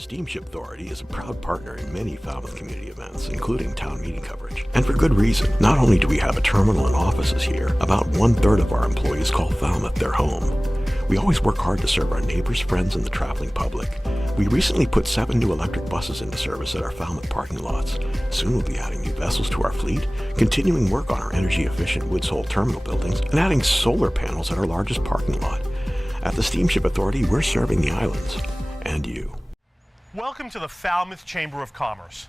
Steamship Authority is a proud partner in many Falmouth community events, including town meeting coverage. And for good reason. Not only do we have a terminal and offices here, about 1/3 of our employees call Falmouth their home. We always work hard to serve our neighbors, friends, and the traveling public. We recently put 7 new electric buses into service at our Falmouth parking lots. Soon we'll be adding new vessels to our fleet, continuing work on our energy-efficient Woods Hole terminal buildings, and adding solar panels at our largest parking lot. At the Steamship Authority, we're serving the islands. And you. Welcome to the Falmouth Chamber of Commerce.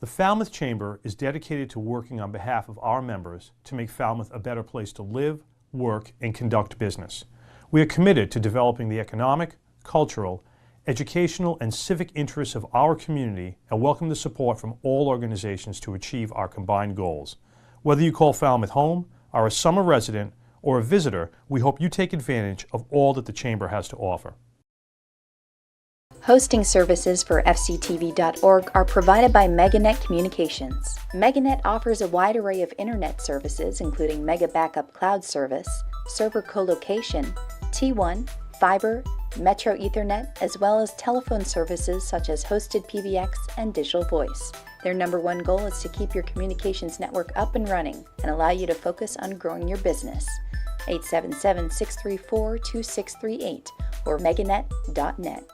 The Falmouth Chamber is dedicated to working on behalf of our members to make Falmouth a better place to live, work, and conduct business. We are committed to developing the economic, cultural, educational, and civic interests of our community and welcome the support from all organizations to achieve our combined goals. Whether you call Falmouth home, are a summer resident, or a visitor, we hope you take advantage of all that the Chamber has to offer. Hosting services for fctv.org are provided by MegaNet Communications. MegaNet offers a wide array of internet services including Mega Backup Cloud Service, server co-location, T1, fiber, Metro Ethernet, as well as telephone services such as hosted PBX and digital voice. Their #1 goal is to keep your communications network up and running and allow you to focus on growing your business. 877-634-2638 or meganet.net.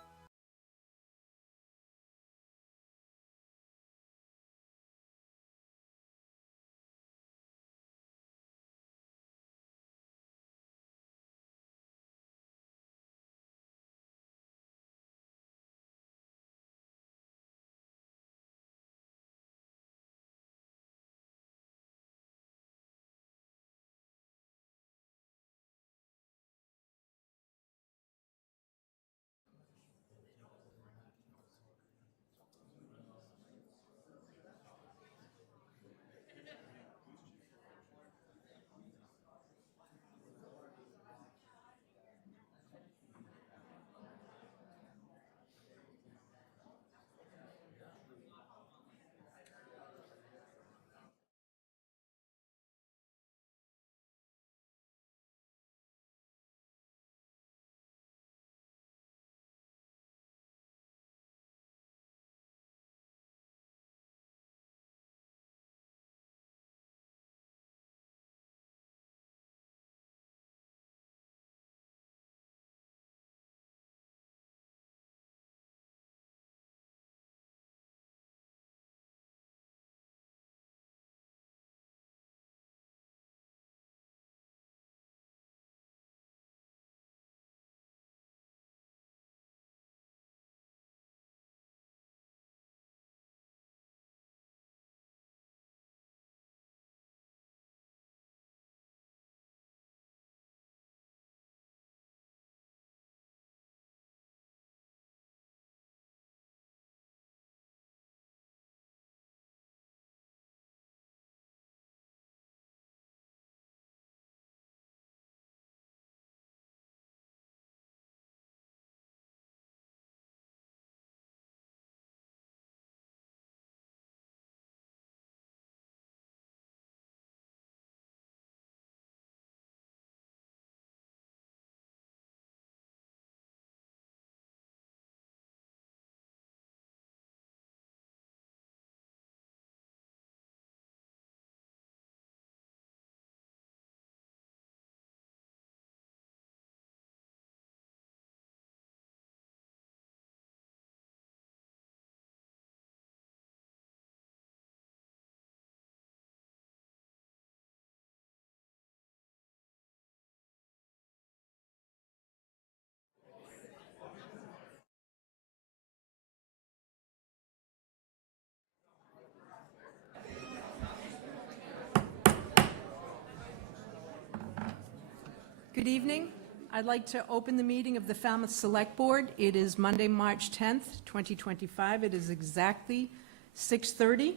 Good evening. I'd like to open the meeting of the Falmouth Select Board. It is Monday, March 10th, 2025. It is exactly 6:30.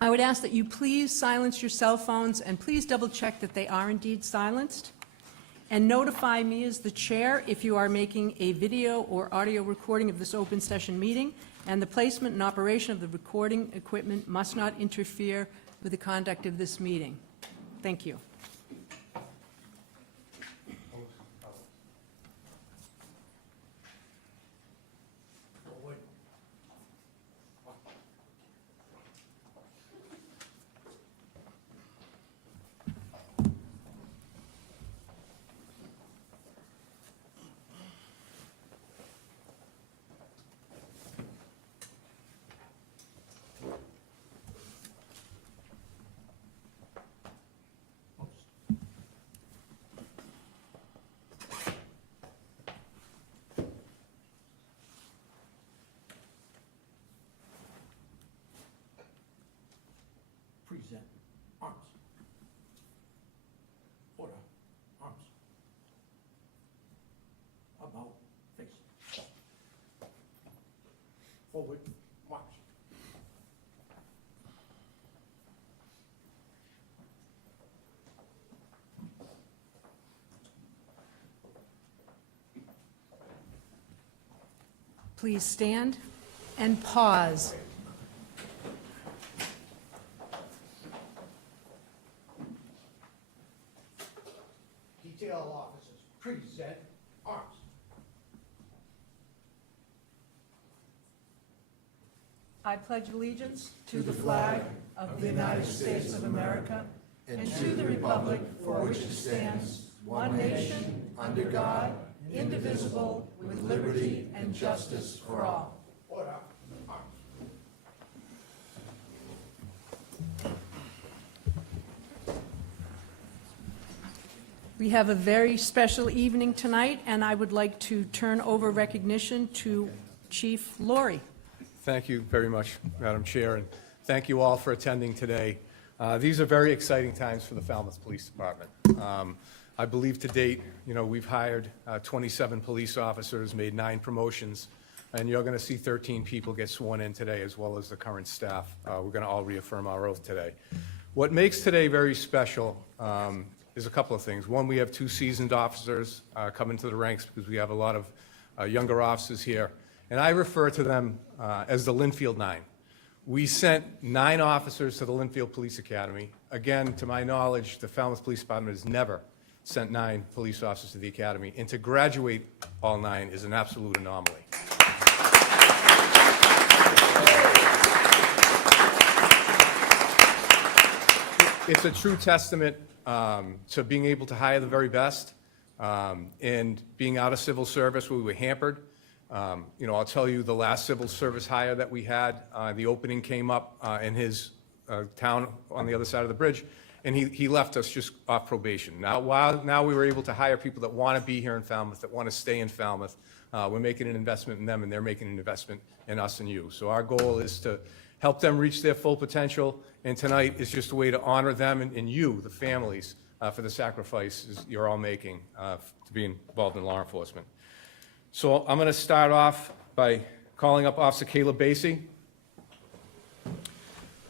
I would ask that you please silence your cell phones and please double check that they are indeed silenced. And notify me as the chair if you are making a video or audio recording of this open session meeting, and the placement and operation of the recording equipment must not interfere with the conduct of this meeting. Thank you. Forward, march. Please stand and pause. Detail officers, present arms. I pledge allegiance to the flag of the United States of America and to the republic for which it stands, one nation, under God, indivisible, with liberty and justice for all. Order, arms. We have a very special evening tonight, and I would like to turn over recognition to Chief Laurie. Thank you very much, Madam Chair, and thank you all for attending today. These are very exciting times for the Falmouth Police Department. I believe to date, we've hired 27 police officers, made 9 promotions, and you're going to see 13 people get sworn in today, as well as the current staff. We're going to all reaffirm our oath today. What makes today very special is a couple of things. One, we have 2 seasoned officers coming to the ranks because we have a lot of younger officers here. And I refer to them as the Linfield 9. We sent 9 officers to the Linfield Police Academy. Again, to my knowledge, the Falmouth Police Department has never sent 9 police officers to the academy. And to graduate all 9 is an absolute anomaly. It's a true testament to being able to hire the very best and being out of civil service where we were hampered. I'll tell you, the last civil service hire that we had, the opening came up in his town on the other side of the bridge, and he left us just off probation. Now we were able to hire people that want to be here in Falmouth, that want to stay in Falmouth. We're making an investment in them, and they're making an investment in us and you. So our goal is to help them reach their full potential, and tonight is just a way to honor them and you, the families, for the sacrifices you're all making to be involved in law enforcement. So I'm going to start off by calling up Officer Caleb Basie.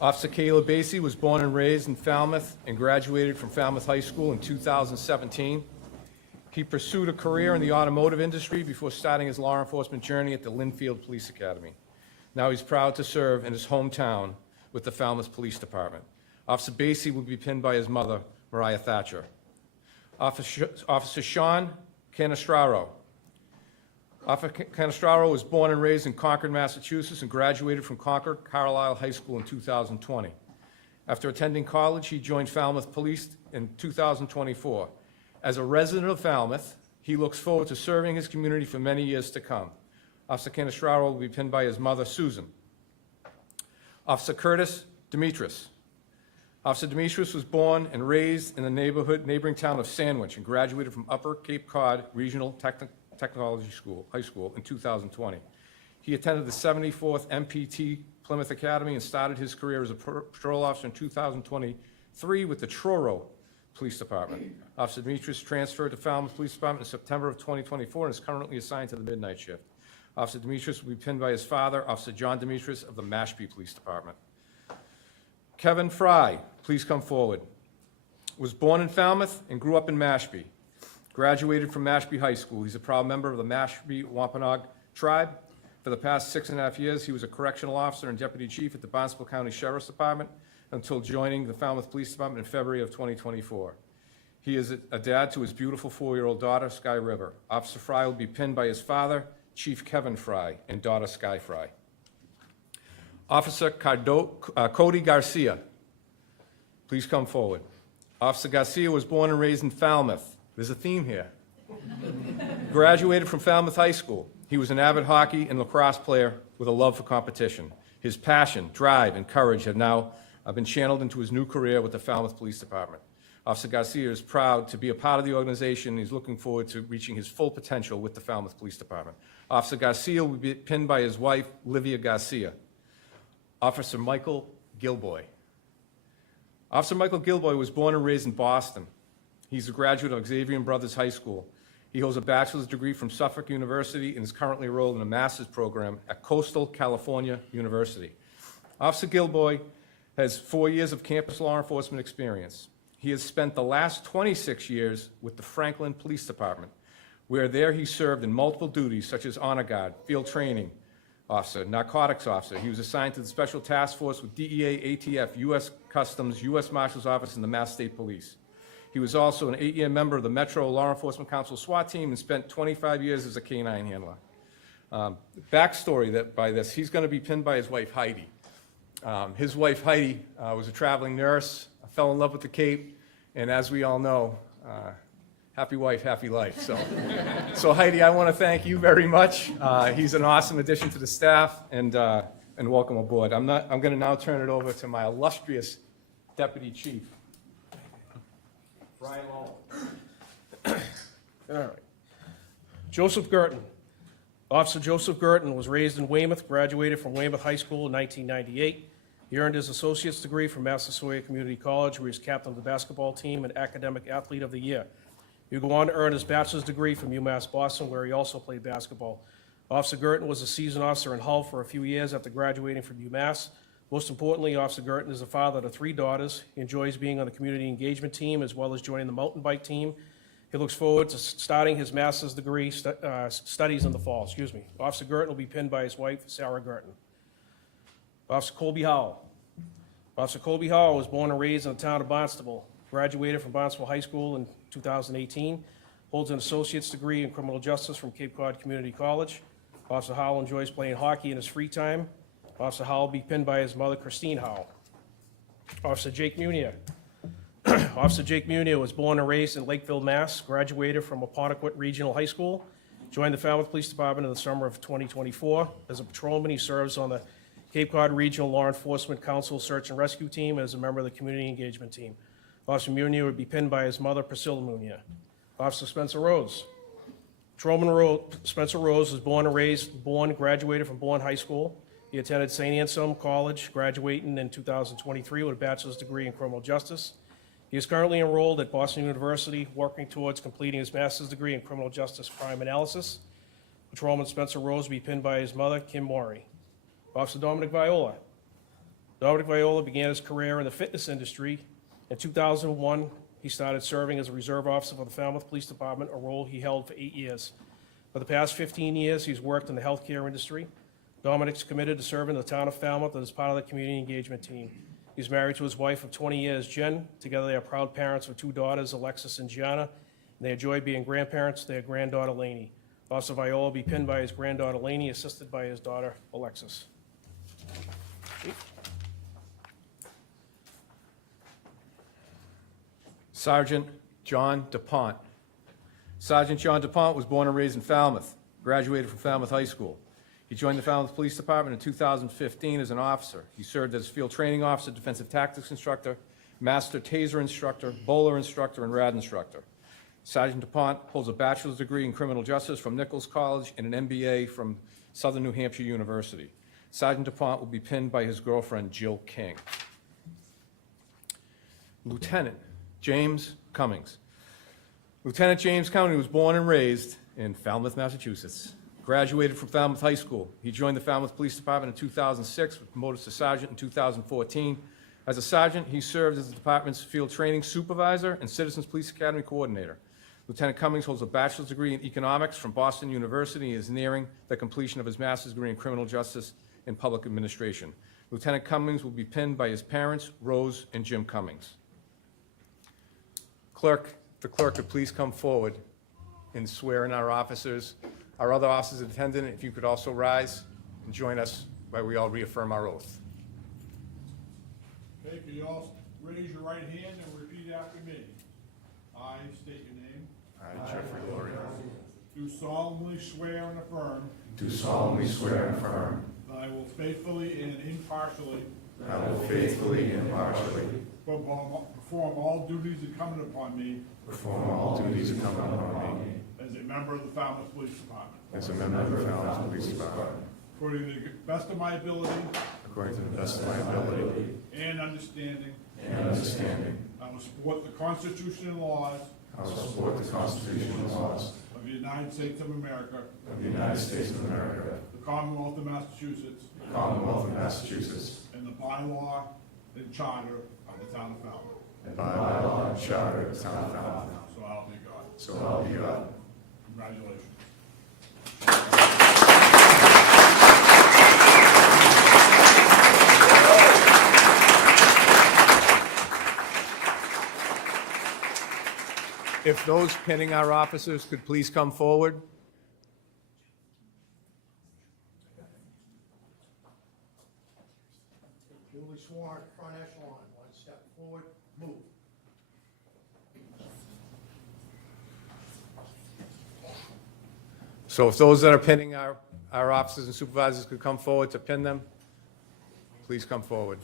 Officer Caleb Basie was born and raised in Falmouth and graduated from Falmouth High School in 2017. He pursued a career in the automotive industry before starting his law enforcement journey at the Linfield Police Academy. Now he's proud to serve in his hometown with the Falmouth Police Department. Officer Basie will be pinned by his mother, Mariah Thatcher. Officer Sean Canestraro. Officer Canestraro was born and raised in Concord, Massachusetts, and graduated from Concord Carlisle High School in 2020. After attending college, he joined Falmouth Police in 2024. As a resident of Falmouth, he looks forward to serving his community for many years to come. Officer Canestraro will be pinned by his mother, Susan. Officer Curtis Demetris. Officer Demetris was born and raised in the neighboring town of Sandwich and graduated from Upper Cape Cod Regional Technology High School in 2020. He attended the 74th MPT Plymouth Academy and started his career as a patrol officer in 2023 with the Truro Police Department. Officer Demetris transferred to Falmouth Police Department in September of 2024 and is currently assigned to the midnight shift. Officer Demetris will be pinned by his father, Officer John Demetris of the Mashpee Police Department. Kevin Fry, please come forward. Was born in Falmouth and grew up in Mashpee. Graduated from Mashpee High School. He's a proud member of the Mashpee Wampanoag tribe. For the past 6.5 years, he was a correctional officer and deputy chief at the Barnstable County Sheriff's Department until joining the Falmouth Police Department in February of 2024. He is a dad to his beautiful 4-year-old daughter, Sky River. Officer Fry will be pinned by his father, Chief Kevin Fry, and daughter Sky Fry. Officer Cody Garcia, please come forward. Officer Garcia was born and raised in Falmouth. There's a theme here. Graduated from Falmouth High School. He was an avid hockey and lacrosse player with a love for competition. His passion, drive, and courage have now been channeled into his new career with the Falmouth Police Department. Officer Garcia is proud to be a part of the organization. He's looking forward to reaching his full potential with the Falmouth Police Department. Officer Garcia will be pinned by his wife, Livia Garcia. Officer Michael Gilboy. Officer Michael Gilboy was born and raised in Boston. He's a graduate of Xavier Brothers High School He holds a bachelor's degree from Suffolk University and is currently enrolled in a master's program at Coastal California University. Officer Gilboy has 4 years of campus law enforcement experience. He has spent the last 26 years with the Franklin Police Department, where there he served in multiple duties such as honor guard, field training officer, narcotics officer. He was assigned to the Special Task Force with DEA, ATF, U.S. Customs, U.S. Marshal's Office, and the Mass State Police. He was also an 8-year member of the Metro Law Enforcement Council SWAT team and spent 25 years as a canine handler. Backstory by this, he's going to be pinned by his wife, Heidi. His wife, Heidi, was a traveling nurse, fell in love with the Cape, and as we all know, happy wife, happy life. So Heidi, I want to thank you very much. He's an awesome addition to the staff, and welcome aboard. I'm going to now turn it over to my illustrious Deputy Chief, Brian Lowell. All right. Joseph Girton. Officer Joseph Girton was raised in Weymouth, graduated from Weymouth High School in 1998. He earned his associate's degree from Massasoit Community College, where he was captain of the basketball team and academic athlete of the year. He would go on to earn his bachelor's degree from UMass Boston, where he also played basketball. Officer Girton was a seasoned officer in Hull for a few years after graduating from UMass. Most importantly, Officer Girton is a father to 3 daughters. He enjoys being on the community engagement team as well as joining the mountain bike team. He looks forward to starting his master's degree studies in the fall. Officer Girton will be pinned by his wife, Sarah Girton. Officer Colby Howell. Officer Colby Howell was born and raised in the town of Barnstable. Graduated from Barnstable High School in 2018. Holds an associate's degree in criminal justice from Cape Cod Community College. Officer Howell enjoys playing hockey in his free time. Officer Howell will be pinned by his mother, Christine Howell. Officer Jake Munier. Officer Jake Munier was born and raised in Lakeville, Mass. Graduated from Apponequet Regional High School. Joined the Falmouth Police Department in the summer of 2024. As a patrolman, he serves on the Cape Cod Regional Law Enforcement Council Search and Rescue Team and as a member of the Community Engagement Team. Officer Munier would be pinned by his mother, Priscilla Munier. Officer Spencer Rose. Patrolman Spencer Rose was graduated from Bourne High School. He attended St. Anselm College, graduating in 2023 with a bachelor's degree in criminal justice. He is currently enrolled at Boston University, working towards completing his master's degree in criminal justice crime analysis. Patrolman Spencer Rose will be pinned by his mother, Kim Morey. Officer Dominic Viola. Dominic Viola began his career in the fitness industry. In 2001, he started serving as a reserve officer for the Falmouth Police Department, a role he held for 8 years. For the past 15 years, he's worked in the healthcare industry. Dominic's committed to serving the town of Falmouth as part of the community engagement team. He's married to his wife of 20 years, Jen. Together, they are proud parents of 2 daughters, Alexis and Gianna, and they enjoy being grandparents to their granddaughter, Lainey. Officer Viola will be pinned by his granddaughter, Lainey, assisted by his daughter, Alexis. Sergeant John DuPont. Sergeant John DuPont was born and raised in Falmouth, graduated from Falmouth High School. He joined the Falmouth Police Department in 2015 as an officer. He served as field training officer, defensive tactics instructor, master taser instructor, bowler instructor, and RAD instructor. Sergeant DuPont holds a bachelor's degree in criminal justice from Nichols College and an MBA from Southern New Hampshire University. Sergeant DuPont will be pinned by his girlfriend, Jill King. Lieutenant James Cummings. Lieutenant James Cummings was born and raised in Falmouth, Massachusetts. Graduated from Falmouth High School. He joined the Falmouth Police Department in 2006, was promoted to sergeant in 2014. As a sergeant, he served as the department's field training supervisor and Citizens Police Academy coordinator. Lieutenant Cummings holds a bachelor's degree in economics from Boston University and is nearing the completion of his master's degree in criminal justice and public administration. Lieutenant Cummings will be pinned by his parents, Rose and Jim Cummings. Clerk, the clerk could please come forward and swear in our officers. Our other officers attendant, if you could also rise and join us while we all reaffirm our oath. Okay, can you all raise your right hand and repeat after me? I state your name. I, Jeffrey Laurie, Do solemnly swear and affirm do solemnly swear and affirm that I will faithfully and impartially that I will faithfully and impartially perform all duties incumbent upon me perform all duties incumbent upon me as a member of the Falmouth Police Department, as a member of the Falmouth Police Department, according to the best of my ability according to the best of my ability and understanding. and understanding. I will support the Constitution and laws I will support the Constitution and laws of of the United States of America, of the United States of America, the Commonwealth of Massachusetts, the Commonwealth of Massachusetts, and the bylaw and charter of the town of Falmouth. and by law and charter of the town of Falmouth. So help me God. So help me God. Congratulations. If those pinning our officers could please come forward. Duly sworn, front echelon, one step forward, move. So if those that are pinning our officers and supervisors could come forward to pin them, please come forward.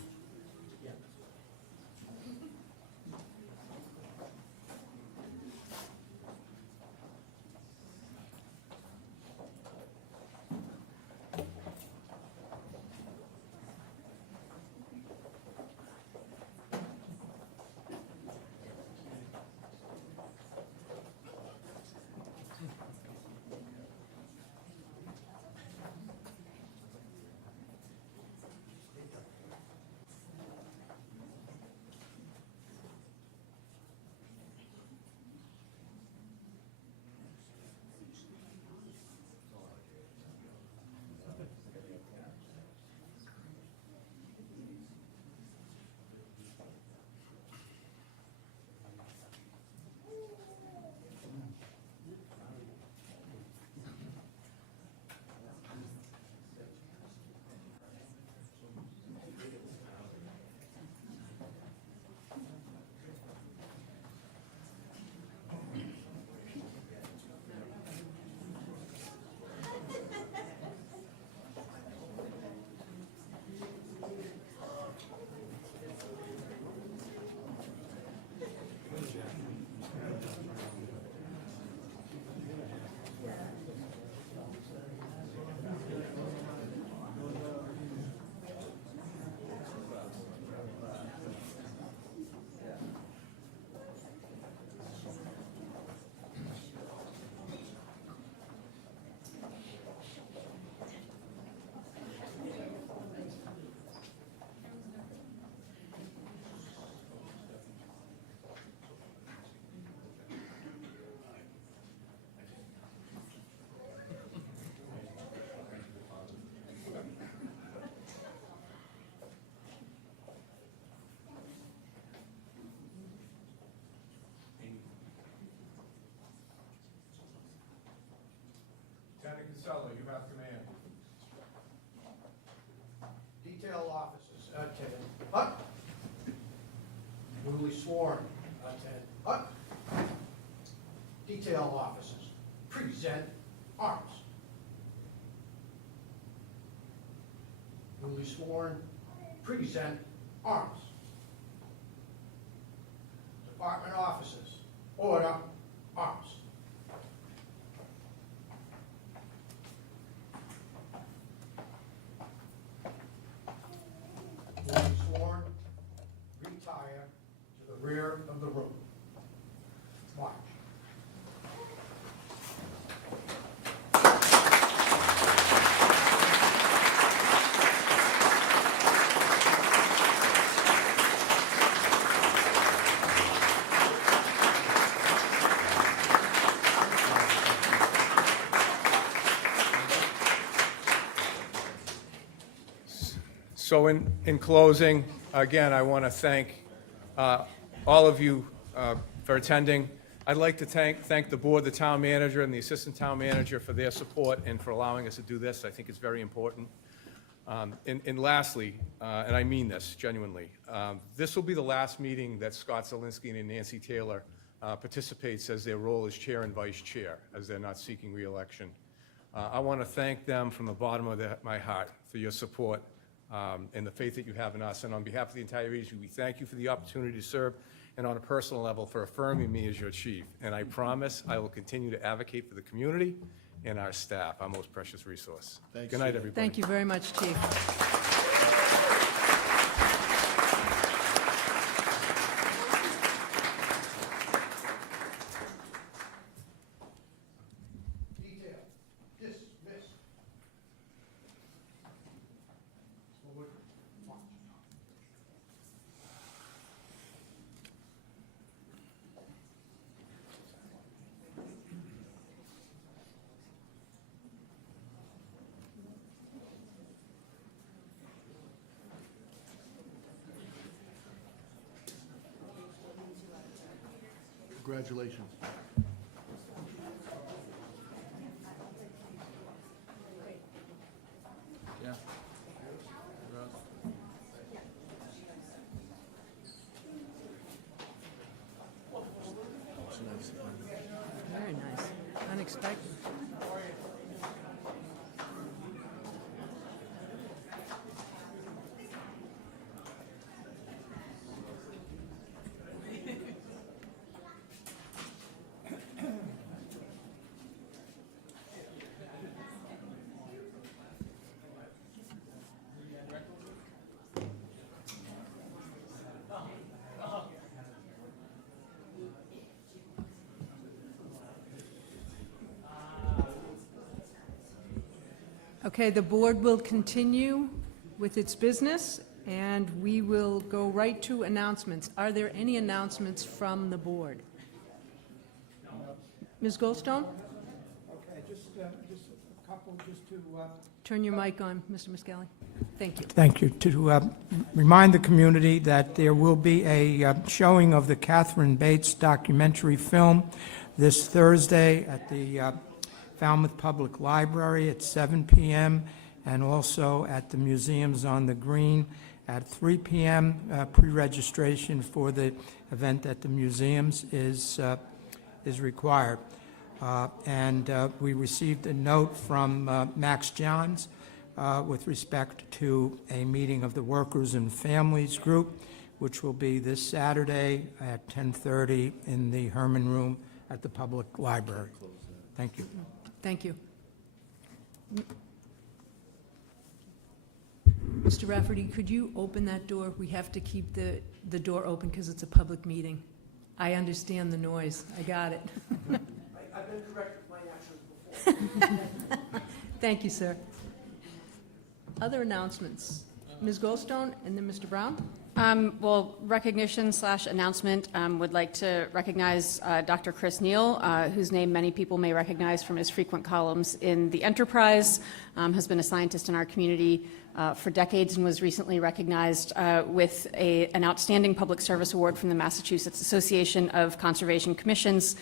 Lieutenant Casella, you have command. Detail officers, attend. Up. Duly sworn, attend. Up. Detail officers, present arms. Duly sworn, present arms. Department officers, order, arms. Duly sworn, retire to the rear of the room. March. So in closing, again, I want to thank all of you for attending. I'd like to thank the board, the town manager, and the assistant town manager for their support and for allowing us to do this. I think it's very important. And lastly, and I mean this genuinely, this will be the last meeting that Scott Zelinski and Nancy Taylor participates as their role as chair and vice chair, as they're not seeking re-election. I want to thank them from the bottom of my heart for your support and the faith that you have in us. And on behalf of the entire agency, we thank you for the opportunity to serve, and on a personal level for affirming me as your chief. And I promise I will continue to advocate for the community and our staff, our most precious resource. Thanks, Good night, Chief. everybody. Thank you very much, Chief. Congratulations. Yeah. Very nice. Unexpected. Okay, the board will continue with its business, and we will go right to announcements. Are there any announcements from the board? Ms. Goldstone? Okay, just a couple, just to... Turn your mic on, Mr. Muscali. Thank you. Thank you. To remind the community that there will be a showing of the Catherine Bates documentary film this Thursday at the Falmouth Public Library at 7 p.m. and also at the museums on the Green at 3 p.m. Pre-registration for the event at the museums is required. And we received a note from Max Johns with respect to a meeting of the Workers and Families Group, which will be this Saturday at 10:30 in the Herman Room at the Public Library. Thank you. Thank you. Mr. Rafferty, could you open that door? We have to keep the door open because it's a public meeting. I understand the noise. I got it. I've been corrected with my actions before. Thank you, sir. Other announcements? Ms. Goldstone and then Mr. Brown? Well, recognition/announcement, would like to recognize Dr. Chris Neal, whose name many people may recognize from his frequent columns in The Enterprise, has been a scientist in our community for decades and was recently recognized with an Outstanding Public Service Award from the Massachusetts Association of Conservation Commissions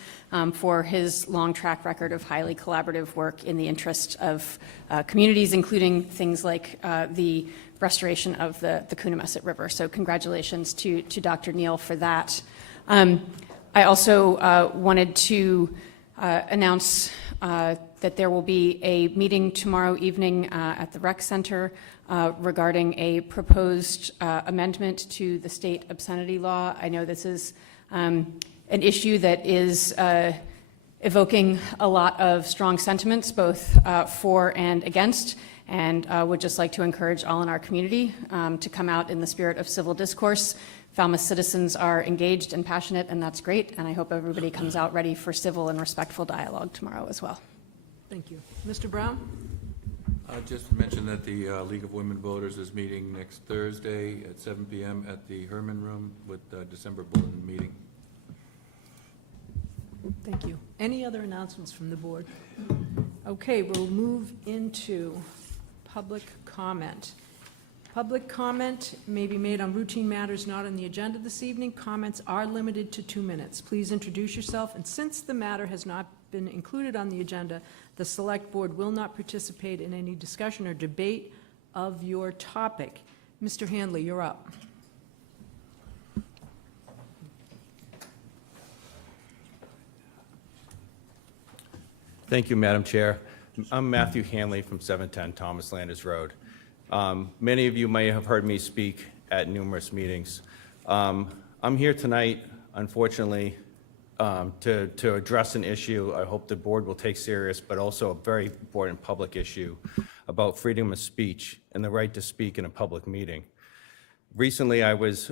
for his long track record of highly collaborative work in the interest of communities, including things like the restoration of the Coonamessett River. So congratulations to Dr. Neal for that. I also wanted to announce that there will be a meeting tomorrow evening at the Rec Center regarding a proposed amendment to the state obscenity law. I know this is an issue that is evoking a lot of strong sentiments, both for and against, and would just like to encourage all in our community to come out in the spirit of civil discourse. Falmouth citizens are engaged and passionate, and that's great, and I hope everybody comes out ready for civil and respectful dialogue tomorrow as well. Thank you. Mr. Brown? Just to mention that the League of Women Voters is meeting next Thursday at 7 p.m. at the Herman Room with the December bulletin meeting. Thank you. Any other announcements from the board? Okay, we'll move into public comment. Public comment may be made on routine matters not on the agenda this evening. Comments are limited to 2 minutes. Please introduce yourself, and since the matter has not been included on the agenda, the Select Board will not participate in any discussion or debate of your topic. Mr. Handley, you're up. Thank you, Madam Chair. I'm Matthew Hanley from 710 Thomas Landers Road. Many of you may have heard me speak at numerous meetings. I'm here tonight, unfortunately, to address an issue I hope the board will take serious, but also a very important public issue about freedom of speech and the right to speak in a public meeting. Recently, I was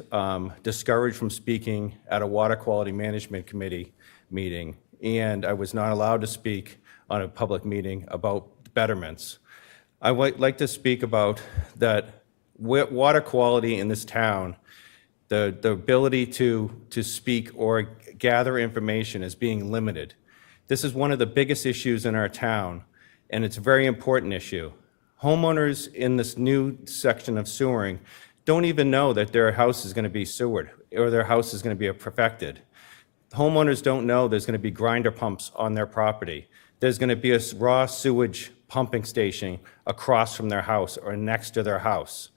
discouraged from speaking at a Water Quality Management Committee meeting, and I was not allowed to speak on a public meeting about betterments. I would like to speak about that water quality in this town, the ability to speak or gather information is being limited. This is one of the biggest issues in our town, and it's a very important issue. Homeowners in this new section of sewering don't even know that their house is going to be sewered or their house is going to be affected. homeowners don't know there's going to be grinder pumps on their property. There's going to be a raw sewage pumping station across from their house or next to their house.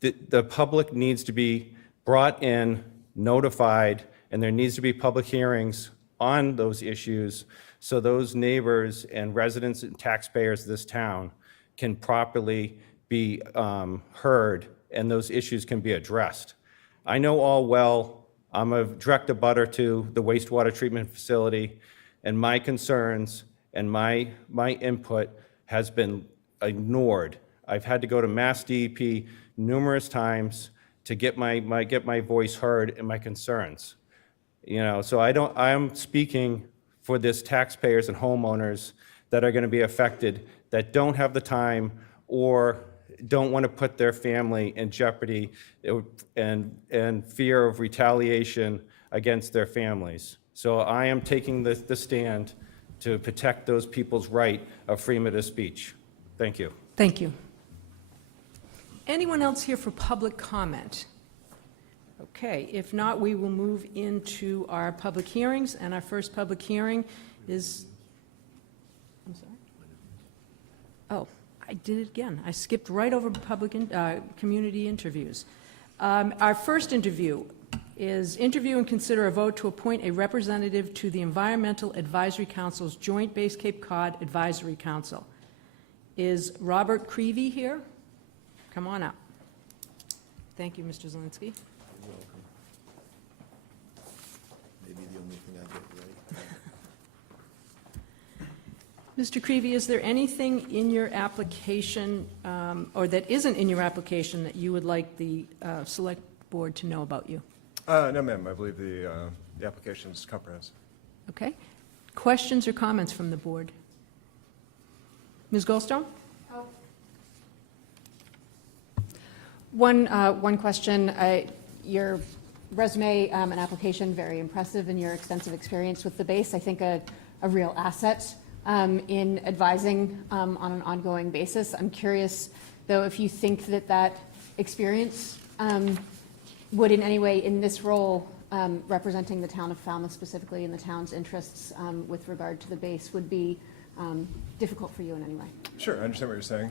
The public needs to be brought in, notified, and there needs to be public hearings on those issues so those neighbors and residents and taxpayers of this town can properly be heard and those issues can be addressed. I know all well, I'm a direct abutter to the wastewater treatment facility, and my concerns and my input has been ignored. I've had to go to Mass DEP numerous times to get my voice heard and my concerns. You know, so I'm speaking for this taxpayers and homeowners that are going to be affected, that don't have the time or don't want to put their family in jeopardy and fear of retaliation against their families. So I am taking the stand to protect those people's right of freedom of speech. Thank you. Thank you. Anyone else here for public comment? Okay, if not, we will move into our public hearings, and our first public hearing is, I'm sorry? Oh, I did it again. I skipped right over community interviews. Our first interview is interview and consider a vote to appoint a representative to the Environmental Advisory Council's Joint Base Cape Cod Advisory Council. Is Robert Creevy here? Come on up. Thank you, Mr. Zielinski. You're welcome. Maybe the only thing I get right. Mr. Creevy, is there anything in your application, or that isn't in your application, that you would like the Select Board to know about you? No, ma'am. I believe the application is comprehensive. Okay. Questions or comments from the board? Ms. Goldstone? One question. Your resume and application, very impressive, and your extensive experience with the base, I think a real asset in advising on an ongoing basis. I'm curious, though, if you think that experience would in any way, in this role, representing the town of Falmouth specifically and the town's interests with regard to the base, would be difficult for you in any way? Sure, I understand what you're saying.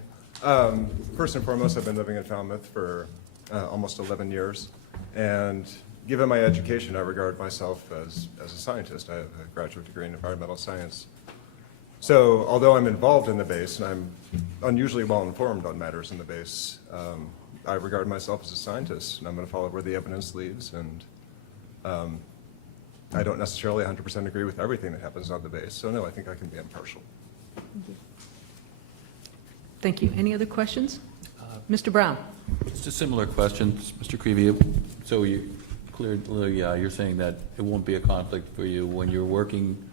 First and foremost, I've been living in Falmouth for almost 11 years, and given my education, I regard myself as a scientist. I have a graduate degree in environmental science. So although I'm involved in the base, and I'm unusually well informed on matters in the base, I regard myself as a scientist, and I'm going to follow where the evidence leads, and I don't necessarily 100% agree with everything that happens on the base, so no, I think I can be impartial. Thank you. Thank you. Any other questions? Mr. Brown? Just a similar question, Mr. Creevy. So clearly, you're saying that it won't be a conflict for you when you're working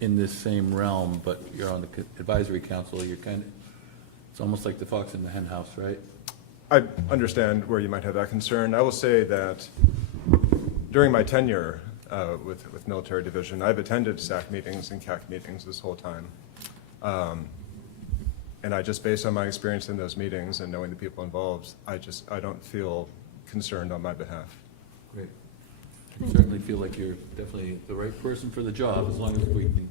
in this same realm, but you're on the advisory council. You're it's almost like the fox in the hen house, right? I understand where you might have that concern. I will say that during my tenure with Military Division, I've attended SAC meetings and CAC meetings this whole time. And I just, based on my experience in those meetings and knowing the people involved, I don't feel concerned on my behalf. Great. I certainly feel like you're definitely the right person for the job, as long as we can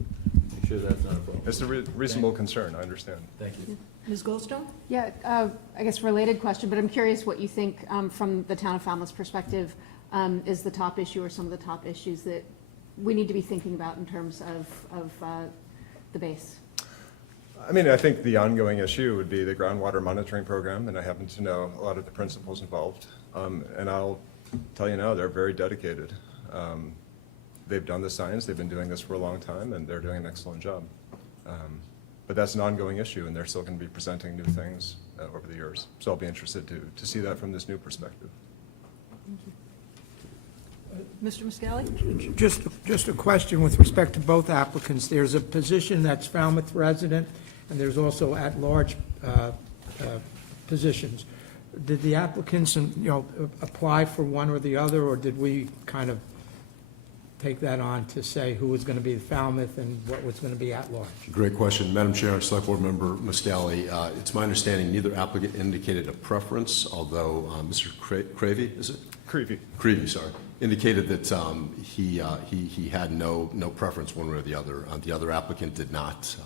make sure that's not a problem. It's a reasonable concern, I understand. Thank you. Ms. Goldstone? Yeah, I guess related question, but I'm curious what you think from the town of Falmouth's perspective is the top issue or some of the top issues that we need to be thinking about in terms of the base. I mean, I think the ongoing issue would be the groundwater monitoring program, and I happen to know a lot of the principals involved. And I'll tell you now, they're very dedicated. They've done the science, they've been doing this for a long time, and they're doing an excellent job. But that's an ongoing issue, and they're still going to be presenting new things over the years. So I'll be interested to see that from this new perspective. Thank you. Mr. Muscali? Just a question with respect to both applicants. There's a position that's Falmouth resident, and there's also at-large positions. Did the applicants, apply for one or the other, or did we kind of take that on to say who was going to be the Falmouth and what was going to be at large. Great question. Madam Chair, Select Board Member Muscali, it's my understanding neither applicant indicated a preference, although Mr. Cravey, is it? Creevy, sorry, indicated that he had no preference one way or the other. The other applicant did not.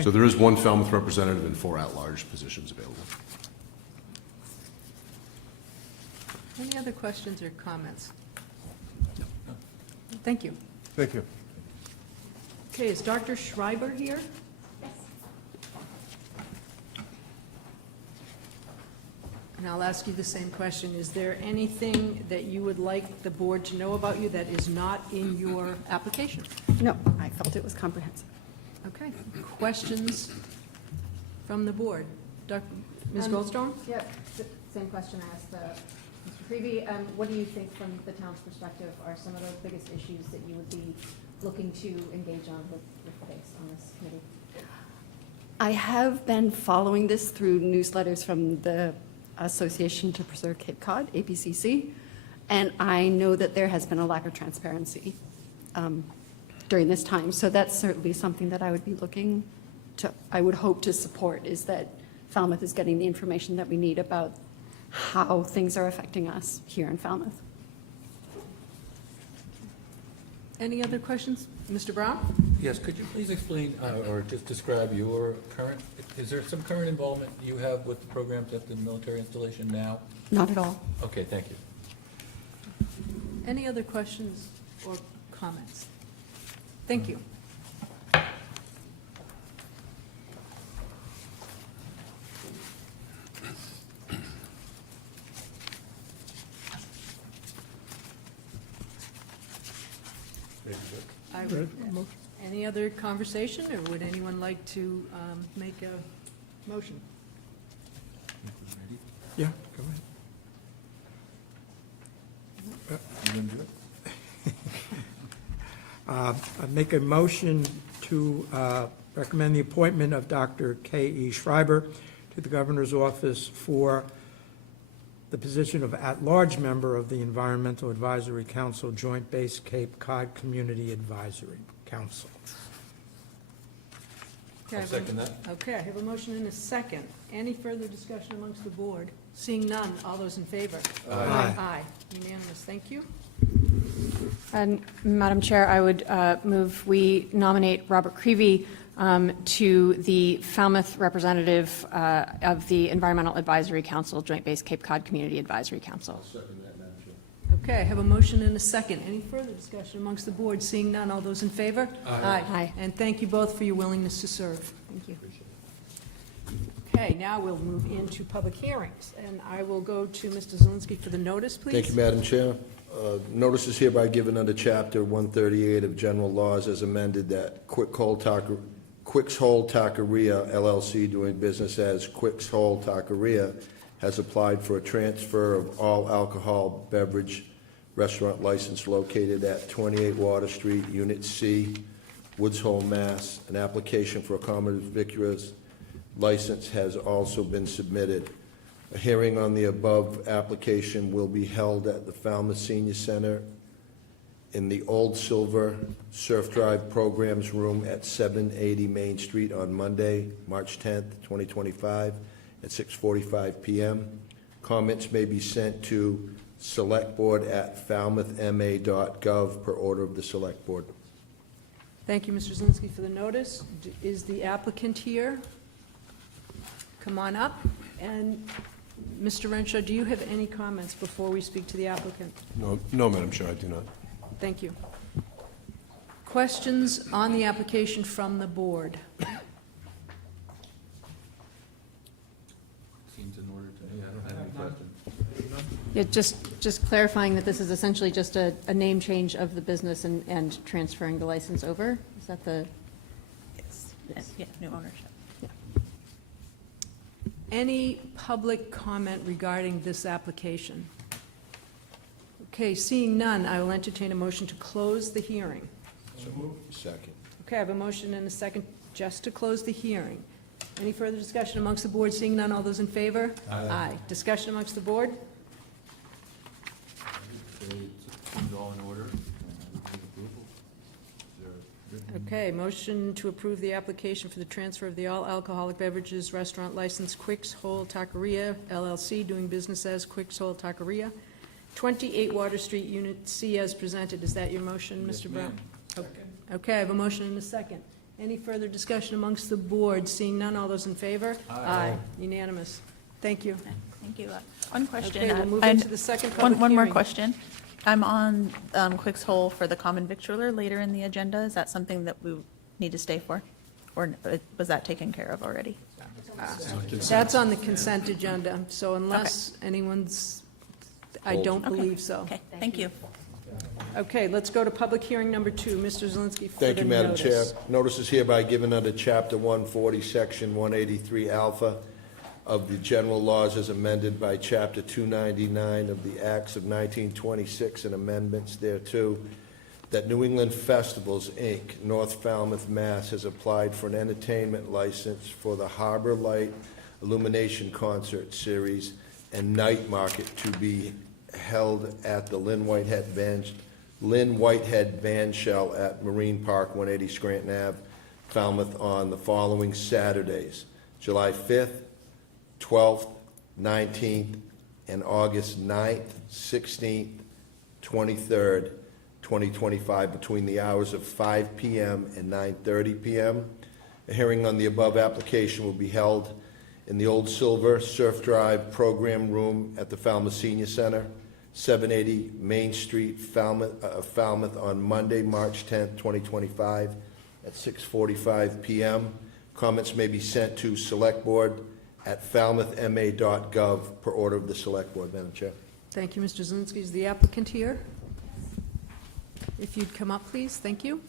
So there is one Falmouth representative and 4 at-large positions available. Any other questions or comments? Thank you. Thank you. Okay, is Dr. Schreiber here? And I'll ask you the same question. Is there anything that you would like the board to know about you that is not in your application? No, I felt it was comprehensive. Okay. Questions from the board? Ms. Goldstone? Yeah, same question I asked Mr. Creevy. What do you think from the town's perspective are some of the biggest issues that you would be looking to engage on with folks on this committee? I have been following this through newsletters from the Association to Preserve Cape Cod, APCC, and I know that there has been a lack of transparency during this time. So that's certainly something that I would be looking to, I would hope to support, is that Falmouth is getting the information that we need about how things are affecting us here in Falmouth. Any other questions? Mr. Brown? Yes, could you please explain or just describe your current, is there some current involvement you have with the programs at the military installation now? Not at all. Okay, thank you. Any other questions or comments? Thank you. Any other conversation, or would anyone like to make a motion? Yeah, go ahead. I make a motion to recommend the appointment of Dr. K.E. Schreiber to the Governor's Office for the position of at-large member of the Environmental Advisory Council Joint Base Cape Cod Community Advisory Council. Okay, I'll second that. Okay, I have a motion and a second. Any further discussion amongst the board? Seeing none, all those in favor? Aye. Aye. Unanimous, thank you. And Madam Chair, I would move we nominate Robert Creevy to the Falmouth representative of the Environmental Advisory Council, Joint Base Cape Cod Community Advisory Council. Okay, I have a motion and a second. Any further discussion amongst the board? Seeing none, all those in favor? Aye. Aye. And thank you both for your willingness to serve. Thank you. Okay, now we'll move into public hearings, and I will go to Mr. Zelinski for the notice, please. Thank you, Madam Chair. Notice is hereby given under Chapter 138 of General Laws as amended that Quicks Hole Taqueria LLC, doing business as Quicks Hole Taqueria, has applied for a transfer of all alcohol beverage restaurant license located at 28 Water Street, Unit C, Woods Hole, Mass. An application for a common victuals license has also been submitted. A hearing on the above application will be held at the Falmouth Senior Center in the Old Silver Surf Drive Programs Room at 780 Main Street on Monday, March 10th, 2025, at 6:45 p.m. Comments may be sent to selectboard@falmouthma.gov per order of the Select Board. Thank you, Mr. Zelinski, for the notice. Is the applicant here? Come on up. And Mr. Renshaw, do you have any comments before we speak to the applicant? No, Madam Chair, I do not. Thank you. Questions on the application from the board? Seems in order to me. I don't have any questions. Yeah, just clarifying that this is essentially just a name change of the business and transferring the license over? Is that the? Yes. Yeah, no ownership. Any public comment regarding this application? Okay, seeing none, I will entertain a motion to close the hearing. So moved. Second. Okay, I have a motion and a second just to close the hearing. Any further discussion amongst the board? Seeing none, all those in favor? Aye. Discussion amongst the board? It's all in order. Okay, motion to approve the application for the transfer of the all-alcoholic beverages restaurant license Quick's Hole Taqueria LLC, doing business as Quick's Hole Taqueria, 28 Water Street, Unit C, as presented. Is that your motion, Mr. Brown? Okay, I have a motion and a second. Any further discussion amongst the board? Seeing none, all those in favor? Aye. Unanimous. Thank you. Thank you. One question. Okay, we'll move into the second public One more hearing. question. I'm on Quick's Hole for the common victualler later in the agenda. Is that something that we need to stay for? Or was that taken care of already? That's on the consent agenda, so unless anyone's, I don't believe so. Okay, thank you. Okay, let's go to public hearing number 2. Mr. Zelinski for Thank the you, Madam Chair. notice. Notice is hereby given under Chapter 140, Section 183 Alpha of the general laws as amended by Chapter 299 of the Acts of 1926 and amendments thereto, that New England Festivals, Inc., North Falmouth, Mass., has applied for an entertainment license for the Harbor Light Illumination Concert Series and Night Market to be held at the Lynn Whitehead Band Shell at Marine Park, 180 Scranton Ave, Falmouth, on the following Saturdays, July 5th, 12th, 19th, and August 9th, 16th, 23rd, 2025, between the hours of 5 p.m. and 9:30 p.m. A hearing on the above application will be held in the Old Silver Surf Drive Program Room at the Falmouth Senior Center, 780 Main Street, Falmouth, on Monday, March 10th, 2025, at 6:45 p.m. Comments may be sent to selectboard@falmouthma.gov per order of the Select Board, Madam Chair. Thank you, Mr. Zelinski. Is the applicant here? If you'd come up, please. Thank you.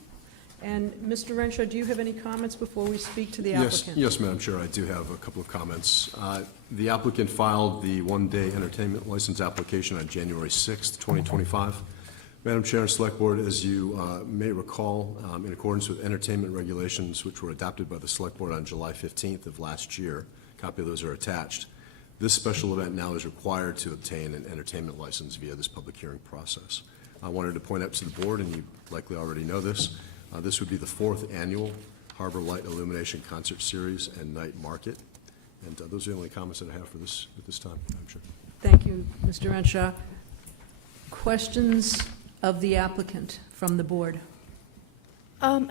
And Mr. Renshaw, do you have any comments before we speak to the applicant? Yes, Madam Chair, I do have a couple of comments. The applicant filed the one-day entertainment license application on January 6th, 2025. Madam Chair and Select Board, as you may recall, in accordance with entertainment regulations which were adopted by the Select Board on July 15th of last year, a copy of those are attached, this special event now is required to obtain an entertainment license via this public hearing process. I wanted to point out to the board, and you likely already know this, this would be the 4th annual Harbor Light Illumination Concert Series and Night Market. And those are the only comments that I have for this at this time, I'm sure. Thank you, Mr. Renshaw. Questions of the applicant from the board?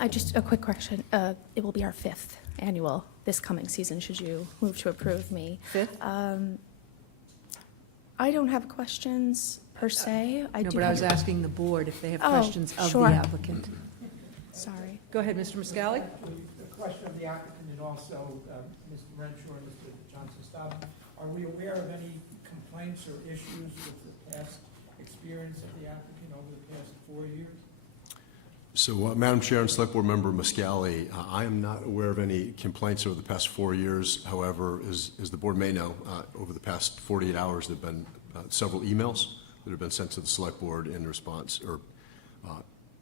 Just a quick question. It will be our 5th annual this coming season, should you move to approve me. 5th? I don't have questions per se. No, but I was asking the board if they have Oh, questions of the sure. applicant. Sorry. Go ahead, Mr. Muscali. The question of the applicant and also Mr. Renshaw and Mr. Johnson-Staub, are we aware of any complaints or issues with the past experience of the applicant over the past 4 years? So, Madam Chair and Select Board Member Muscali, I am not aware of any complaints over the past 4 years. However, as the board may know, over the past 48 hours, there have been several emails that have been sent to the Select Board in response, or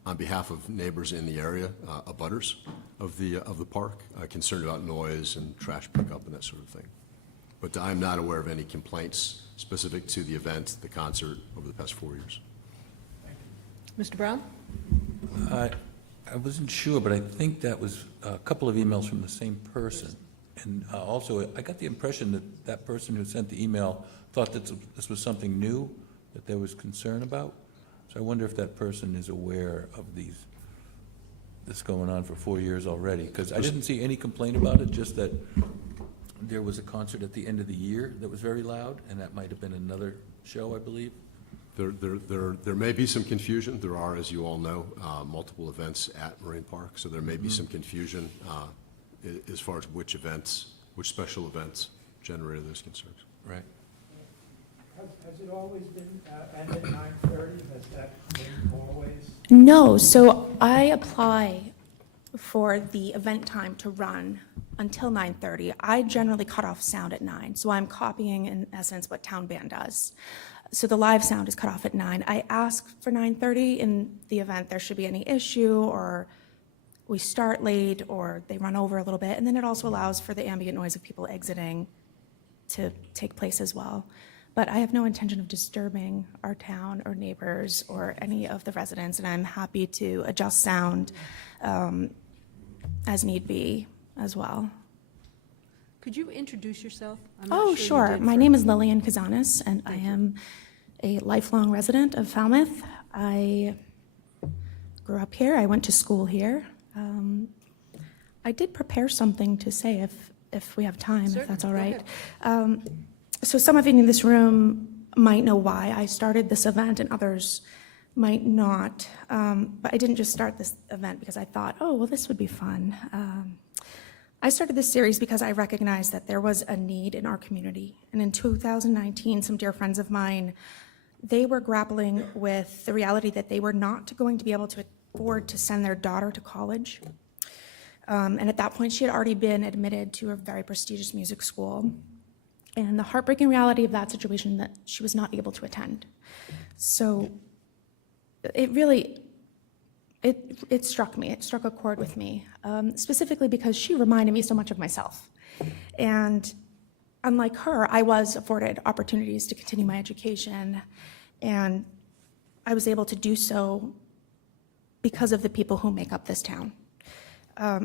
on behalf of neighbors in the area, abutters of the park, concerned about noise and trash pickup and that sort of thing. But I'm not aware of any complaints specific to the event, the concert, over the past 4 years. Mr. Brown? I wasn't sure, but I think that was a couple of emails from the same person. And also, I got the impression that that person who sent the email thought that this was something new that there was concern about. So I wonder if that person is aware of this going on for 4 years already, because I didn't see any complaint about it, just that there was a concert at the end of the year that was very loud, and that might have been another show, I believe. There may be some confusion. There are, as you all know, multiple events at Marine Park, so there may be some confusion as far as which special events generated those concerns. Right. Has it always been end at 9:30? Has that been always? No, so I apply for the event time to run until 9:30. I generally cut off sound at 9, so I'm copying, in essence, what Town Band does. So the live sound is cut off at 9. I ask for 9:30 in the event there should be any issue, or we start late, or they run over a little bit, and then it also allows for the ambient noise of people exiting to take place as well. But I have no intention of disturbing our town or neighbors or any of the residents, and I'm happy to adjust sound as need be as well. Could you introduce yourself? I'm not Oh, you sure. did My for- name is Lillian Kazanis, and I am a lifelong resident of Falmouth. I grew up here. I went to school here. I did prepare something to say if we have time, if that's all Certainly. right. Go So some of you in this room might know why I started this event, and others might not. But I didn't just start this event because I thought, oh, well, this would be fun. I started this series because I recognized that there was a need in our community. And in 2019, some dear friends of mine, they were grappling with the reality that they were not going to be able to afford to send their daughter to college. And at that point, she had already been admitted to a very prestigious music school. And the heartbreaking reality of that situation that she was not able to attend. So it really, it struck me, it struck a chord with me, specifically because she reminded me so much of myself. And unlike her, I was afforded opportunities to continue my education, and I was able to do so because of the people who make up this town.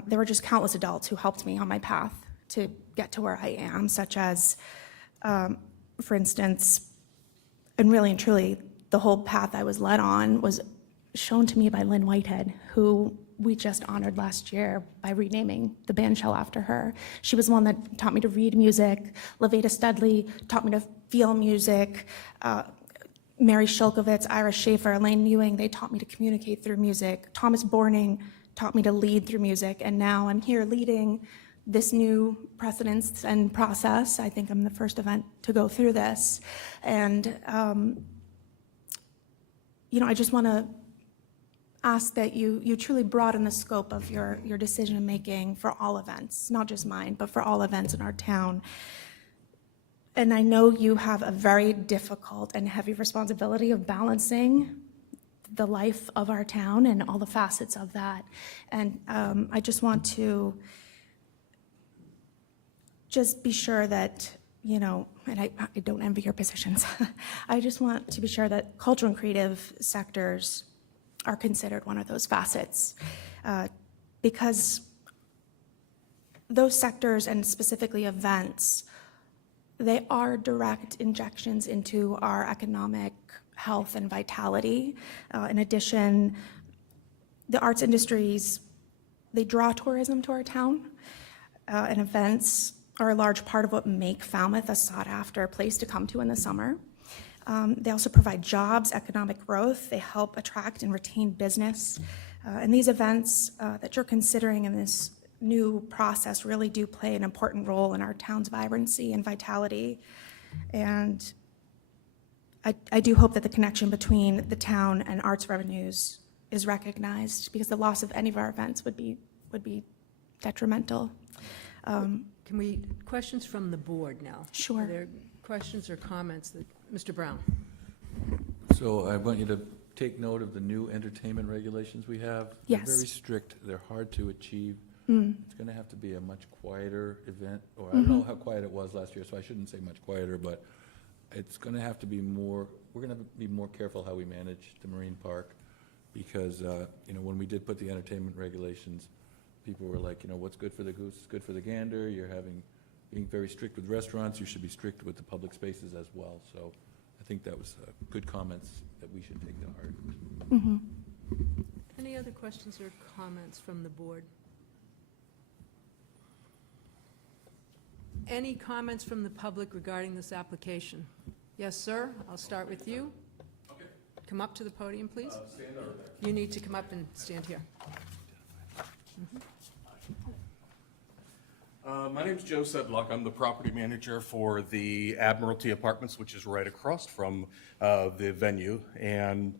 There were just countless adults who helped me on my path to get to where I am, such as, for instance, and really and truly, the whole path I was led on was shown to me by Lynn Whitehead, who we just honored last year by renaming the bandshell after her. She was the one that taught me to read music. Levada Studley taught me to feel music. Mary Shulkovitz, Ira Schaefer, Elaine Ewing, they taught me to communicate through music. Thomas Borning taught me to lead through music, and now I'm here leading this new precedence and process. I think I'm the first event to go through this. And, I just want to ask that you truly broaden the scope of your decision-making for all events, not just mine, but for all events in our town. And I know you have a very difficult and heavy responsibility of balancing the life of our town and all the facets of that. And I just want to just be sure that, and I don't envy your positions. I just want to be sure that cultural and creative sectors are considered one of those facets. Because those sectors, and specifically events, they are direct injections into our economic health and vitality. In addition, the arts industries, they draw tourism to our town, and events are a large part of what make Falmouth a sought-after place to come to in the summer. They also provide jobs, economic growth. They help attract and retain business. And these events that you're considering in this new process really do play an important role in our town's vibrancy and vitality. And I do hope that the connection between the town and arts revenues is recognized, because the loss of any of our events would be detrimental. Can we, questions from the board now? Sure. Are there questions or comments that, Mr. Brown? So I want you to take note of the new entertainment regulations we have. Yes. They're very strict, they're hard to achieve. It's gonna have to be a much quieter event, or I don't know how quiet it was last year, so I shouldn't say much quieter, but it's gonna have to be more, we're gonna be more careful how we manage the Marine Park, because, when we did put the entertainment regulations, people were like, what's good for the goose is good for the gander. Being very strict with restaurants, you should be strict with the public spaces as well. So I think that was good comments that we should take to heart. Any other questions or comments from the board? Any comments from the public regarding this application? Yes, sir, I'll start with you. Okay. Come up to the podium, please. Stand over there. You need to come up and stand here. My name's Joe Sedlock. I'm the property manager for the Admiralty Apartments, which is right across from the venue. And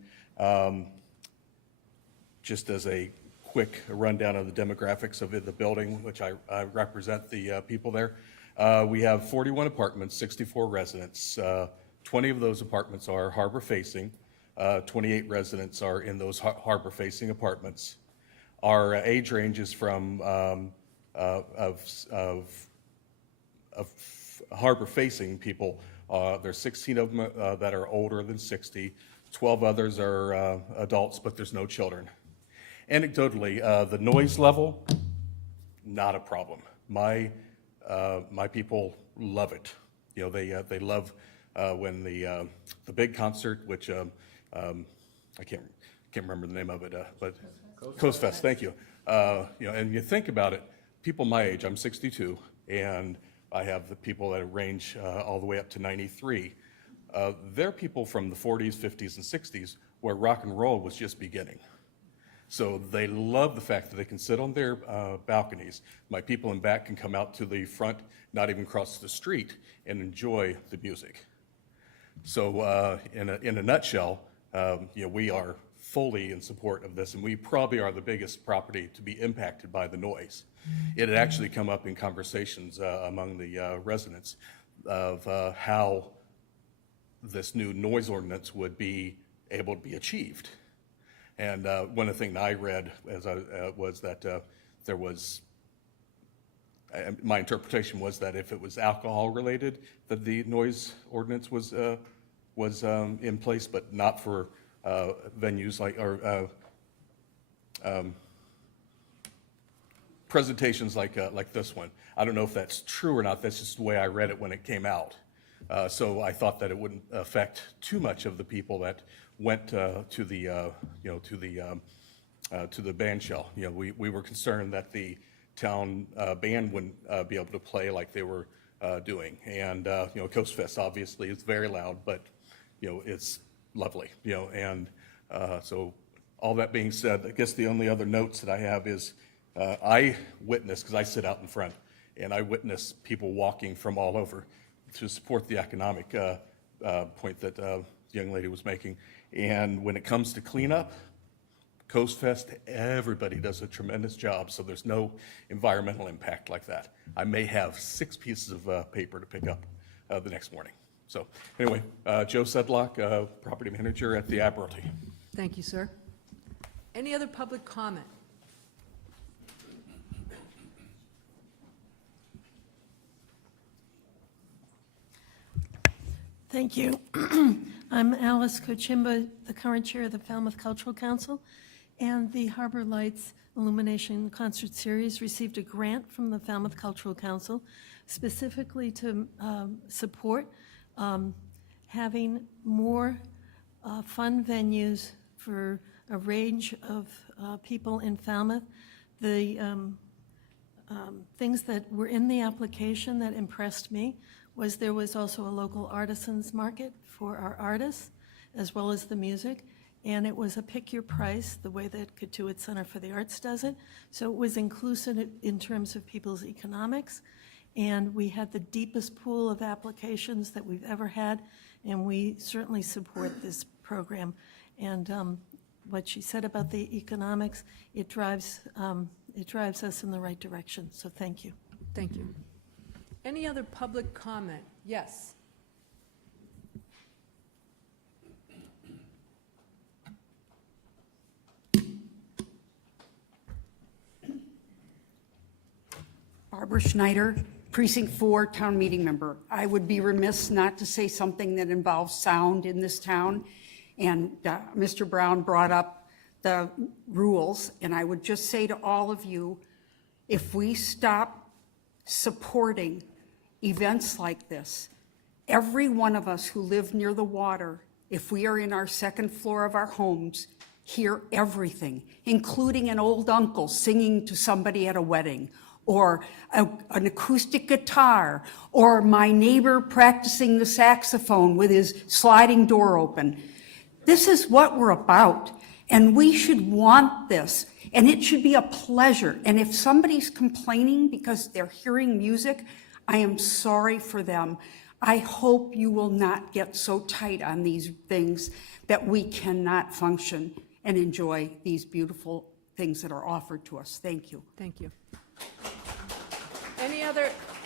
just as a quick rundown of the demographics of the building, which I represent the people there, we have 41 apartments, 64 residents. 20 of those apartments are harbor-facing. 28 residents are in those harbor-facing apartments. Our age range is from of harbor-facing people. There's 16 of them that are older than 60. 12 others are adults, but there's no children. Anecdotally, the noise level not a problem. My people love it. You know, they love when the big concert, which I can't remember the name of it, but Coast Fest. Thank you. You know, and you think about it, people my age, I'm 62, and I have the people that range all the way up to 93. They're people from the 40s, 50s, and 60s where rock and roll was just beginning. So they love the fact that they can sit on their balconies. My people in back can come out to the front, not even cross the street, and enjoy the music. So in a nutshell, you know, we are fully in support of this, and we probably are the biggest property to be impacted by the noise. It had actually come up in conversations among the residents of how this new noise ordinance would be able to be achieved. And one of the things I read was that there was, my interpretation was that if it was alcohol related, that the noise ordinance was in place, but not for venues like, or presentations like this one. I don't know if that's true or not. That's just the way I read it when it came out. So I thought that it wouldn't affect too much of the people that went to the band shell. You know, we were concerned that the town band wouldn't be able to play like they were doing. And you know, Coast Fest obviously is very loud, but you know, it's lovely. You know, and so all that being said, I guess the only other notes that I have is I witnessed, because I sit out in front, and I witnessed people walking from all over to support the economic point that the young lady was making. And when it comes to cleanup, Coast Fest, everybody does a tremendous job, so there's no environmental impact like that. I may have 6 pieces of paper to pick up the next morning. So anyway, Joe Sedlock, property manager at the Admiralty. Thank you, sir. Any other public comment? Thank you. I'm Alice Kochimba, the current chair of the Falmouth Cultural Council, and the Harbor Lights Illumination Concert Series received a grant from the Falmouth Cultural Council specifically to support having more fun venues for a range of people in Falmouth. The things that were in the application that impressed me was there was also a local artisans market for our artists, as well as the music, and it was a pick your price, the way that Katuitt Center for the Arts does it. So it was inclusive in terms of people's economics, and we had the deepest pool of applications that we've ever had, and we certainly support this program. And what she said about the economics, it drives us in the right direction, so thank you. Thank you. Any other public comment? Yes. Barbara Schneider, Precinct 4, Town Meeting Member. I would be remiss not to say something that involves sound in this town. And Mr. Brown brought up the rules, and I would just say to all of you, if we stop supporting events like this, every one of us who live near the water, if we are in our second floor of our homes, hear everything, including an old uncle singing to somebody at a wedding, or an acoustic guitar, or my neighbor practicing the saxophone with his sliding door open. This is what we're about, and we should want this, and it should be a pleasure. And if somebody's complaining because they're hearing music, I am sorry for them. I hope you will not get so tight on these things that we cannot function and enjoy these beautiful things that are offered to us. Thank you. Thank you.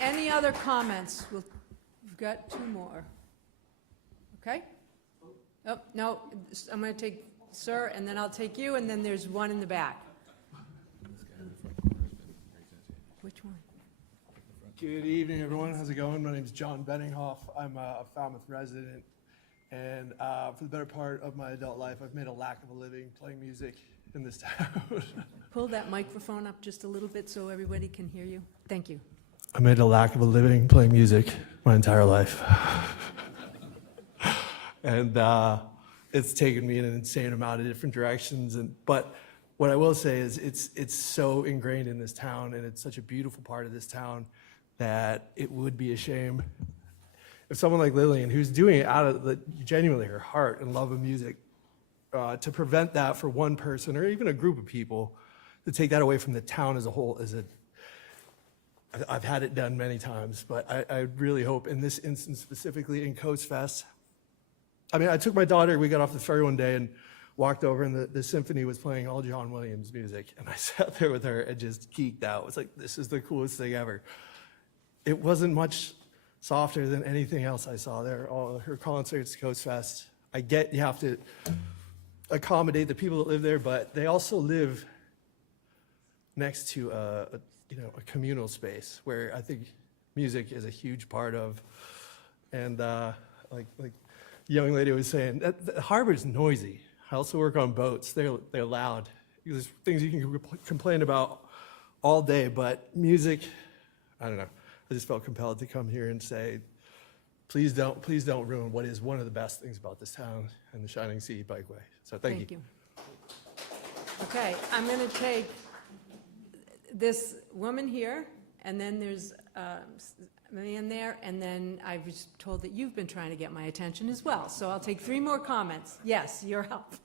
Any other comments? We've got 2 more. Okay? Oh, no, I'm going to take sir, and then I'll take you, and then there's one in the back. Which one? Good evening, everyone. How's it going? My name is John Benninghoff. I'm a Falmouth resident, and for the better part of my adult life, I've made a lack of a living playing music in this town. pull that microphone up just a little bit so everybody can hear you? Thank you. I made a lack of a living playing music my entire life. And it's taken me in an insane amount of different directions. But what I will say is it's so ingrained in this town, and it's such a beautiful part of this town that it would be a shame if someone like Lillian, who's doing it out of genuinely her heart and love of music, to prevent that for one person or even a group of people, to take that away from the town as a whole I've had it done many times, but I really hope in this instance, specifically in Coast Fest. I mean, I took my daughter, we got off the ferry one day and walked over, and the symphony was playing all John Williams music, and I sat there with her and just geeked out. It was like, this is the coolest thing ever. It wasn't much softer than anything else I saw there. All her concerts, Coast Fest. I get you have to accommodate the people that live there, but they also live next to a communal space where I think music is a huge part of. And like the young lady was saying, the harbor's noisy. I also work on boats. They're loud. There's things you can complain about all day, but music, I don't know. I just felt compelled to come here and say, please don't ruin what is one of the best things about this town and the Shining Sea Bikeway. So thank you. Okay, I'm going to take this woman here, and then there's a man there, and then I was told that you've been trying to get my attention as well. So I'll take 3 more comments. Yes, your help.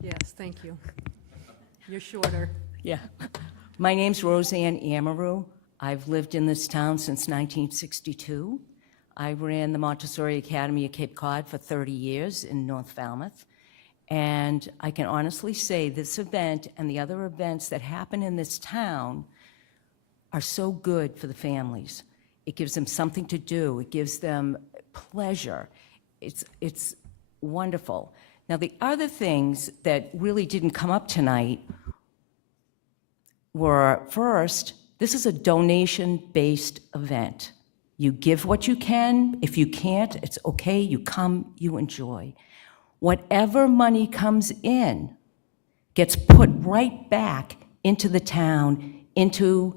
Yes, thank you. You're shorter. Yeah. My name's Roseanne Amaru. I've lived in this town since 1962. I ran the Montessori Academy at Cape Cod for 30 years in North Falmouth. And I can honestly say this event and the other events that happen in this town are so good for the families. It gives them something to do. It gives them pleasure. It's wonderful. Now, the other things that really didn't come up tonight were, first, this is a donation-based event. You give what you can. If you can't, it's okay. You come, you enjoy. Whatever money comes in gets put right back into the town, into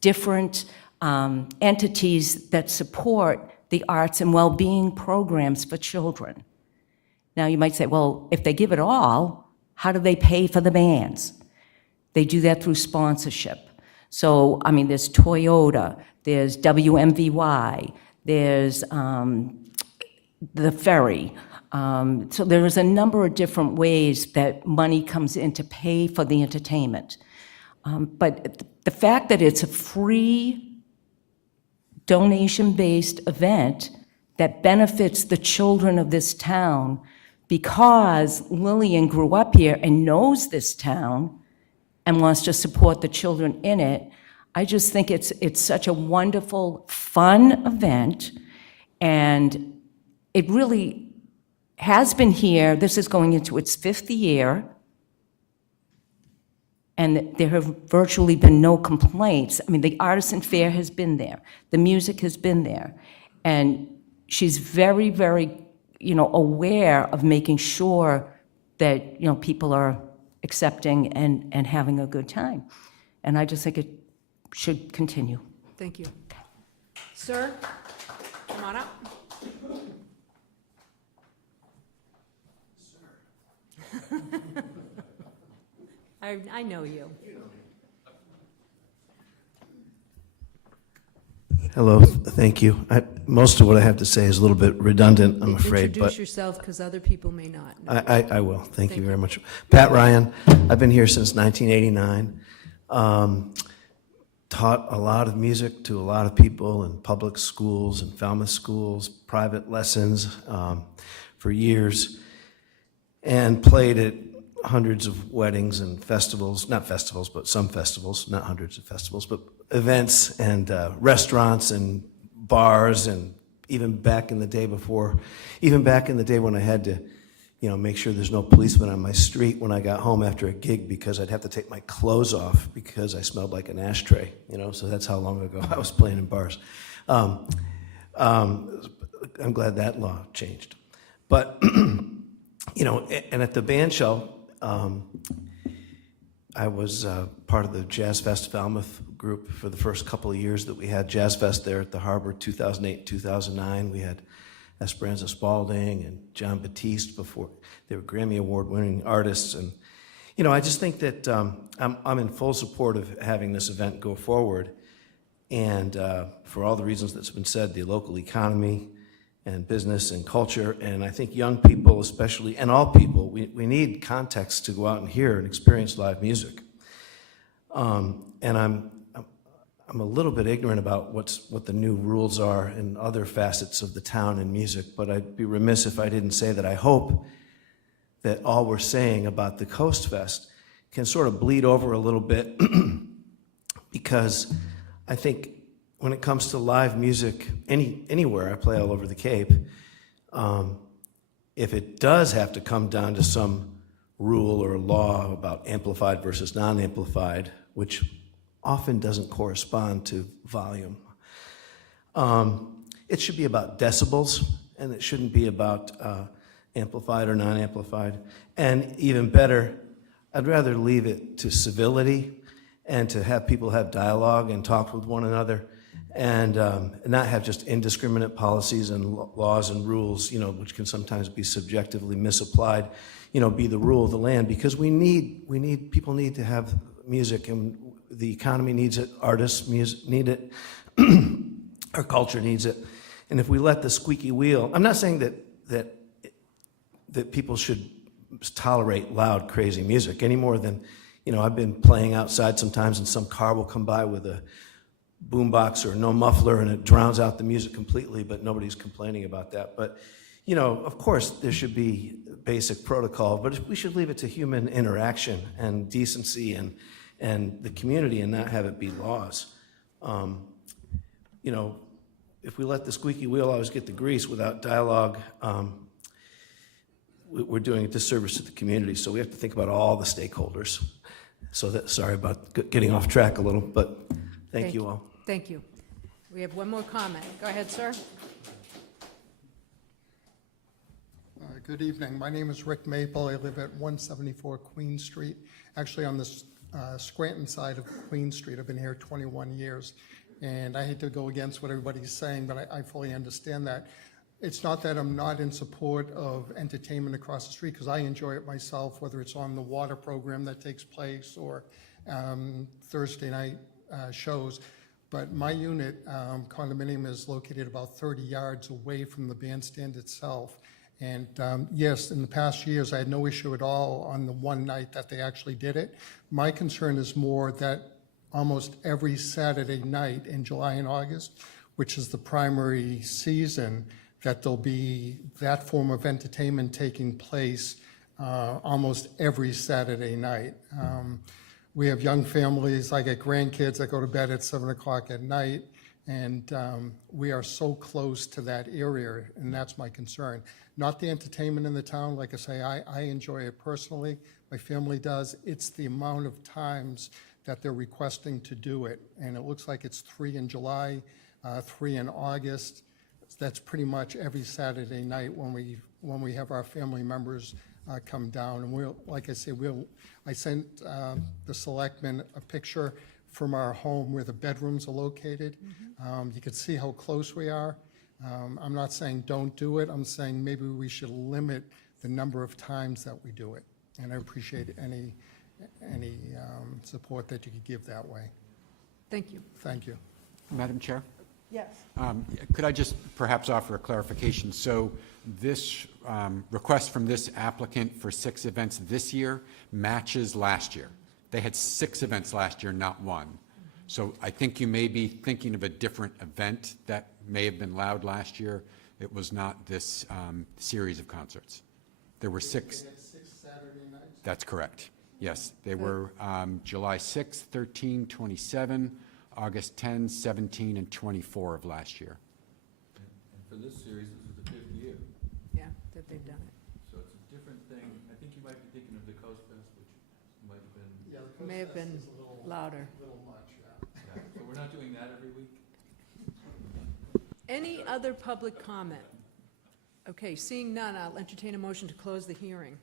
different entities that support the arts and well-being programs for children. Now, you might say, well, if they give it all, how do they pay for the bands? They do that through sponsorship. So, I mean, there's Toyota, there's WMVY, there's the ferry. So there's a number of different ways that money comes in to pay for the entertainment. But the fact that it's a free, donation-based event that benefits the children of this town, because Lillian grew up here and knows this town and wants to support the children in it, I just think it's such a wonderful, fun event, and it really has been here. This is going into its 5th year, and there have virtually been no complaints. I mean, the Artisan Fair has been there. The music has been there. And she's very, very, aware of making sure that, people are accepting and having a good time. And I just think it should continue. Thank you. Sir, come on up. I know you. Hello, thank you. Most of what I have to say is a little bit redundant, I'm afraid, but Introduce yourself, because other people may not know. I will. Thank you very much. Pat Ryan, I've been here since 1989. Taught a lot of music to a lot of people in public schools and Falmouth schools, private lessons for years, and played at hundreds of weddings and festivals, not festivals, but some festivals, not hundreds of festivals, but events and restaurants and bars, and even back in the day when I had to, make sure there's no policemen on my street when I got home after a gig, because I'd have to take my clothes off because I smelled like an ashtray, so that's how long ago I was playing in bars. I'm glad that law changed. But, you know, and at the band show, I was part of the Jazz Fest Falmouth group for the first couple of years that we had Jazz Fest there at the Harbor, 2008, 2009. We had Esperanza Spalding and John Batiste before. They were Grammy Award-winning artists. And, you know, I just think that I'm in full support of having this event go forward. And for all the reasons that's been said, the local economy and business and culture, and I think young people especially, and all people, we need context to go out and hear and experience live music. And I'm a little bit ignorant about what the new rules are in other facets of the town and music, but I'd be remiss if I didn't say that I hope that all we're saying about the Coast Fest can sort of bleed over a little bit because I think when it comes to live music, anywhere, I play all over the Cape, if it does have to come down to some rule or law about amplified versus non-amplified, which often doesn't correspond to volume, it should be about decibels, and it shouldn't be about amplified or non-amplified. And even better, I'd rather leave it to civility and to have people have dialogue and talk with one another, and not have just indiscriminate policies and laws and rules, you know, which can sometimes be subjectively misapplied, you know, be the rule of the land, because people need to have music, and the economy needs it, artists need it, our culture needs it. And if we let the squeaky wheel, I'm not saying that people should tolerate loud, crazy music any more than, you know, I've been playing outside sometimes and some car will come by with a boombox or no muffler and it drowns out the music completely, but nobody's complaining about that. But, you know, of course there should be basic protocol, but we should leave it to human interaction and decency and the community and not have it be laws. You know, if we let the squeaky wheel always get the grease without dialogue, we're doing a disservice to the community. So we have to think about all the stakeholders. So sorry about getting off track a little, but thank you all. Thank you. We have one more comment. Go ahead, sir. Good evening. My name is Rick Maple. I live at 174 Queen Street, actually on the Scranton side of Queen Street. I've been here 21 years, and I hate to go against what everybody's saying, but I fully understand that. It's not that I'm not in support of entertainment across the street, because I enjoy it myself, whether it's on the water program that takes place or Thursday night shows. But my unit condominium is located about 30 yards away from the bandstand itself. And yes, in the past years, I had no issue at all on the one night that they actually did it. My concern is more that almost every Saturday night in July and August, which is the primary season, that there'll be that form of entertainment taking place almost every Saturday night. We have young families, I get grandkids that go to bed at 7 o'clock at night, and we are so close to that area, and that's my concern. Not the entertainment in the town, like I say, I enjoy it personally, my family does. It's the amount of times that they're requesting to do it, and it looks like it's 3 in July, 3 in August. That's pretty much every Saturday night when we have our family members come down. And we'll, like I say, I sent the selectmen a picture from our home where the bedrooms are located. You can see how close we are. I'm not saying don't do it. I'm saying maybe we should limit the number of times that we do it. And I appreciate any support that you could give that way. Thank you. Thank you. Madam Chair? Yes. Could I just perhaps offer a clarification? So this request from this applicant for 6 events this year matches last year. They had 6 events last year, not 1. So I think you may be thinking of a different event that may have been loud last year. It was not this series of concerts. There were 6. 6 Saturday nights? That's correct. Yes, they were July 6, 13, 27, August 10, 17, and 24 of last year. And for this series, this is the 5th year. Yeah, that they've done it. So it's a different thing. I think you might be thinking of the Coast Fest, which might have been. Yeah, the Coast May have Fest been is a little louder. Little much, yeah. Yeah. So we're not doing that every week? Any other public comment? Okay, seeing none, I'll entertain a motion to close the hearing.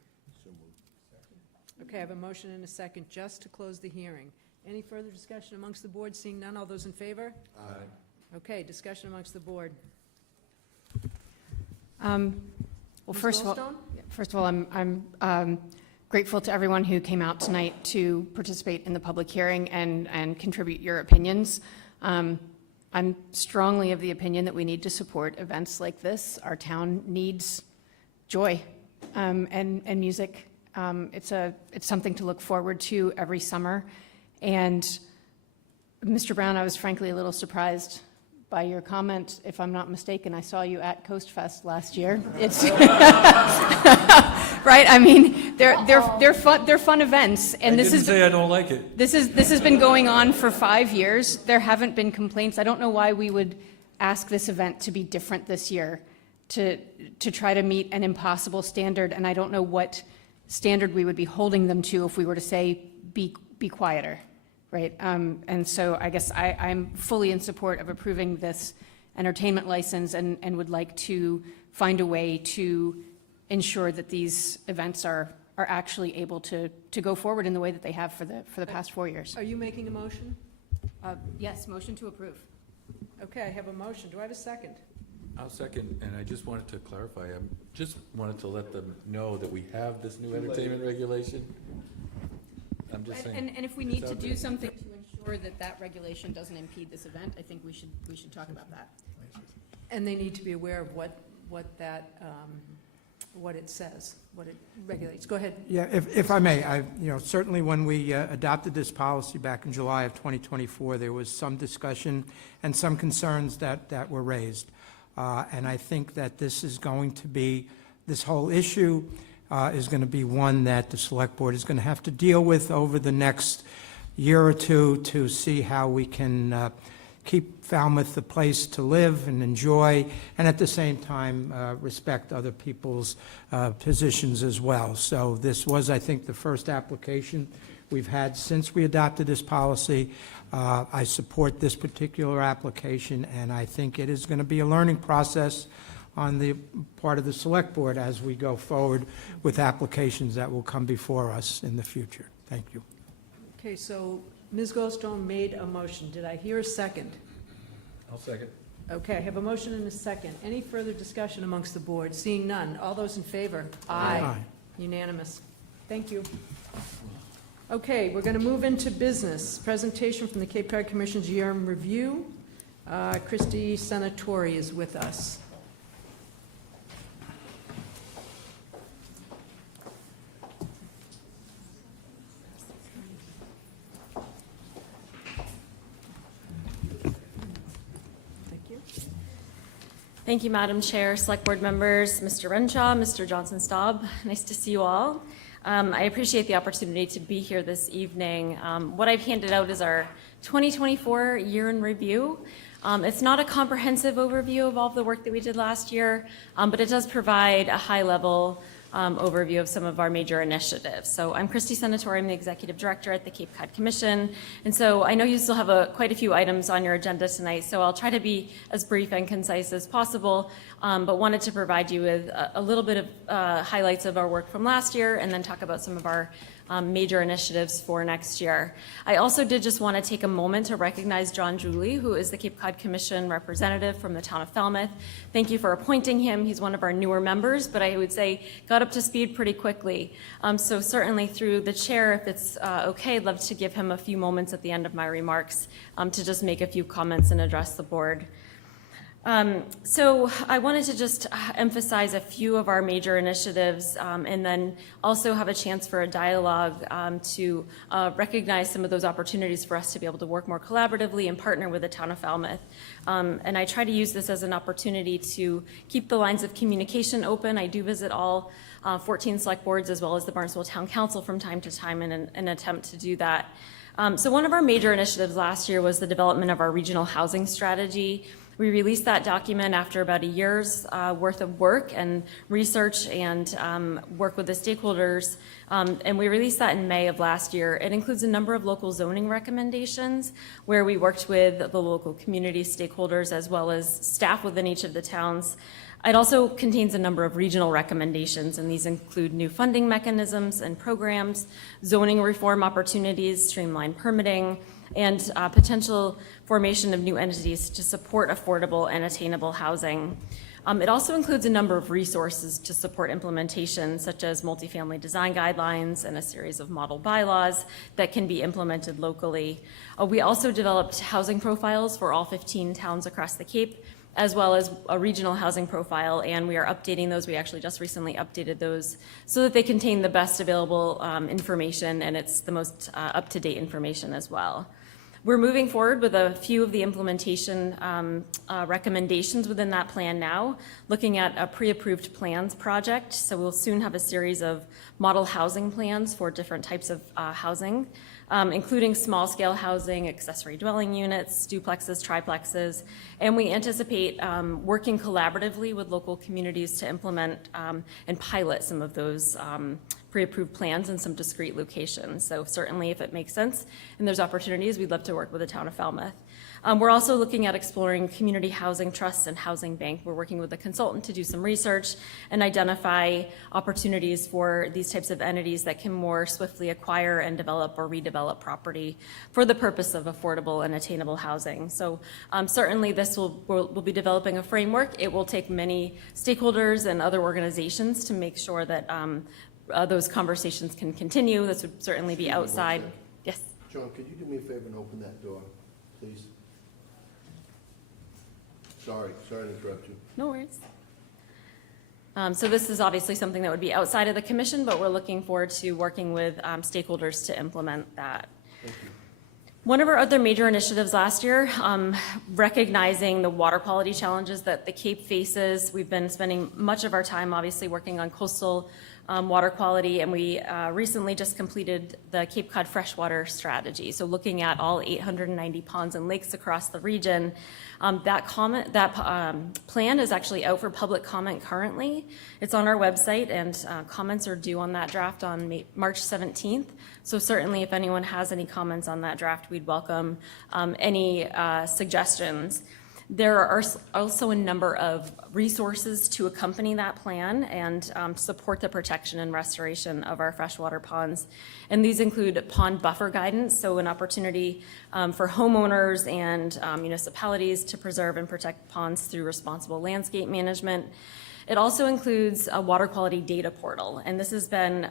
Okay, I have a motion and a second just to close the hearing. Any further discussion amongst the board? Seeing none, all those in favor? Aye. Okay, discussion amongst the board. Well, Ms. first of all, Goldstone? first of all, I'm grateful to everyone who came out tonight to participate in the public hearing and contribute your opinions. I'm strongly of the opinion that we need to support events like this. Our town needs joy and music. It's something to look forward to every summer. And Mr. Brown, I was frankly a little surprised by your comment. If I'm not mistaken, I saw you at Coast Fest last year. It's right. I mean, they're fun events, and I didn't say I don't like it. This has been going on for 5 years. There haven't been complaints. I don't know why we would ask this event to be different this year, to try to meet an impossible standard, and I don't know what standard we would be holding them to if we were to say be quieter. Right, and so I guess I'm fully in support of approving this entertainment license and would like to find a way to ensure that these events are actually able to go forward in the way that they have for the past 4 years. Are you making a motion? Yes, motion to approve. Okay, I have a motion. Do I have a second? I'll second, and I just wanted to clarify, I just wanted to let them know that we have this new entertainment regulation. I'm just saying. And if we need it's to out do there. something to ensure that that regulation doesn't impede this event, I think we should talk about that. And they need to be aware of what it says, what it regulates. Go ahead. Yeah, if I may, certainly when we adopted this policy back in July of 2024, there was some discussion and some concerns that were raised. And I think that this whole issue is going to be one that the Select Board is going to have to deal with over the next year or two to see how we can keep Falmouth a place to live and enjoy, and at the same time respect other people's positions as well. So this was, I think, the first application we've had since we adopted this policy. I support this particular application, and I think it is going to be a learning process on the part of the Select Board as we go forward with applications that will come before us in the future. Thank you. Okay, so Ms. Goldstone made a motion. Did I hear a second? I'll second. Okay, I have a motion and a second. Any further discussion amongst the board? Seeing none. All those in favor? Aye. Unanimous. Thank you. Okay, we're going to move into business. Presentation from the Cape Cod Commission's year in review. Christy Senatori is with us. Thank you, Madam Chair, Select Board members, Mr. Renshaw, Mr. Johnson-Staub. Nice to see you all. I appreciate the opportunity to be here this evening. What I've handed out is our 2024 year in review. It's not a comprehensive overview of all of the work that we did last year, but it does provide a high-level overview of some of our major initiatives. So I'm Christy Senatori, I'm the Executive Director at the Cape Cod Commission, and so I know you still have quite a few items on your agenda tonight, so I'll try to be as brief and concise as possible, but wanted to provide you with a little bit of highlights of our work from last year and then talk about some of our major initiatives for next year. I also did just want to take a moment to recognize John Julie, who is the Cape Cod Commission representative from the town of Falmouth. Thank you for appointing him. He's one of our newer members, but I would say got up to speed pretty quickly. So certainly through the chair, if it's okay, I'd love to give him a few moments at the end of my remarks to just make a few comments and address the board. So I wanted to just emphasize a few of our major initiatives and then also have a chance for a dialogue to recognize some of those opportunities for us to be able to work more collaboratively and partner with the town of Falmouth. And I try to use this as an opportunity to keep the lines of communication open. I do visit all 14 select boards as well as the Barnstable Town Council from time to time in an attempt to do that. So one of our major initiatives last year was the development of our regional housing strategy. We released that document after about a year's worth of work and research and work with the stakeholders, and we released that in May of last year. It includes a number of local zoning recommendations where we worked with the local community stakeholders as well as staff within each of the towns. It also contains a number of regional recommendations, and these include new funding mechanisms and programs, zoning reform opportunities, streamlined permitting, and potential formation of new entities to support affordable and attainable housing. It also includes a number of resources to support implementation, such as multifamily design guidelines and a series of model bylaws that can be implemented locally. We also developed housing profiles for all 15 towns across the Cape, as well as a regional housing profile, and we are updating those. We actually just recently updated those so that they contain the best available information, and it's the most up-to-date information as well. We're moving forward with a few of the implementation recommendations within that plan now, looking at a pre-approved plans project. So we'll soon have a series of model housing plans for different types of housing, including small-scale housing, accessory dwelling units, duplexes, triplexes, and we anticipate working collaboratively with local communities to implement and pilot some of those pre-approved plans in some discrete locations. So certainly if it makes sense and there's opportunities, we'd love to work with the town of Falmouth. We're also looking at exploring community housing trusts and housing bank. We're working with a consultant to do some research and identify opportunities for these types of entities that can more swiftly acquire and develop or redevelop property for the purpose of affordable and attainable housing. So certainly this we'll be developing a framework. It will take many stakeholders and other organizations to make sure that those conversations can continue. This would certainly be outside. Yes. John, could you do me a favor and open that door, please? Sorry to interrupt you. No worries. So this is obviously something that would be outside of the commission, but we're looking forward to working with stakeholders to implement that. Thank you. One of our other major initiatives last year, recognizing the water quality challenges that the Cape faces. We've been spending much of our time obviously working on coastal water quality, and we recently just completed the Cape Cod freshwater strategy. So looking at all 890 ponds and lakes across the region. That plan is actually out for public comment currently. It's on our website, and comments are due on that draft on March 17th. So certainly if anyone has any comments on that draft, we'd welcome any suggestions. There are also a number of resources to accompany that plan and support the protection and restoration of our freshwater ponds. And these include pond buffer guidance, so an opportunity for homeowners and municipalities to preserve and protect ponds through responsible landscape management. It also includes a water quality data portal, and this has been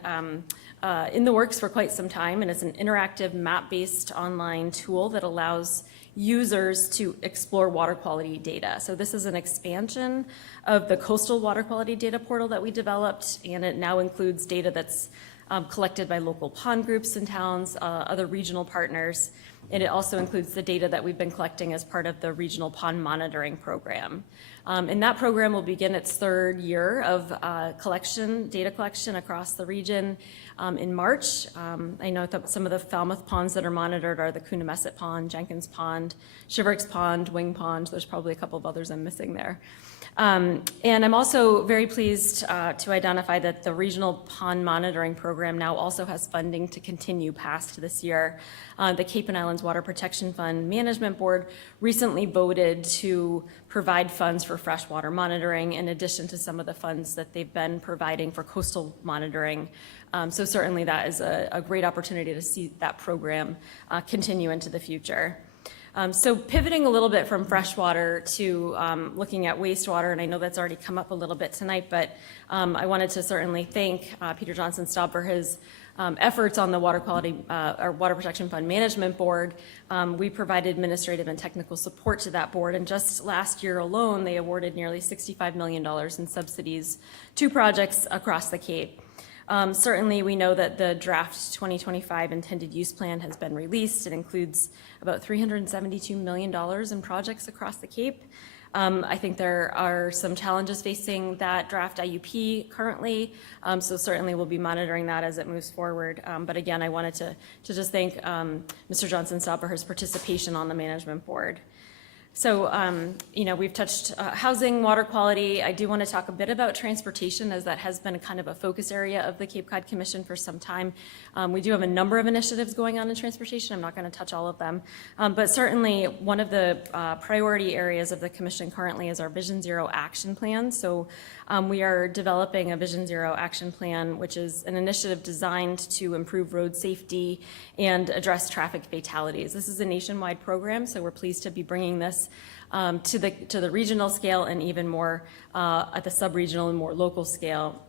in the works for quite some time, and it's an interactive map-based online tool that allows users to explore water quality data. So this is an expansion of the coastal water quality data portal that we developed, and it now includes data that's collected by local pond groups in towns, other regional partners, and it also includes the data that we've been collecting as part of the regional pond monitoring program. And that program will begin its third year of data collection across the region in March. I know that some of the Falmouth ponds that are monitored are the Coonamessett Pond, Jenkins Pond, Shivericks Pond, Wing Pond. There's probably a couple of others I'm missing there. And I'm also very pleased to identify that the Regional Pond Monitoring Program now also has funding to continue past this year. The Cape and Islands Water Protection Fund Management Board recently voted to provide funds for freshwater monitoring in addition to some of the funds that they've been providing for coastal monitoring. So certainly that is a great opportunity to see that program continue into the future. So pivoting a little bit from freshwater to looking at wastewater, and I know that's already come up a little bit tonight, but I wanted to certainly thank Peter Johnson-Staub for his efforts on the Water Protection Fund Management Board. We provided administrative and technical support to that board, and just last year alone, they awarded nearly $65 million in subsidies to projects across the Cape. Certainly, we know that the draft 2025 intended use plan has been released. It includes about $372 million in projects across the Cape. I think there are some challenges facing that draft IUP currently, so certainly we'll be monitoring that as it moves forward. But again, I wanted to just thank Mr. Johnson-Staub for his participation on the management board. So, we've touched housing, water quality. I do want to talk a bit about transportation, as that has been kind of a focus area of the Cape Cod Commission for some time. We do have a number of initiatives going on in transportation. I'm not going to touch all of them. But certainly, one of the priority areas of the Commission currently is our Vision Zero Action Plan. So we are developing a Vision Zero Action Plan, which is an initiative designed to improve road safety and address traffic fatalities. This is a nationwide program, so we're pleased to be bringing this to the regional scale and even more at the sub-regional and more local scale.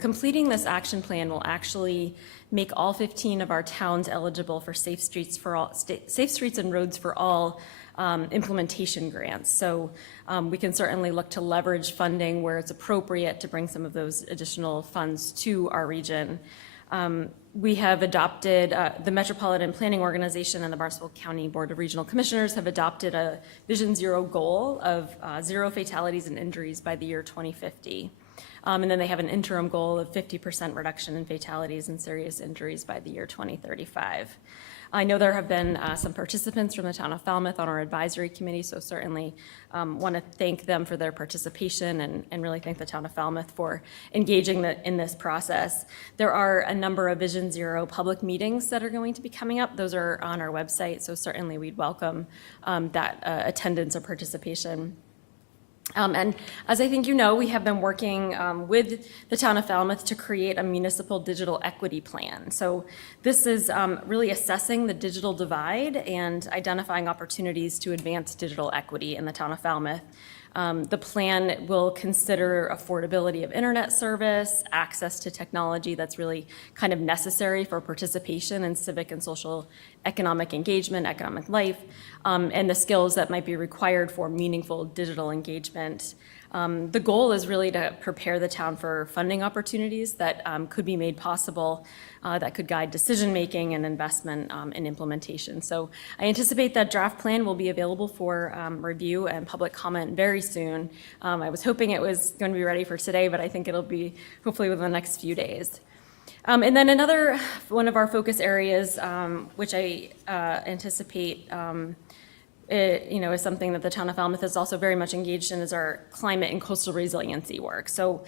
Completing this action plan will actually make all 15 of our towns eligible for Safe Streets and Roads for All implementation grants. So we can certainly look to leverage funding where it's appropriate to bring some of those additional funds to our region. We have adopted, the Metropolitan Planning Organization and the Barnstable County Board of Regional Commissioners have adopted a Vision Zero goal of 0 fatalities and injuries by the year 2050. And then they have an interim goal of 50% reduction in fatalities and serious injuries by the year 2035. I know there have been some participants from the town of Falmouth on our advisory committee, so certainly want to thank them for their participation and really thank the town of Falmouth for engaging in this process. There are a number of Vision Zero public meetings that are going to be coming up. Those are on our website, so certainly we'd welcome that attendance or participation. And as I think you know, we have been working with the town of Falmouth to create a municipal digital equity plan. So this is really assessing the digital divide and identifying opportunities to advance digital equity in the town of Falmouth. The plan will consider affordability of internet service, access to technology that's really kind of necessary for participation in civic and social economic engagement, economic life, and the skills that might be required for meaningful digital engagement. The goal is really to prepare the town for funding opportunities that could be made possible, that could guide decision-making and investment and implementation. So I anticipate that draft plan will be available for review and public comment very soon. I was hoping it was going to be ready for today, but I think it'll be hopefully within the next few days. And then another one of our focus areas, which I anticipate is something that the town of Falmouth is also very much engaged in, is our climate and coastal resiliency work. So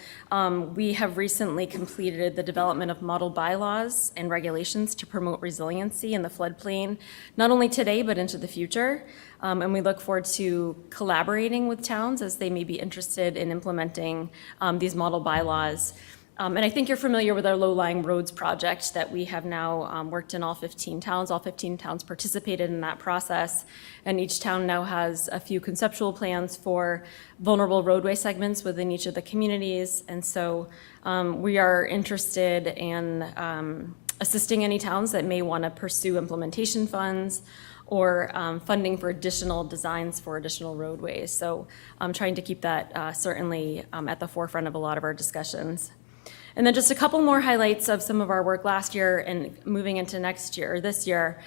we have recently completed the development of model bylaws and regulations to promote resiliency in the floodplain, not only today, but into the future. And we look forward to collaborating with towns as they may be interested in implementing these model bylaws. And I think you're familiar with our low-lying roads project that we have now worked in all 15 towns. All 15 towns participated in that process, and each town now has a few conceptual plans for vulnerable roadway segments within each of the communities. And so we are interested in assisting any towns that may want to pursue implementation funds or funding for additional designs for additional roadways. So I'm trying to keep that certainly at the forefront of a lot of our discussions. And then just a couple more highlights of some of our work last year and moving into this year.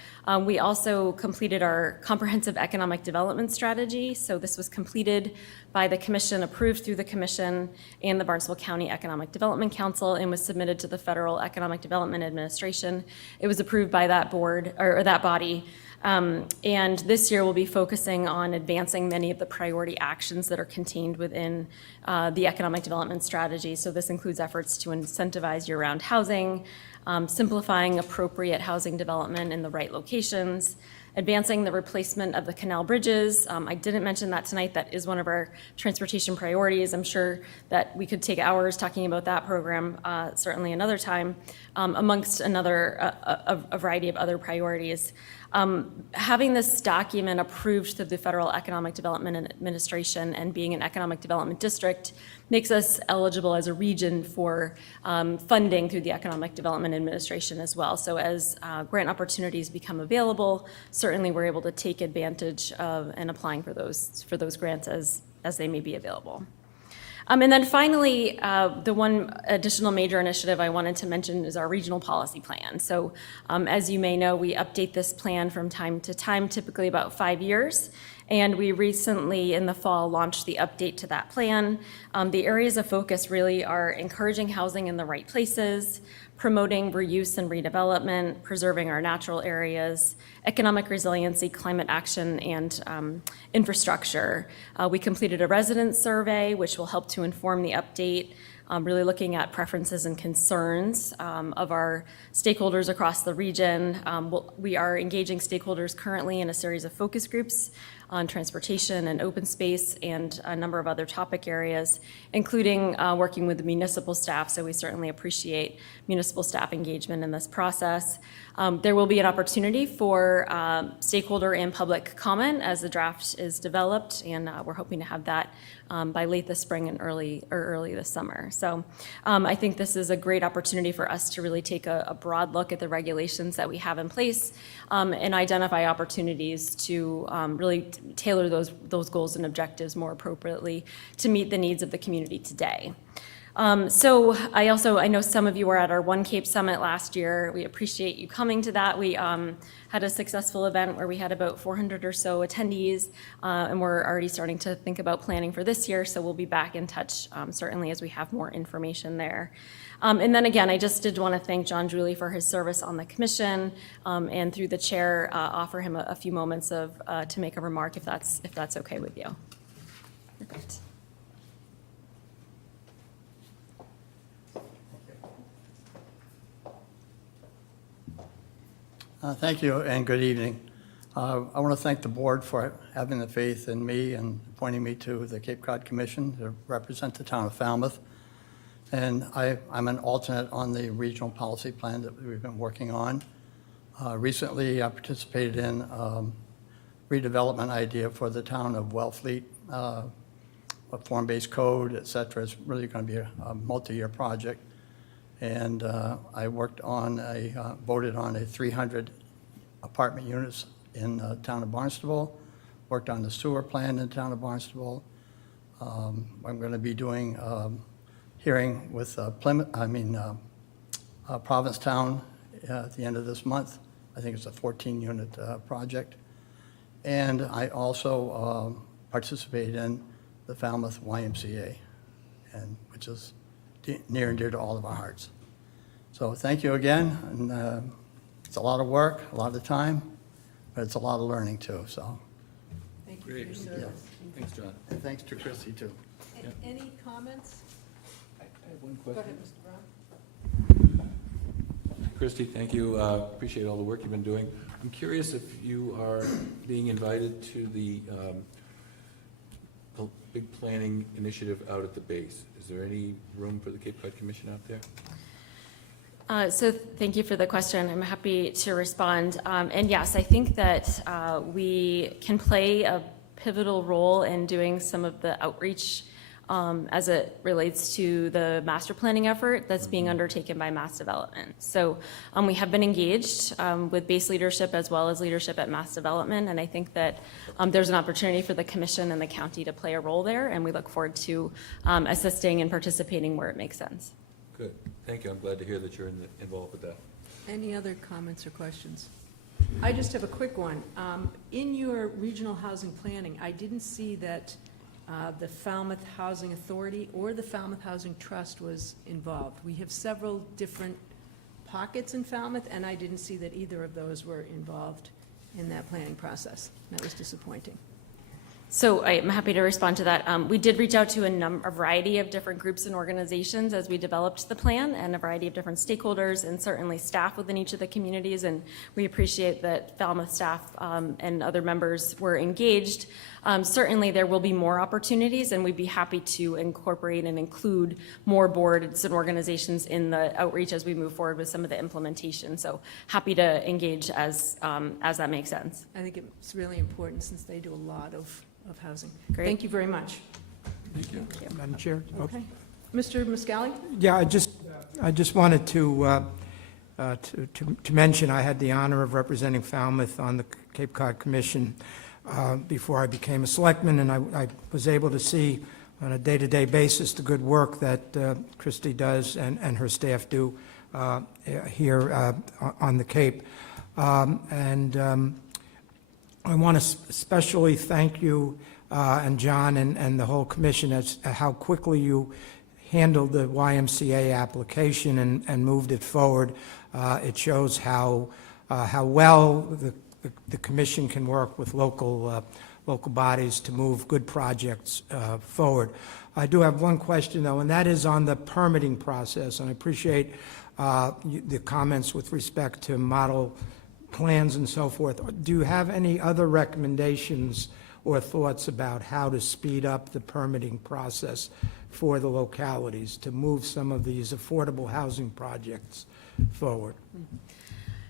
We also completed our comprehensive economic development strategy. So this was completed by the commission, approved through the commission and the Barnstable County Economic Development Council, and was submitted to the Federal Economic Development Administration. It was approved by that board or that body. And this year we'll be focusing on advancing many of the priority actions that are contained within the economic development strategy. So this includes efforts to incentivize year-round housing, simplifying appropriate housing development in the right locations, advancing the replacement of the canal bridges. I didn't mention that tonight. That is one of our transportation priorities. I'm sure that we could take hours talking about that program, certainly another time, amongst a variety of other priorities. Having this document approved through the Federal Economic Development Administration and being an economic development district makes us eligible as a region for funding through the Economic Development Administration as well. So as grant opportunities become available, certainly we're able to take advantage of and applying for those grants as they may be available. And then finally, the one additional major initiative I wanted to mention is our regional policy plan. So as you may know, we update this plan from time to time, typically about 5 years. And we recently, in the fall, launched the update to that plan. The areas of focus really are encouraging housing in the right places, promoting reuse and redevelopment, preserving our natural areas, economic resiliency, climate action, and infrastructure. We completed a resident survey, which will help to inform the update, really looking at preferences and concerns of our stakeholders across the region. We are engaging stakeholders currently in a series of focus groups on transportation and open space and a number of other topic areas, including working with the municipal staff, so we certainly appreciate municipal staff engagement in this process. There will be an opportunity for stakeholder and public comment as the draft is developed, and we're hoping to have that by late this spring and early this summer. So I think this is a great opportunity for us to really take a broad look at the regulations that we have in place and identify opportunities to really tailor those goals and objectives more appropriately to meet the needs of the community today. So I know some of you were at our One Cape Summit last year. We appreciate you coming to that. We had a successful event where we had about 400 or so attendees, and we're already starting to think about planning for this year, so we'll be back in touch certainly as we have more information there. And then again, I just did want to thank John Drewley for his service on the commission, and through the chair, offer him a few moments to make a remark if that's okay with you. Perfect. Thank you and good evening. I want to thank the board for having the faith in me and appointing me to the Cape Cod Commission to represent the town of Falmouth. And I'm an alternate on the regional policy plan that we've been working on. Recently, I participated in redevelopment idea for the town of Wellfleet, a form-based code, et cetera. It's really going to be a multi-year project. And I voted on a 300 apartment units in the town of Barnstable, worked on the sewer plan in the town of Barnstable. I'm going to be doing hearing with Provincetown at the end of this month. I think it's a 14-unit project. And I also participated in the Falmouth YMCA, which is near and dear to all of our hearts. So thank you again, and it's a lot of work, a lot of time, but it's a lot of learning too, so. Thank you for your service. Thanks, John. And thanks to Chrissy too. Any comments? I have one Go question. ahead, Mr. Brown. Christy, thank you. Appreciate all the work you've been doing. I'm curious if you are being invited to the big planning initiative out at the base. Is there any room for the Cape Cod Commission out there? So thank you for the question. I'm happy to respond. And yes, I think that we can play a pivotal role in doing some of the outreach as it relates to the master planning effort that's being undertaken by Mass Development. So we have been engaged with base leadership as well as leadership at Mass Development, and I think that there's an opportunity for the commission and the county to play a role there, and we look forward to assisting and participating where it makes sense. Good. Thank you. I'm glad to hear that you're involved with that. Any other comments or questions? I just have a quick one. In your regional housing planning, I didn't see that the Falmouth Housing Authority or the Falmouth Housing Trust was involved. We have several different pockets in Falmouth, and I didn't see that either of those were involved in that planning process. That was disappointing. So I'm happy to respond to that. We did reach out to a variety of different groups and organizations as we developed the plan, and a variety of different stakeholders and certainly staff within each of the communities, and we appreciate that Falmouth staff and other members were engaged. Certainly there will be more opportunities, and we'd be happy to incorporate and include more boards and organizations in the outreach as we move forward with some of the implementation. So happy to engage as that makes sense. I think it's really important since they do a lot of housing. Great. Thank you very much. Thank you. Madam Chair? Okay. Mr. Muscali? Yeah, I just wanted to mention I had the honor of representing Falmouth on the Cape Cod Commission before I became a selectman, and I was able to see on a day-to-day basis the good work that Christy does and her staff do here on the Cape. I want to especially thank you and John and the whole commission as how quickly you handled the YMCA application and moved it forward. It shows how well the commission can work with local bodies to move good projects forward. I do have one question, though, and that is on the permitting process, and I appreciate the comments with respect to model plans and so forth. Do you have any other recommendations or thoughts about how to speed up the permitting process for the localities to move some of these affordable housing projects forward?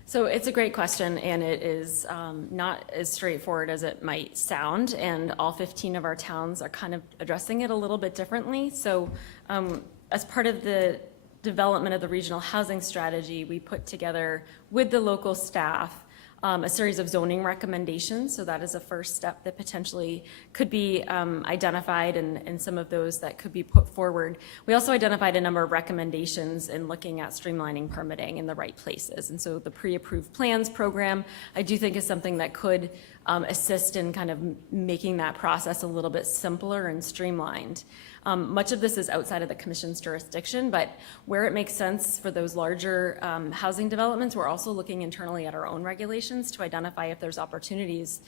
So it's a great question, and it is not as straightforward as it might sound, and all 15 of our towns are kind of addressing it a little bit differently. So as part of the development of the regional housing strategy, we put together with the local staff a series of zoning recommendations. So that is a first step that potentially could be identified, and some of those that could be put forward. We also identified a number of recommendations in looking at streamlining permitting in the right places. And so the pre-approved plans program, I do think, is something that could assist in kind of making that process a little bit simpler and streamlined. Much of this is outside of the commission's jurisdiction, but where it makes sense for those larger housing developments, we're also looking internally at our own regulations to identify if there's opportunities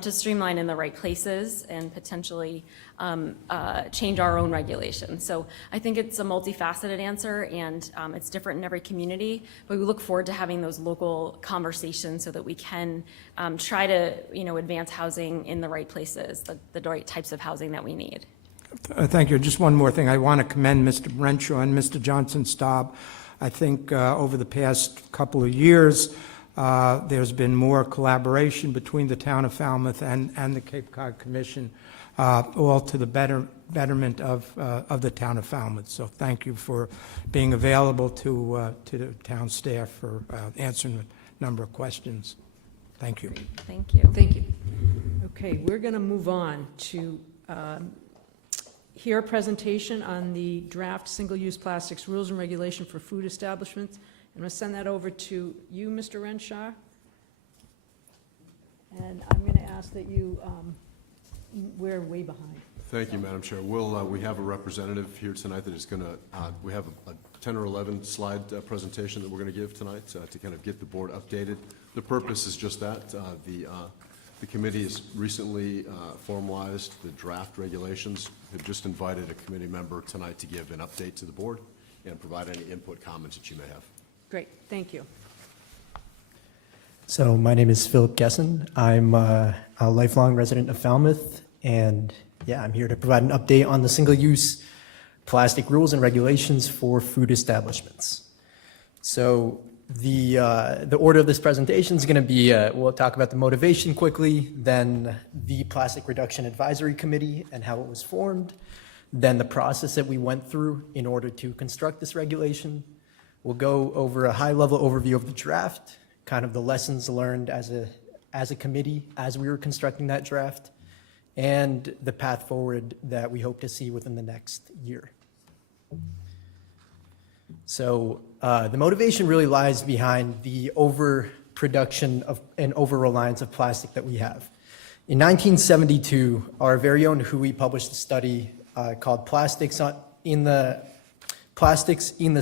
to streamline in the right places and potentially change our own regulations. So I think it's a multifaceted answer, and it's different in every community, but we look forward to having those local conversations so that we can try to, advance housing in the right places, the right types of housing that we need. Thank you. Just one more thing. I want to commend Mr. Renshaw and Mr. Johnson-Staub. I think over the past couple of years, there's been more collaboration between the town of Falmouth and the Cape Cod Commission, all to the betterment of the town of Falmouth. So thank you for being available to the town staff for answering a number of questions. Thank you. Thank you. Thank you. Okay, we're going to move on to hear a presentation on the draft single-use plastics rules and regulation for food establishments. I'm going to send that over to you, Mr. Renshaw. And I'm going to ask that you, we're way behind. Thank you, Madam Chair. We have a representative here tonight that is going to, we have a 10 or 11 slide presentation that we're going to give tonight to kind of get the board updated. The purpose is just that. The committee has recently formalized the draft regulations. Have just invited a committee member tonight to give an update to the board and provide any input comments that you may have. Great, thank you. So my name is Philip Gessen. I'm a lifelong resident of Falmouth, and I'm here to provide an update on the single-use plastic rules and regulations for food establishments. So the order of this presentation is going to be, we'll talk about the motivation quickly, then the Plastic Reduction Advisory Committee and how it was formed, then the process that we went through in order to construct this regulation. We'll go over a high-level overview of the draft, kind of the lessons learned as a committee as we were constructing that draft, and the path forward that we hope to see within the next year. So the motivation really lies behind the overproduction of and over-reliance of plastic that we have. In 1972, our very own WHOI published a study called Plastics in the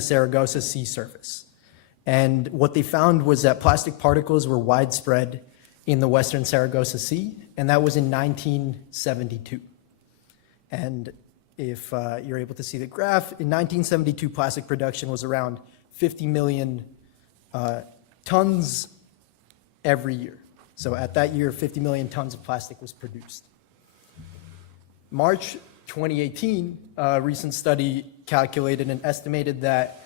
Saragossa Sea Surface. And what they found was that plastic particles were widespread in the western Saragossa Sea, and that was in 1972. And if you're able to see the graph, in 1972, plastic production was around 50 million tons every year. So at that year, 50 million tons of plastic was produced. March 2018, a recent study calculated and estimated that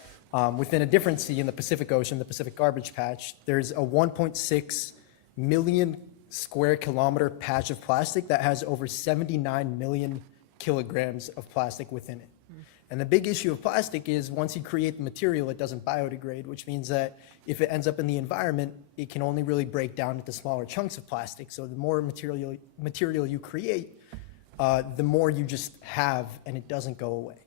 within a different sea in the Pacific Ocean, the Pacific Garbage Patch, there's a 1.6 million square kilometer patch of plastic that has over 79 million kilograms of plastic within it. And the big issue of plastic is once you create the material, it doesn't biodegrade, which means that if it ends up in the environment, it can only really break down into smaller chunks of plastic. So the more material you create, the more you just have, and it doesn't go away.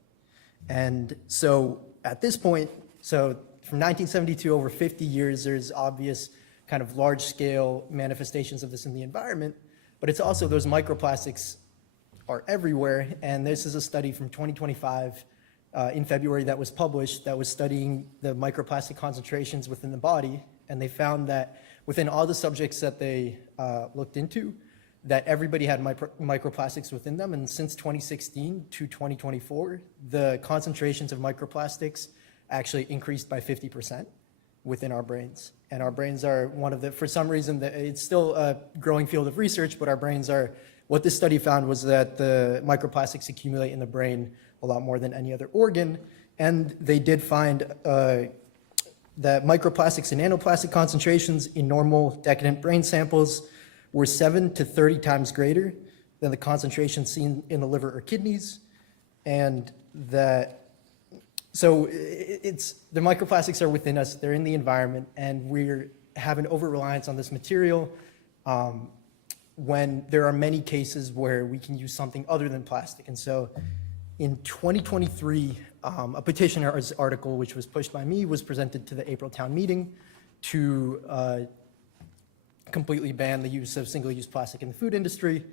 And so at this point, so from 1972 over 50 years, there's obvious kind of large-scale manifestations of this in the environment, but it's also those microplastics are everywhere, and this is a study from 2025 in February that was published that was studying the microplastic concentrations within the body, and they found that within all the subjects that they looked into, that everybody had microplastics within them, and since 2016 to 2024, the concentrations of microplastics actually increased by 50% within our brains. And our brains are one of the, for some reason, it's still a growing field of research, but our brains are, what this study found was that the microplastics accumulate in the brain a lot more than any other organ, and they did find that microplastics and nanoplastic concentrations in normal decadent brain samples were 7 to 30 times greater than the concentration seen in the liver or kidneys, and that, so it's, the microplastics are within us, they're in the environment, and we're having over-reliance on this material when there are many cases where we can use something other than plastic. And so in 2023, a petitioner's article, which was pushed by me, was presented to the April town meeting to completely ban the use of single-use plastic in the food industry.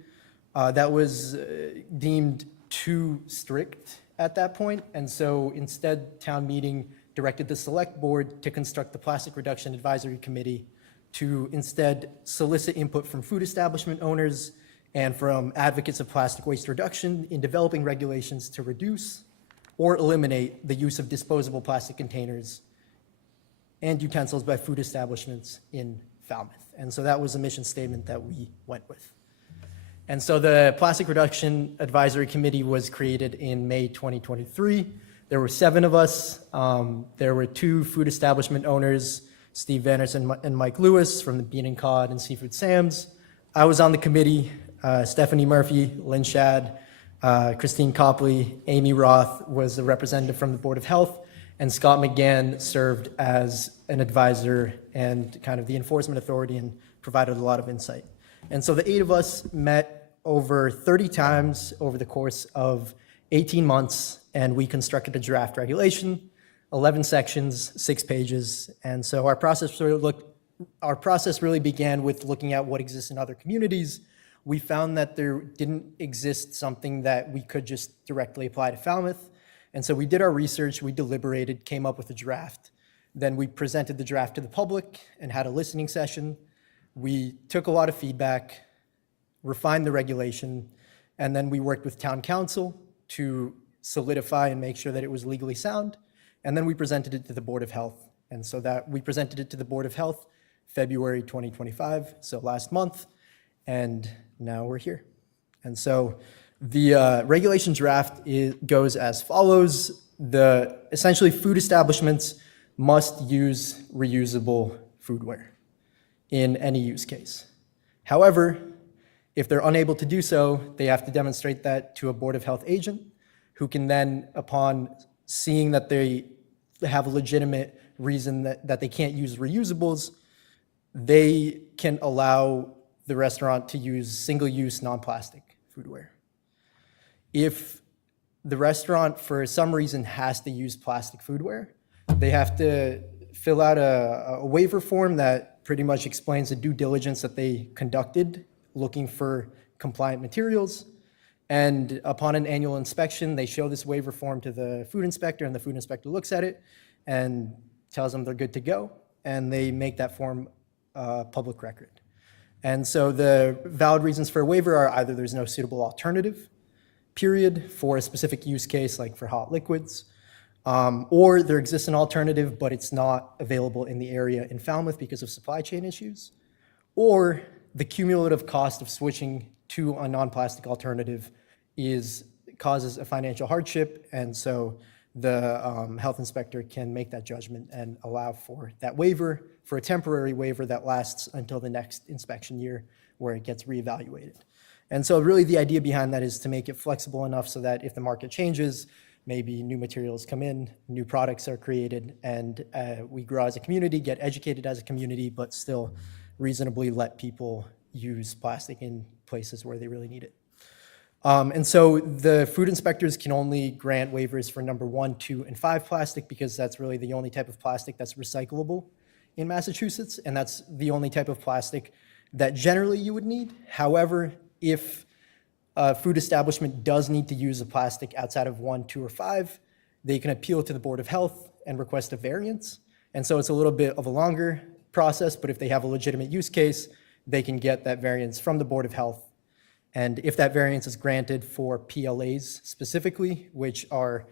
That was deemed too strict at that point, and so instead, town meeting directed the select board to construct the Plastic Reduction Advisory Committee to instead solicit input from food establishment owners and from advocates of plastic waste reduction in developing regulations to reduce or eliminate the use of disposable plastic containers and utensils by food establishments in Falmouth. And so that was a mission statement that we went with. And so the Plastic Reduction Advisory Committee was created in May 2023. There were 7 of us. There were 2 food establishment owners, Steve Vanners and Mike Lewis from the Bean and Cod and Seafood Sam's. I was on the committee. Stephanie Murphy, Lynn Shad, Christine Copley, Amy Roth was a representative from the Board of Health, and Scott McGann served as an advisor and kind of the enforcement authority and provided a lot of insight. And so the 8 of us met over 30 times over the course of 18 months, and we constructed a draft regulation, 11 sections, 6 pages. And so our process really began with looking at what exists in other communities. We found that there didn't exist something that we could just directly apply to Falmouth. And so we did our research, we deliberated, came up with a draft. Then we presented the draft to the public and had a listening session. We took a lot of feedback, refined the regulation, and then we worked with town council to solidify and make sure that it was legally sound. And then we presented it to the Board of Health. And so that we presented it to the Board of Health February 2025, so last month, and now we're here. And so the regulation draft goes as follows. Essentially, food establishments must use reusable foodware in any use case. However, if they're unable to do so, they have to demonstrate that to a Board of Health agent who can then, upon seeing that they have a legitimate reason that they can't use reusables, they can allow the restaurant to use single-use non-plastic foodware. If the restaurant, for some reason, has to use plastic foodware, they have to fill out a waiver form that pretty much explains the due diligence that they conducted looking for compliant materials. And upon an annual inspection, they show this waiver form to the food inspector, and the food inspector looks at it and tells them they're good to go, and they make that form public record. And so the valid reasons for a waiver are either there's no suitable alternative, period, for a specific use case, like for hot liquids, or there exists an alternative, but it's not available in the area in Falmouth because of supply chain issues, or the cumulative cost of switching to a non-plastic alternative causes a financial hardship, and so the health inspector can make that judgment and allow for that waiver, for a temporary waiver that lasts until the next inspection year where it gets reevaluated. And so really the idea behind that is to make it flexible enough so that if the market changes, maybe new materials come in, new products are created, and we grow as a community, get educated as a community, but still reasonably let people use plastic in places where they really need it. And so the food inspectors can only grant waivers for number 1, 2, and 5 plastic because that's really the only type of plastic that's recyclable in Massachusetts, and that's the only type of plastic that generally you would need. However, if a food establishment does need to use a plastic outside of 1, 2, or 5, they can appeal to the Board of Health and request a variance. And so it's a little bit of a longer process, but if they have a legitimate use case, they can get that variance from the Board of Health. And if that variance is granted for PLAs specifically, which are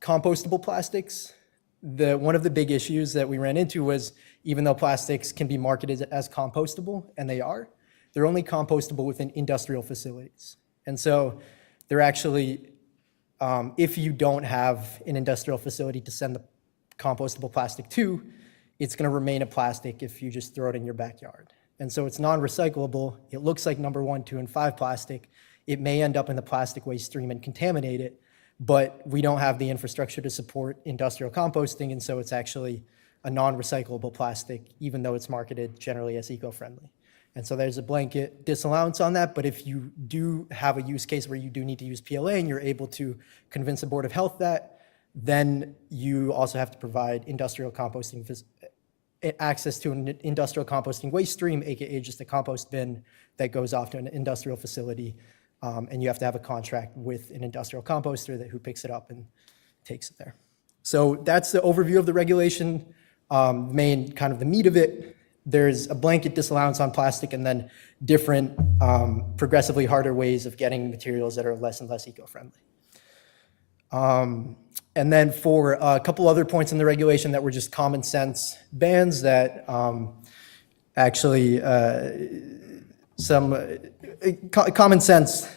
compostable plastics, one of the big issues that we ran into was even though plastics can be marketed as compostable, and they are, they're only compostable within industrial facilities. And so they're actually, if you don't have an industrial facility to send the compostable plastic to, it's going to remain a plastic if you just throw it in your backyard. And so it's non-recyclable. It looks like number 1, 2, and 5 plastic. It may end up in the plastic waste stream and contaminate it, but we don't have the infrastructure to support industrial composting, and so it's actually a non-recyclable plastic, even though it's marketed generally as eco-friendly. And so there's a blanket disallowance on that, but if you do have a use case where you do need to use PLA and you're able to convince the Board of Health that, then you also have to provide industrial composting access to an industrial composting waste stream, aka just a compost bin that goes off to an industrial facility, and you have to have a contract with an industrial composter who picks it up and takes it there. So that's the overview of the regulation, main kind of the meat of it. There's a blanket disallowance on plastic and then different progressively harder ways of getting materials that are less and less eco-friendly. And then for a couple other points in the regulation that were just common sense bans that actually some common sense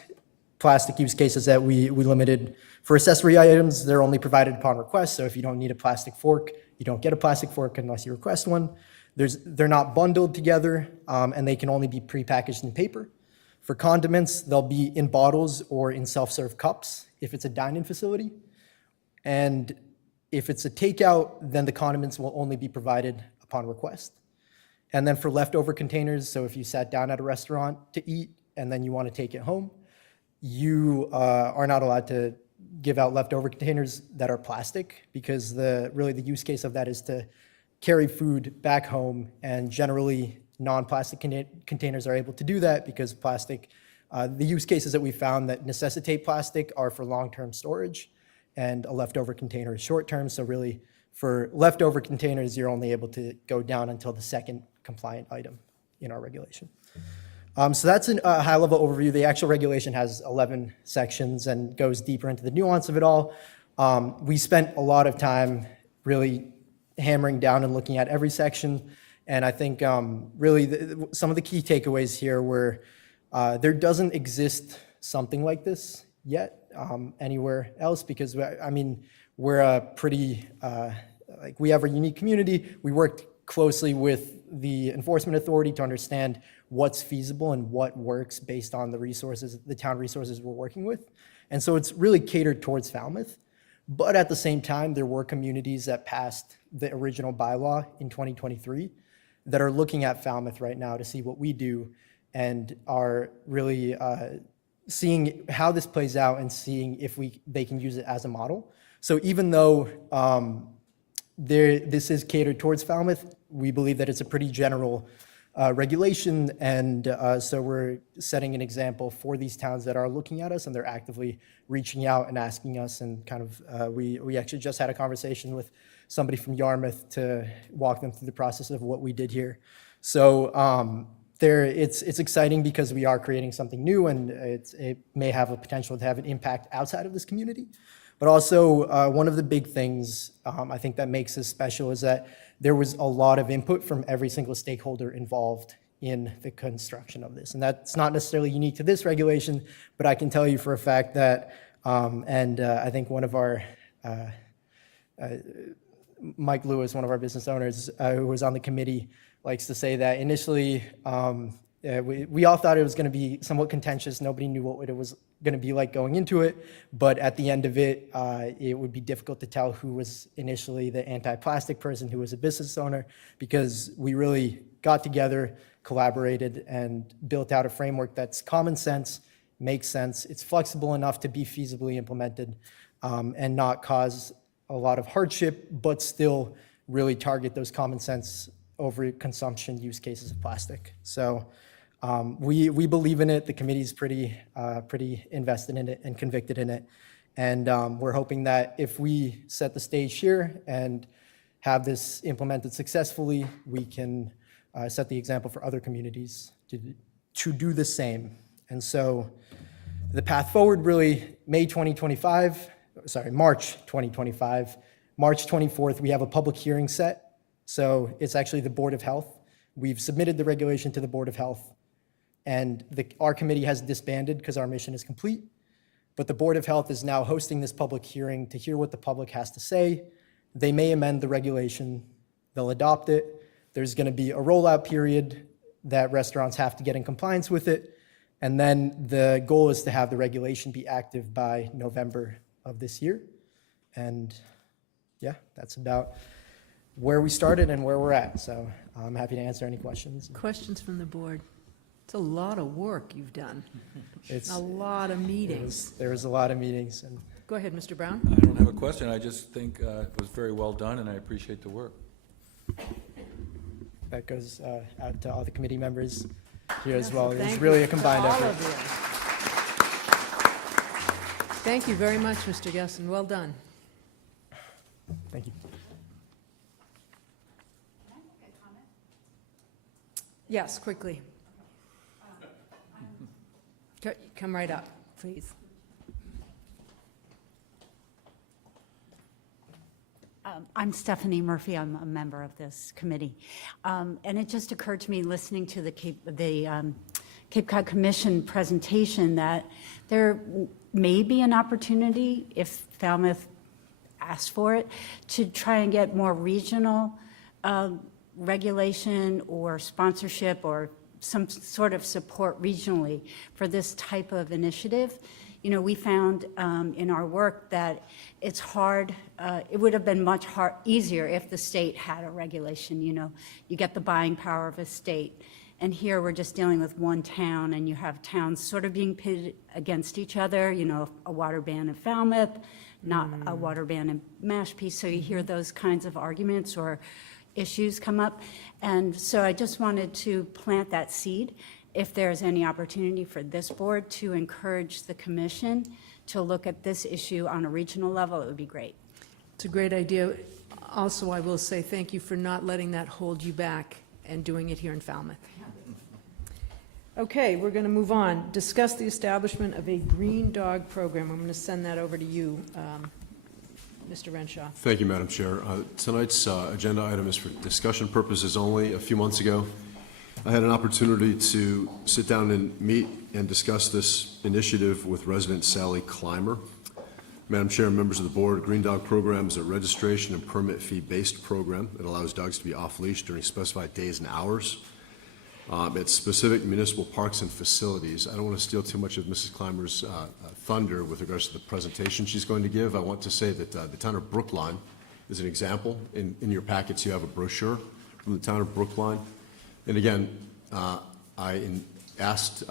plastic use cases that we limited. For accessory items, they're only provided upon request, so if you don't need a plastic fork, you don't get a plastic fork unless you request one. They're not bundled together, and they can only be prepackaged in paper. For condiments, they'll be in bottles or in self-serve cups if it's a dine-in facility. And if it's a takeout, then the condiments will only be provided upon request. And then for leftover containers, so if you sat down at a restaurant to eat and then you want to take it home, you are not allowed to give out leftover containers that are plastic, because really the use case of that is to carry food back home, and generally non-plastic containers are able to do that because plastic, the use cases that we found that necessitate plastic are for long-term storage, and a leftover container is short-term. So really for leftover containers, you're only able to go down until the second compliant item in our regulation. So that's a high-level overview. The actual regulation has 11 sections and goes deeper into the nuance of it all. We spent a lot of time really hammering down and looking at every section, and I think really some of the key takeaways here were there doesn't exist something like this yet anywhere else, because I mean we're a pretty we have a unique community. We worked closely with the enforcement authority to understand what's feasible and what works based on the resources, the town resources we're working with. And so it's really catered towards Falmouth. But at the same time, there were communities that passed the original bylaw in 2023 that are looking at Falmouth right now to see what we do and are really seeing how this plays out and seeing if they can use it as a model. So even though this is catered towards Falmouth, we believe that it's a pretty general regulation, and so we're setting an example for these towns that are looking at us, and they're actively reaching out and asking us, and kind of we actually just had a conversation with somebody from Yarmouth to walk them through the process of what we did here. So it's exciting because we are creating something new, and it may have a potential to have an impact outside of this community. But also one of the big things I think that makes this special is that there was a lot of input from every single stakeholder involved in the construction of this. And that's not necessarily unique to this regulation, but I can tell you for a fact that, I think one of our, Mike Lewis, one of our business owners who was on the committee, likes to say that initially we all thought it was going to be somewhat contentious. Nobody knew what it was going to be like going into it, but at the end of it, it would be difficult to tell who was initially the anti-plastic person, who was a business owner, because we really got together, collaborated, and built out a framework that's common sense, makes sense, it's flexible enough to be feasibly implemented, and not cause a lot of hardship, but still really target those common sense overconsumption use cases of plastic. So we believe in it. The committee's pretty invested in it and convicted in it. And we're hoping that if we set the stage here and have this implemented successfully, we can set the example for other communities to do the same. And so the path forward really, March 2025, March 24th, we have a public hearing set. So it's actually the Board of Health. We've submitted the regulation to the Board of Health, and our committee has disbanded because our mission is complete. But the Board of Health is now hosting this public hearing to hear what the public has to say. They may amend the regulation. They'll adopt it. There's going to be a rollout period that restaurants have to get in compliance with it. And then the goal is to have the regulation be active by November of this year. And yeah, that's about where we started and where we're at. So I'm happy to answer any questions. Questions from the board? It's a lot of work you've done. It's a lot of meetings. There was a lot of meetings. And Go ahead, Mr. Brown. I don't have a question. I just think it was very well done, and I appreciate the work. that goes out to all the committee members here as Yes, well. It thank was you really a to combined all effort. of you. Thank you very much, Mr. Gesson. Well done. Thank you. Yes, quickly. Come right up, please. I'm Stephanie Murphy. I'm a member of this committee. And it just occurred to me, listening to the Cape Cod Commission presentation, that there may be an opportunity, if Falmouth asks for it, to try and get more regional regulation or sponsorship or some sort of support regionally for this type of initiative. You know, we found in our work that it's hard, it would have been much easier if the state had a regulation. You know, you get the buying power of a state. And here we're just dealing with one town, and you have towns sort of being pitted against each other, you know, a water ban in Falmouth, not a water ban in Mashpee. So you hear those kinds of arguments or issues come up. And so I just wanted to plant that seed. If there's any opportunity for this board to encourage the commission to look at this issue on a regional level, it would be great. It's a great idea. Also, I will say thank you for not letting that hold you back and doing it here in Falmouth. Okay, we're going to move on. Discuss the establishment of a green dog program. I'm going to send that over to you, Mr. Renshaw. Thank you, Madam Chair. Tonight's agenda item is for discussion purposes only. A few months ago, I had an opportunity to sit down and meet and discuss this initiative with resident Sally Clymer. Madam Chair and members of the board, Green Dog Program is a registration and permit fee-based program that allows dogs to be off-leash during specified days and hours at specific municipal parks and facilities. I don't want to steal too much of Mrs. Clymer's thunder with regards to the presentation she's going to give. I want to say that the town of Brookline is an example. In your packets, you have a brochure from the town of Brookline. And again, I asked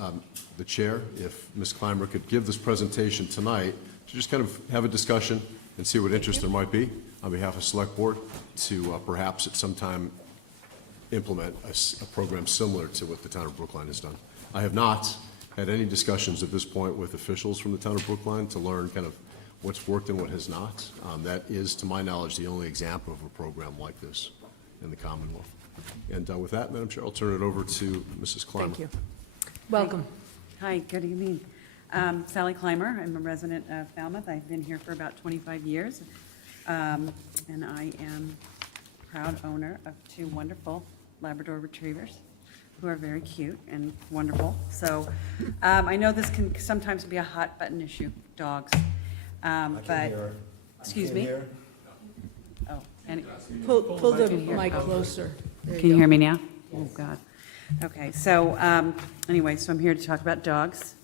the chair if Ms. Clymer could give this presentation tonight to just kind of have a discussion and see what interest there might be on behalf of Select Board to perhaps at some time implement a program similar to what the town of Brookline has done. I have not had any discussions at this point with officials from the town of Brookline to learn kind of what's worked and what has not. That is, to my knowledge, the only example of a program like this in the Commonwealth. And with that, Madam Chair, I'll turn it over to Mrs. Clymer. Thank you. Welcome. Hi, good evening. Sally Clymer. I'm a resident of Falmouth. I've been here for about 25 years. And I am proud owner of two wonderful Labrador Retrievers who are very cute and wonderful. So I know this can sometimes be a hot button issue, dogs. But, excuse me? Oh, and Pull the mic closer. There Can you go. hear me now? Oh, God. Okay, so anyway, so I'm here to talk about dogs.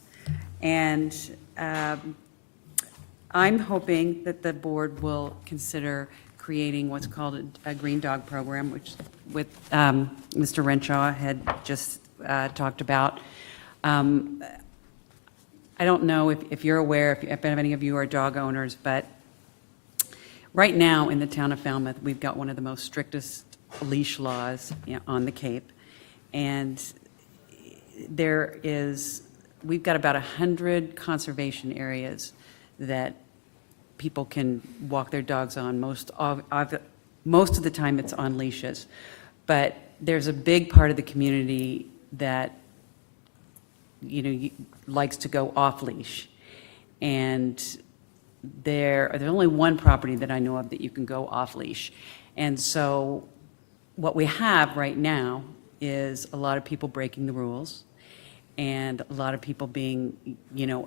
And I'm hoping that the board will consider creating what's called a green dog program, which with Mr. Renshaw had just talked about. I don't know if you're aware, if any of you are dog owners, but right now in the town of Falmouth, we've got one of the most strictest leash laws on the Cape. And we've got about 100 conservation areas that people can walk their dogs on. Most of the time, it's on leashes. But there's a big part of the community that, likes to go off-leash. And there's only one property that I know of that you can go off-leash. And so what we have right now is a lot of people breaking the rules and a lot of people being,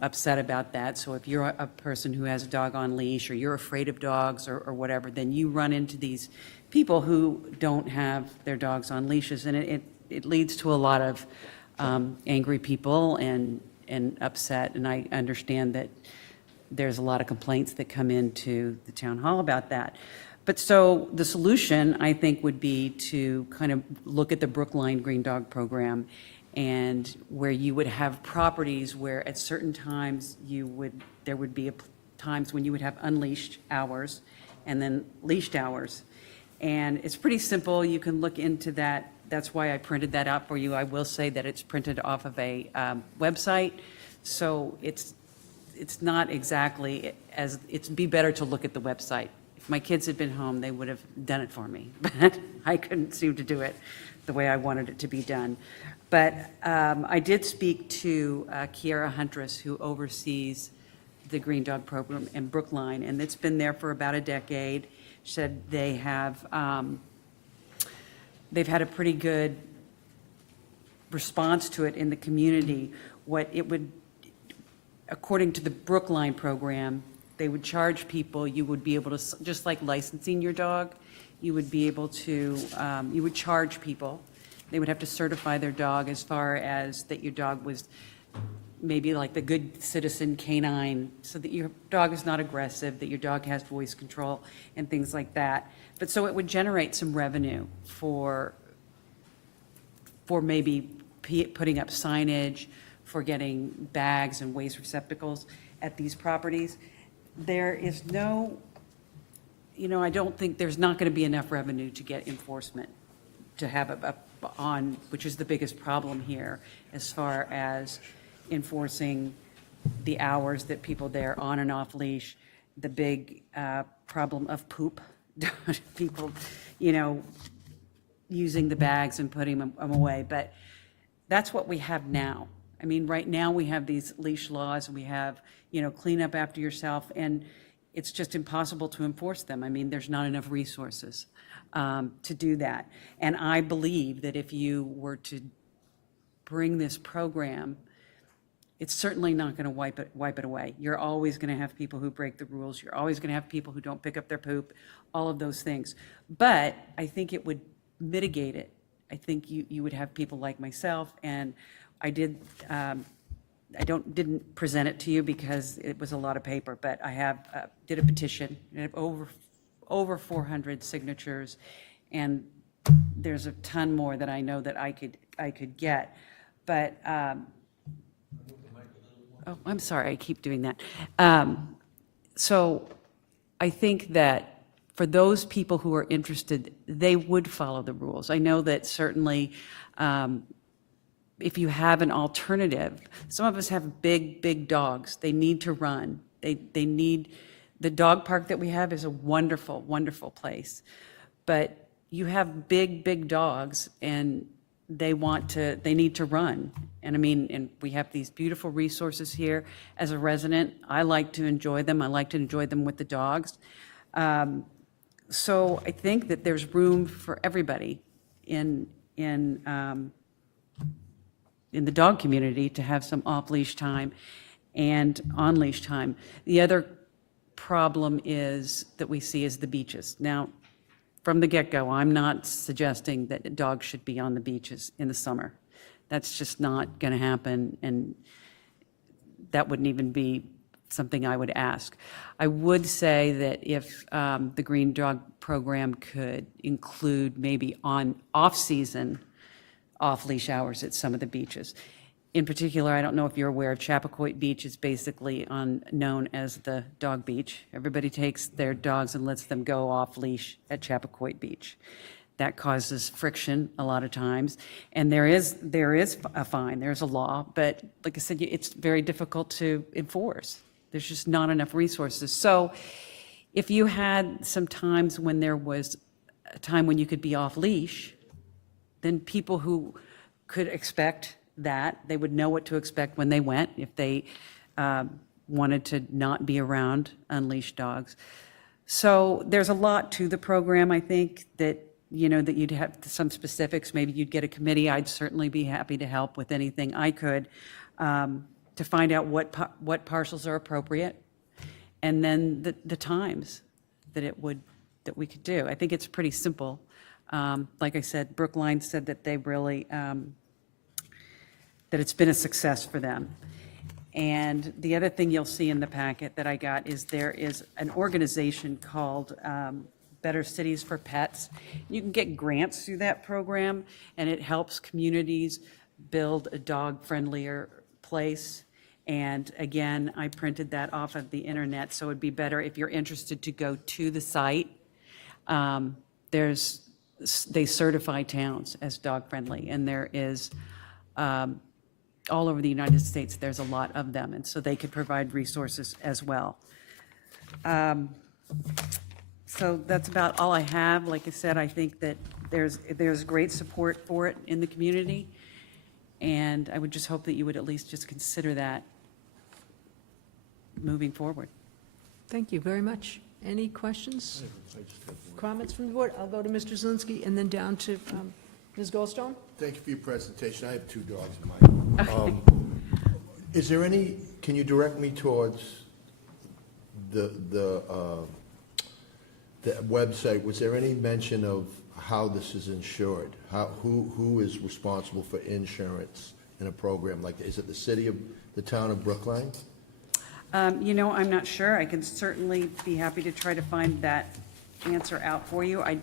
upset about that. So if you're a person who has a dog on leash or you're afraid of dogs or whatever, then you run into these people who don't have their dogs on leashes. And it leads to a lot of angry people and upset. And I understand that there's a lot of complaints that come into the town hall about that. But so the solution, I think, would be to kind of look at the Brookline Green Dog Program, and where you would have properties where at certain times there would be times when you would have unleashed hours and then leashed hours. And it's pretty simple. You can look into that. That's why I printed that out for you. I will say that it's printed off of a website, so it's not exactly it'd be better to look at the website. If my kids had been home, they would have done it for me, but I couldn't seem to do it the way I wanted it to be done. But I did speak to Kiara Huntress, who oversees the Green Dog Program in Brookline, and it's been there for about a decade. She said they've had a pretty good response to it in the community. According to the Brookline program, they would charge people. You would be able to, just like licensing your dog, you would be able to, you would charge people. They would have to certify their dog as far as that your dog was maybe like the good citizen canine, so that your dog is not aggressive, that your dog has voice control and things like that. But so it would generate some revenue for maybe putting up signage, for getting bags and waste receptacles at these properties. There is no, I don't think there's not going to be enough revenue to get enforcement, to have which is the biggest problem here as far as enforcing the hours that people there on and off leash, the big problem of poop, people, using the bags and putting them away. But that's what we have now. I mean, right now we have these leash laws, and we have, clean up after yourself, and it's just impossible to enforce them. I mean, there's not enough resources to do that. And I believe that if you were to bring this program, it's certainly not going to wipe it away. You're always going to have people who break the rules. You're always going to have people who don't pick up their poop, all of those things. But I think it would mitigate it. I think you would have people like myself, and I didn't present it to you because it was a lot of paper, but I did a petition, and I have over 400 signatures, and there's a ton more that I know that I could get. But oh, I'm sorry, I keep doing that. So I think that for those people who are interested, they would follow the rules. I know that certainly if you have an alternative, some of us have big dogs. They need to run. They need, the dog park that we have is a wonderful, wonderful place. But you have big dogs, and they need to run. And I mean, and we have these beautiful resources here. As a resident, I like to enjoy them. I like to enjoy them with the dogs. So I think that there's room for everybody in the dog community to have some off-leash time and on-leash time. The other problem that we see is the beaches. Now, from the get-go, I'm not suggesting that dogs should be on the beaches in the summer. That's just not going to happen, and that wouldn't even be something I would ask. I would say that if the Green Dog Program could include maybe on off-season off-leash hours at some of the beaches. In particular, I don't know if you're aware of Chappaquoit Beach is basically known as the dog beach. Everybody takes their dogs and lets them go off-leash at Chappaquoit Beach. That causes friction a lot of times, and there is a fine, there's a law, but like I said, it's very difficult to enforce. There's just not enough resources. So if you had some times when there was a time when you could be off leash, then people who could expect that, they would know what to expect when they went, if they wanted to not be around unleashed dogs. So there's a lot to the program, I think, that, that you'd have some specifics. Maybe you'd get a committee. I'd certainly be happy to help with anything I could to find out what parcels are appropriate, and then the times that we could do. I think it's pretty simple. Like I said, Brookline said that they really, that it's been a success for them. And the other thing you'll see in the packet that I got is there is an organization called Better Cities for Pets. You can get grants through that program, and it helps communities build a dog-friendlier place. And again, I printed that off of the internet, so it'd be better if you're interested to go to the site. They certify towns as dog-friendly, and there is all over the United States, there's a lot of them, and so they could provide resources as well. So that's about all I have. Like I said, I think that there's great support for it in the community, and I would just hope that you would at least just consider that moving forward. Thank you very much. Any questions, comments from the board? I'll go to Mr. Zelinski and then down to Ms. Goldstone. Thank you for your presentation. I have 2 dogs in mine. Is there any, can you direct me towards the website? Was there any mention of how this is insured? Who is responsible for insurance in a program like that? Is it the town of Brookline? I'm not sure. I can certainly be happy to try to find that answer out for you. I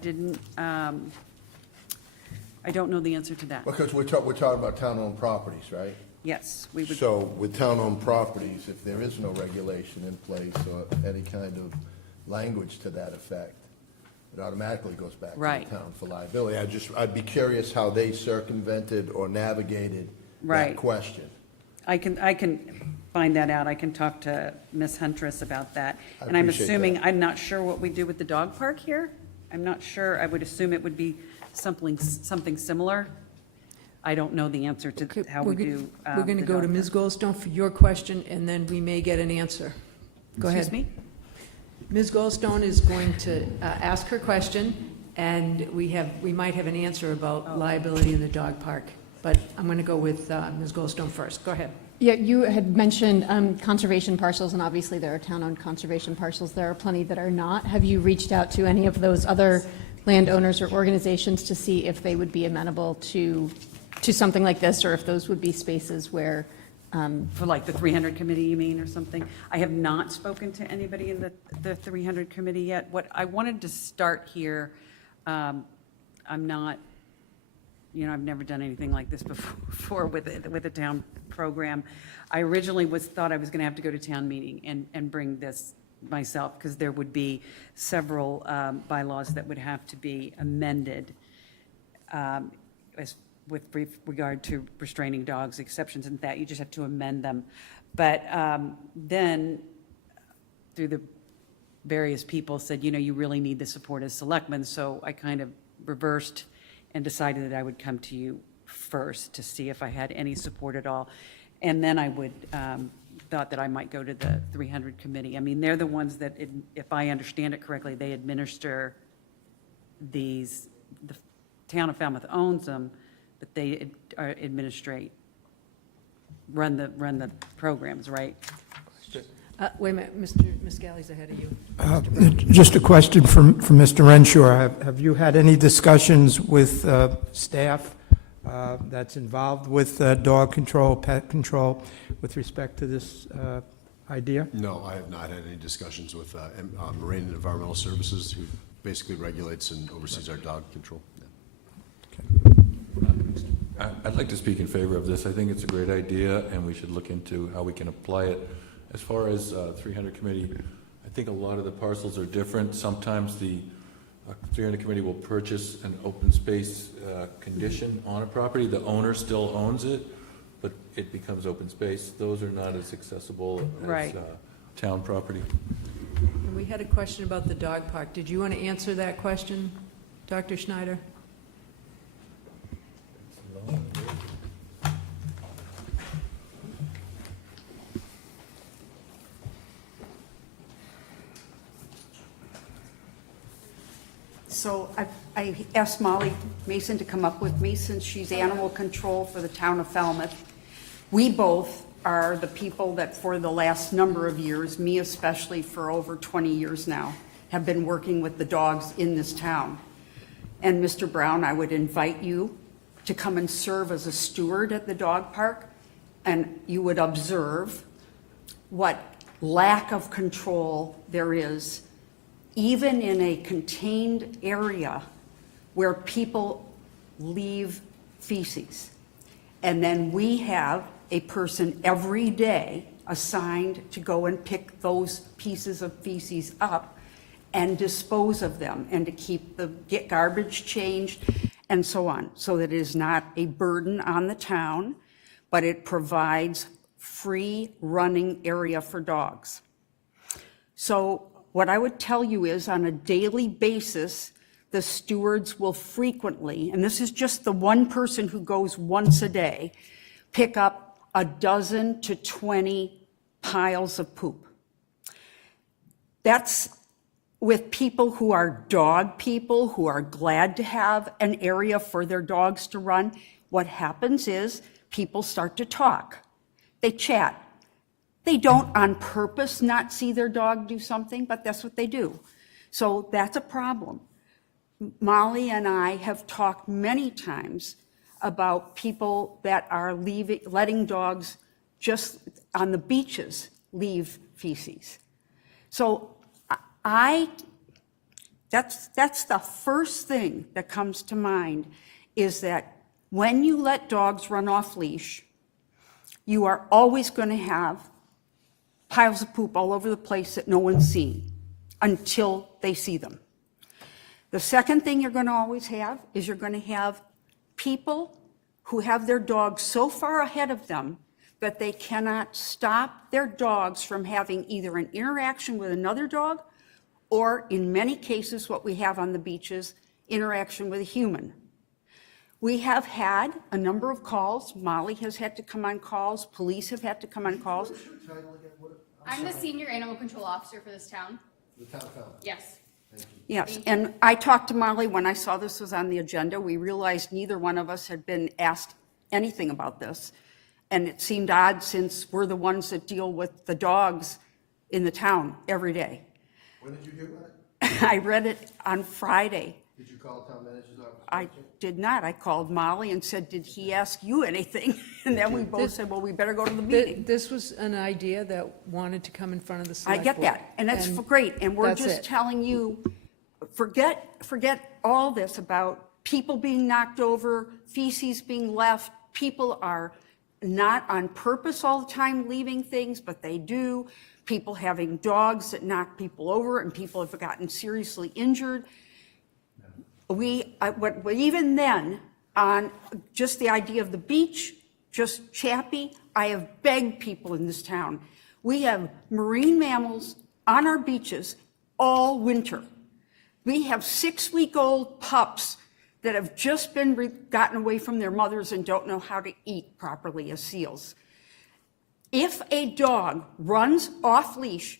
don't know the answer to that. Because we're talking about town-owned properties, right? Yes, we would. So with town-owned properties, if there is no regulation in place or any kind of language to that effect, it automatically goes back to Right. the town for liability. I'd be curious how they circumvented or navigated Right. that question. I can find that out. I can talk to Ms. Huntress about that. I And I'm appreciate assuming, that. I'm not sure what we do with the dog park here. I'm not sure. I would assume it would be something similar. I don't know the answer to how we do. We're going to the go to dog Ms. park. Goldstone for your question, and then we may get an answer. Go ahead. Excuse me? Ms. Goldstone is going to ask her question, and we might have an answer about liability in the dog park. But I'm going to go with Ms. Goldstone first. Go ahead. Yeah, you had mentioned conservation parcels, and obviously there are town-owned conservation parcels. There are plenty that are not. Have you reached out to any of those other landowners or organizations to see if they would be amenable to something like this, or if those would be spaces where... For like the 300 committee, you mean, or something? I have not spoken to anybody in the 300 committee yet. What I wanted to start here, I'm not, I've never done anything like this before with a town program. I originally thought I was going to have to go to town meeting and bring this myself, because there would be several bylaws that would have to be amended with regard to restraining dogs, exceptions and that. You just have to amend them. But then, through the various people said, you really need the support as selectmen. So I kind of reversed and decided that I would come to you first to see if I had any support at all. And then I would, thought that I might go to the 300 committee. I mean, they're the ones that, if I understand it correctly, they administer these. The town of Falmouth owns them, but they run the programs, right? Wait a minute, Ms. Galley's ahead of you. Just a question from Mr. Renshaw. Have you had any discussions with staff that's involved with dog control, pet control, with respect to this idea? No, I have not had any discussions with Marine and Environmental Services, who basically regulates and oversees our dog control. I'd like to speak in favor of this. I think it's a great idea, and we should look into how we can apply it. As far as 300 committee, I think a lot of the parcels are different. Sometimes the 300 committee will purchase an open space condition on a property. The owner still owns it, but it becomes open space. Those are not as accessible as Right. town property. And we had a question about the dog park. Did you want to answer that question, Dr. Schneider? So I asked Molly Mason to come up with me since she's animal control for the town of Falmouth. We both are the people that for the last number of years, me especially for over 20 years now, have been working with the dogs in this town. And Mr. Brown, I would invite you to come and serve as a steward at the dog park, and you would observe what lack of control there is, even in a contained area where people leave feces. And then we have a person every day assigned to go and pick those pieces of feces up and dispose of them and to keep the garbage changed and so on, so that it is not a burden on the town, but it provides free running area for dogs. So what I would tell you is on a daily basis, the stewards will frequently, and this is just the one person who goes once a day, pick up 12 to 20 piles of poop. That's with people who are dog people, who are glad to have an area for their dogs to run. What happens is people start to talk. They chat. They don't on purpose not see their dog do something, but that's what they do. So that's a problem. Molly and I have talked many times about people that are letting dogs just on the beaches leave feces. So that's the first thing that comes to mind, is that when you let dogs run off leash, you are always going to have piles of poop all over the place that no one's seen until they see them. The second thing you're going to always have is you're going to have people who have their dogs so far ahead of them that they cannot stop their dogs from having either an interaction with another dog or, in many cases, what we have on the beaches, interaction with a human. We have had a number of calls. Molly has had to come on calls. Police have had to come on calls. I'm the senior animal control officer for this town. The town council. Yes. Yes, and I talked to Molly when I saw this was on the agenda. We realized neither one of us had been asked anything about this. And it seemed odd since we're the ones that deal with the dogs in the town every day. When did you get that? I read it on Friday. Did you call the town manager's office? I did not. I called Molly and said, did he ask you anything? And then we both said, well, we better go to the meeting. This was an idea that wanted to come in front of the I select get board. that, and that's great, and we're that's just it. telling you, forget all this about people being knocked over, feces being left. People are not on purpose all the time leaving things, but they do. People having dogs that knock people over, and people have gotten seriously injured. Even then, on just the idea of the beach, just Chappie, I have begged people in this town. We have marine mammals on our beaches all winter. We have 6-week-old pups that have just been gotten away from their mothers and don't know how to eat properly as seals. If a dog runs off leash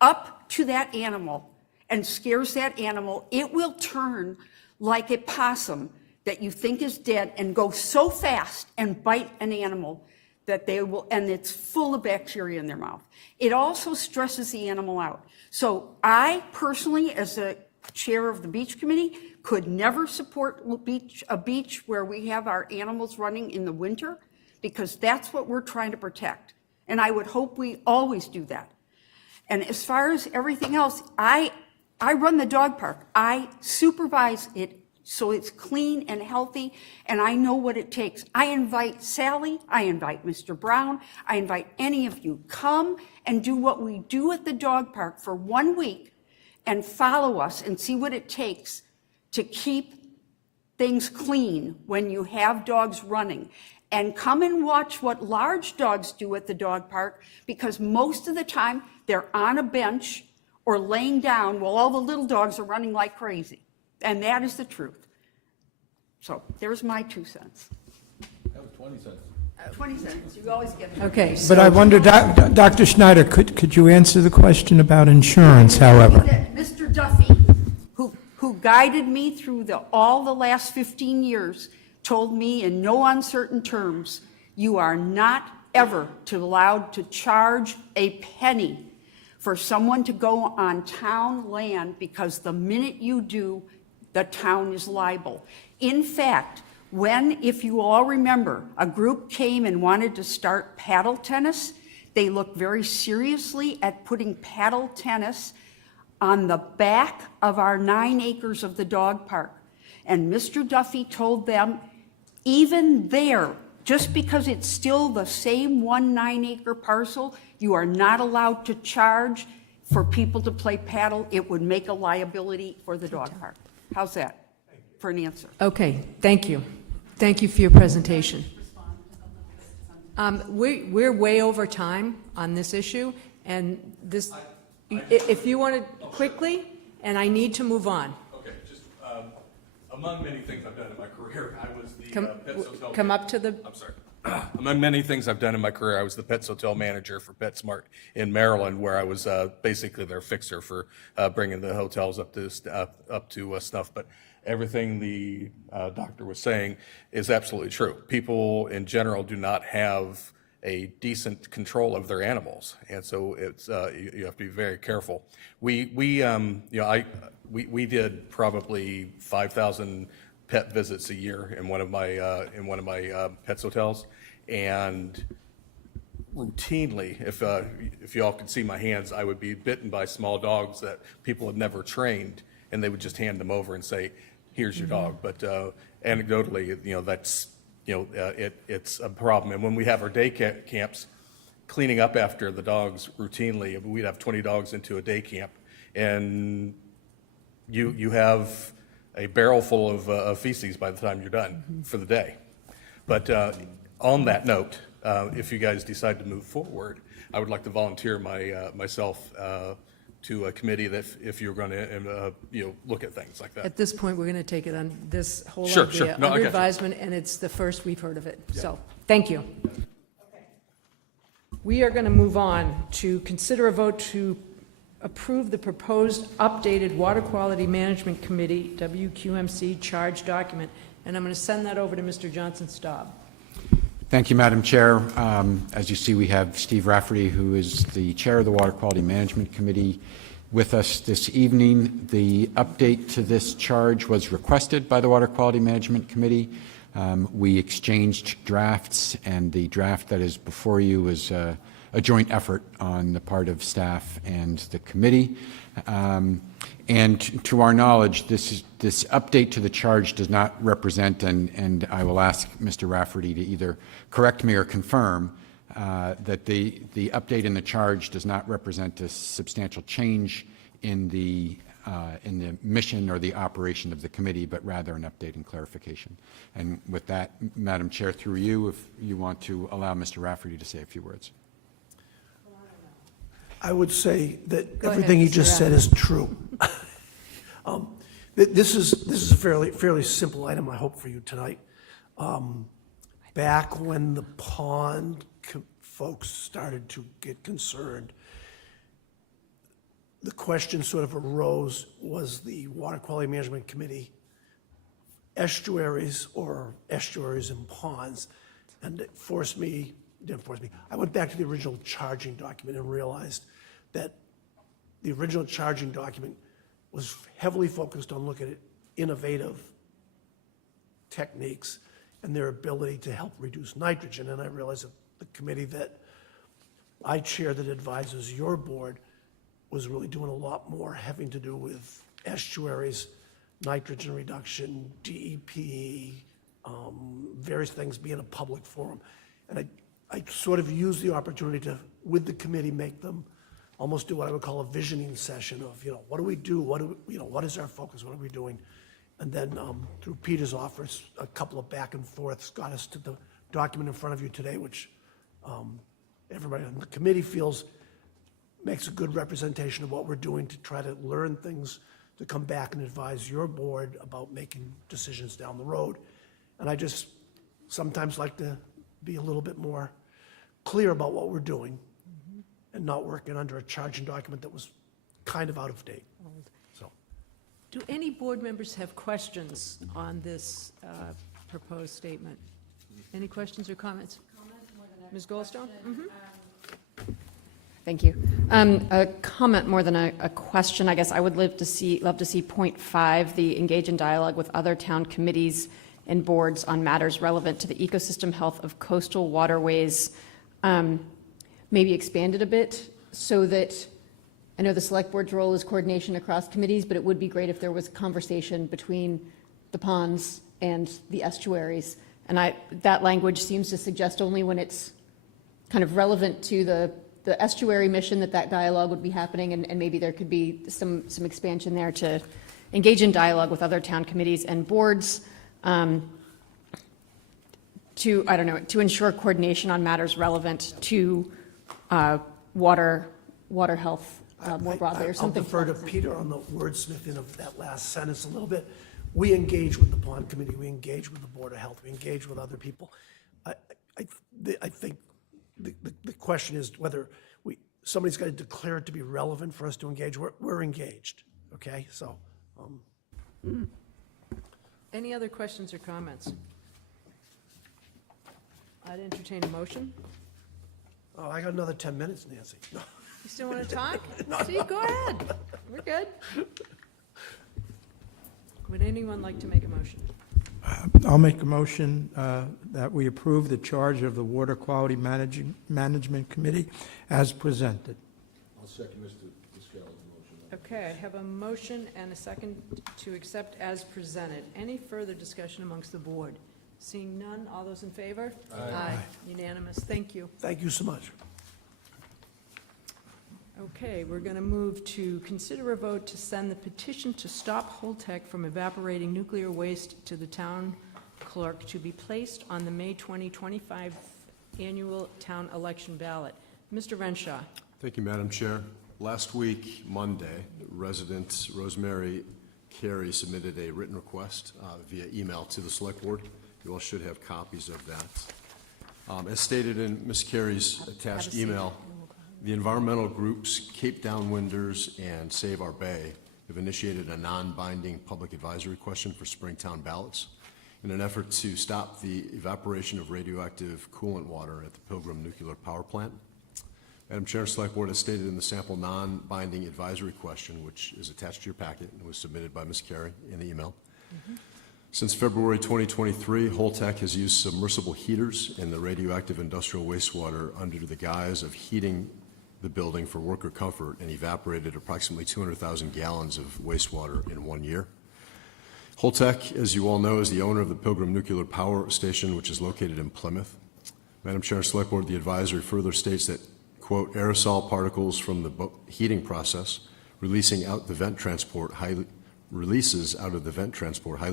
up to that animal and scares that animal, it will turn like a possum that you think is dead and go so fast and bite an animal that they will, and it's full of bacteria in their mouth. It also stresses the animal out. So I personally, as a chair of the beach committee, could never support a beach where we have our animals running in the winter, because that's what we're trying to protect. And I would hope we always do that. And as far as everything else, I run the dog park. I supervise it so it's clean and healthy, and I know what it takes. I invite Sally, I invite Mr. Brown, I invite any of you, come and do what we do at the dog park for 1 week and follow us and see what it takes to keep things clean when you have dogs running. and come and watch what large dogs do at the dog park, because most of the time they're on a bench or laying down while all the little dogs are running like crazy. And that is the truth. So there's my 2 cents. That was 20 cents. 20 cents, you always get it. Okay, But so I wonder, Dr. Schneider, could you answer the question about insurance, however? That Mr. Duffy, who guided me through all the last 15 years, told me in no uncertain terms, you are not ever allowed to charge a penny for someone to go on town land, because the minute you do, the town is liable. In fact, if you all remember, a group came and wanted to start paddle tennis, they looked very seriously at putting paddle tennis on the back of our 9 acres of the dog park. And Mr. Duffy told them, even there, just because it's still the same 1 9-acre parcel, you are not allowed to charge for people to play paddle. It would make a liability for the dog park. How's that for an answer? Okay, thank you. Thank you for your presentation. We're way over time on this issue, and this, if you want to quickly, and I need to move on. Okay, just among many things I've done in my career, I was the Pets Hotel. Come up to the. I'm sorry. Among many things I've done in my career, I was the Pets Hotel manager for PetSmart in Maryland, where I was basically their fixer for bringing the hotels up to snuff. But everything the doctor was saying is absolutely true. People in general do not have a decent control of their animals, and so it's you have to be very careful. We did probably 5,000 pet visits a year in one of my Pets hotels, and routinely, if y'all could see my hands, I would be bitten by small dogs that people had never trained, and they would just hand them over and say, "Here's your dog." But anecdotally, that's it's a problem. And when we have our day camps, cleaning up after the dogs routinely, we'd have 20 dogs into a day camp, and you have a barrel full of feces by the time you're done for the day. But on that note, if you guys decide to move forward, I would like to volunteer myself to a committee that if you're going to look at things like that. At this point, we're going to take it on this whole Sure, idea sure. No, I under got you. advisement, and it's the first we've heard of it. So, thank you. We are going to move on to consider a vote to approve the proposed updated Water Quality Management Committee, WQMC, charge document. And I'm going to send that over to Mr. Johnson-Staub. Thank you, Madam Chair. As you see, we have Steve Rafferty, who is the Chair of the Water Quality Management Committee, with us this evening. The update to this charge was requested by the Water Quality Management Committee. We exchanged drafts, and the draft that is before you is a joint effort on the part of staff and the committee. And to our knowledge, this update to the charge does not represent, and I will ask Mr. Rafferty to either correct me or confirm, that the update in the charge does not represent a substantial change in the mission or the operation of the committee, but rather an update and clarification. And with that, Madam Chair, through you, if you want to allow Mr. Rafferty to say a few words. I would say that Go everything he ahead, Mr. just said is true. This is a fairly simple item, I hope, for you tonight. Back when the pond folks started to get concerned, the question sort of arose, was the Water Quality Management Committee estuaries and ponds? And it didn't force me. I went back to the original charging document and realized that the original charging document was heavily focused on looking at innovative techniques and their ability to help reduce nitrogen. And I realized that the committee that I chair that advises your board was really doing a lot more having to do with estuaries, nitrogen reduction, DEP, various things, being a public forum. And I sort of used the opportunity to, with the committee, make them almost do what I would call a visioning session of, what do we do? What is our focus? What are we doing? And then through Peter's office, a couple of back and forths got us to the document in front of you today, which everybody on the committee feels makes a good representation of what we're doing to try to learn things, to come back and advise your board about making decisions down the road. And I just sometimes like to be a little bit more clear about what we're doing and not working under a charging document that was kind of out of date. So, Do any board members have questions on this proposed statement? Any questions or comments? Ms. Goldstone? Thank you. A comment more than a question, I guess. I would love to see point 5, the engage in dialogue with other town committees and boards on matters relevant to the ecosystem health of coastal waterways, maybe expanded a bit so that, I know the select board's role is coordination across committees, but it would be great if there was conversation between the ponds and the estuaries. And that language seems to suggest only when it's kind of relevant to the estuary mission that dialogue would be happening, and maybe there could be some expansion there to engage in dialogue with other town committees and boards to, I don't know, to ensure coordination on matters relevant to water health more broadly, or something. I'll defer to Peter on the wordsmithing of that last sentence a little bit. We engage with the pond committee, we engage with the Board of Health, we engage with other people. I think the question is whether somebody's got to declare it to be relevant for us to engage. We're engaged, okay? So. Any other questions or comments? I'd entertain a motion. Oh, I got another 10 minutes, Nancy. No. You still want to talk? See, go ahead. We're good. Would anyone like to make a motion? I'll make a motion that we approve the charge of the Water Quality Management Committee as presented. I'll second Mr. Viscarro's motion. Okay, I have a motion and a second to accept as presented. Any further discussion amongst the board? Seeing none, all those in favor? Aye. Unanimous, thank you. Thank you so much. Okay, we're going to move to consider a vote to send the petition to stop Holtec from evaporating nuclear waste to the town clerk to be placed on the May 2025 annual town election ballot. Mr. Renshaw. Thank you, Madam Chair. Last week, Monday, resident Rosemary Carey submitted a written request via email to the Select Board. You all should have copies of that. As stated in Ms. Carey's attached email, the environmental groups Cape Downwinders and Save Our Bay have initiated a non-binding public advisory question for Springtown ballots in an effort to stop the evaporation of radioactive coolant water at the Pilgrim Nuclear Power Plant. Madam Chair, Select Board, as stated in the sample non-binding advisory question, which is attached to your packet and was submitted by Ms. Carey in the email. Since February 2023, Holtec has used submersible heaters in the radioactive industrial wastewater under the guise of heating the building for worker comfort and evaporated approximately 200,000 gallons of wastewater in 1 year. Holtec, as you all know, is the owner of the Pilgrim Nuclear Power Station, which is located in Plymouth. Madam Chair, Select Board, the advisory further states that, quote, aerosol particles from the heating process releases out of the vent transport highly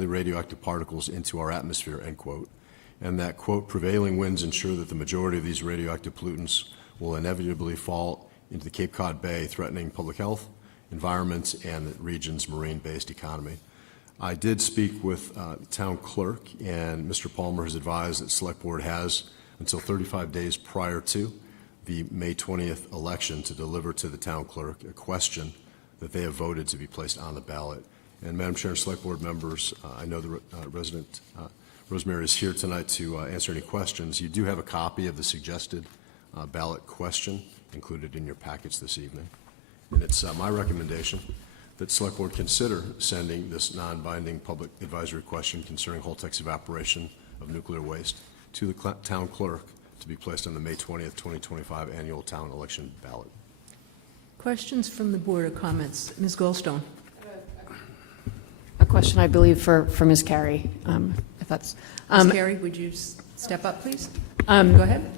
radioactive particles into our atmosphere, end quote, and that, quote, prevailing winds ensure that the majority of these radioactive pollutants will inevitably fall into the Cape Cod Bay, threatening public health, environment, and the region's marine-based economy. I did speak with the town clerk, and Mr. Palmer has advised that Select Board has until 35 days prior to the May 20th election to deliver to the town clerk a question that they have voted to be placed on the ballot. And Madam Chair and Select Board members, I know the resident Rosemary is here tonight to answer any questions. You do have a copy of the suggested ballot question included in your packets this evening. And it's my recommendation that Select Board consider sending this non-binding public advisory question concerning Holtec's evaporation of nuclear waste to the town clerk to be placed on the May 20th, 2025 annual town election ballot. Questions from the board or comments? Ms. Goldstone. A question, I believe, for Ms. Carey, if that's. Ms. Carey, would you step up, please? Go ahead.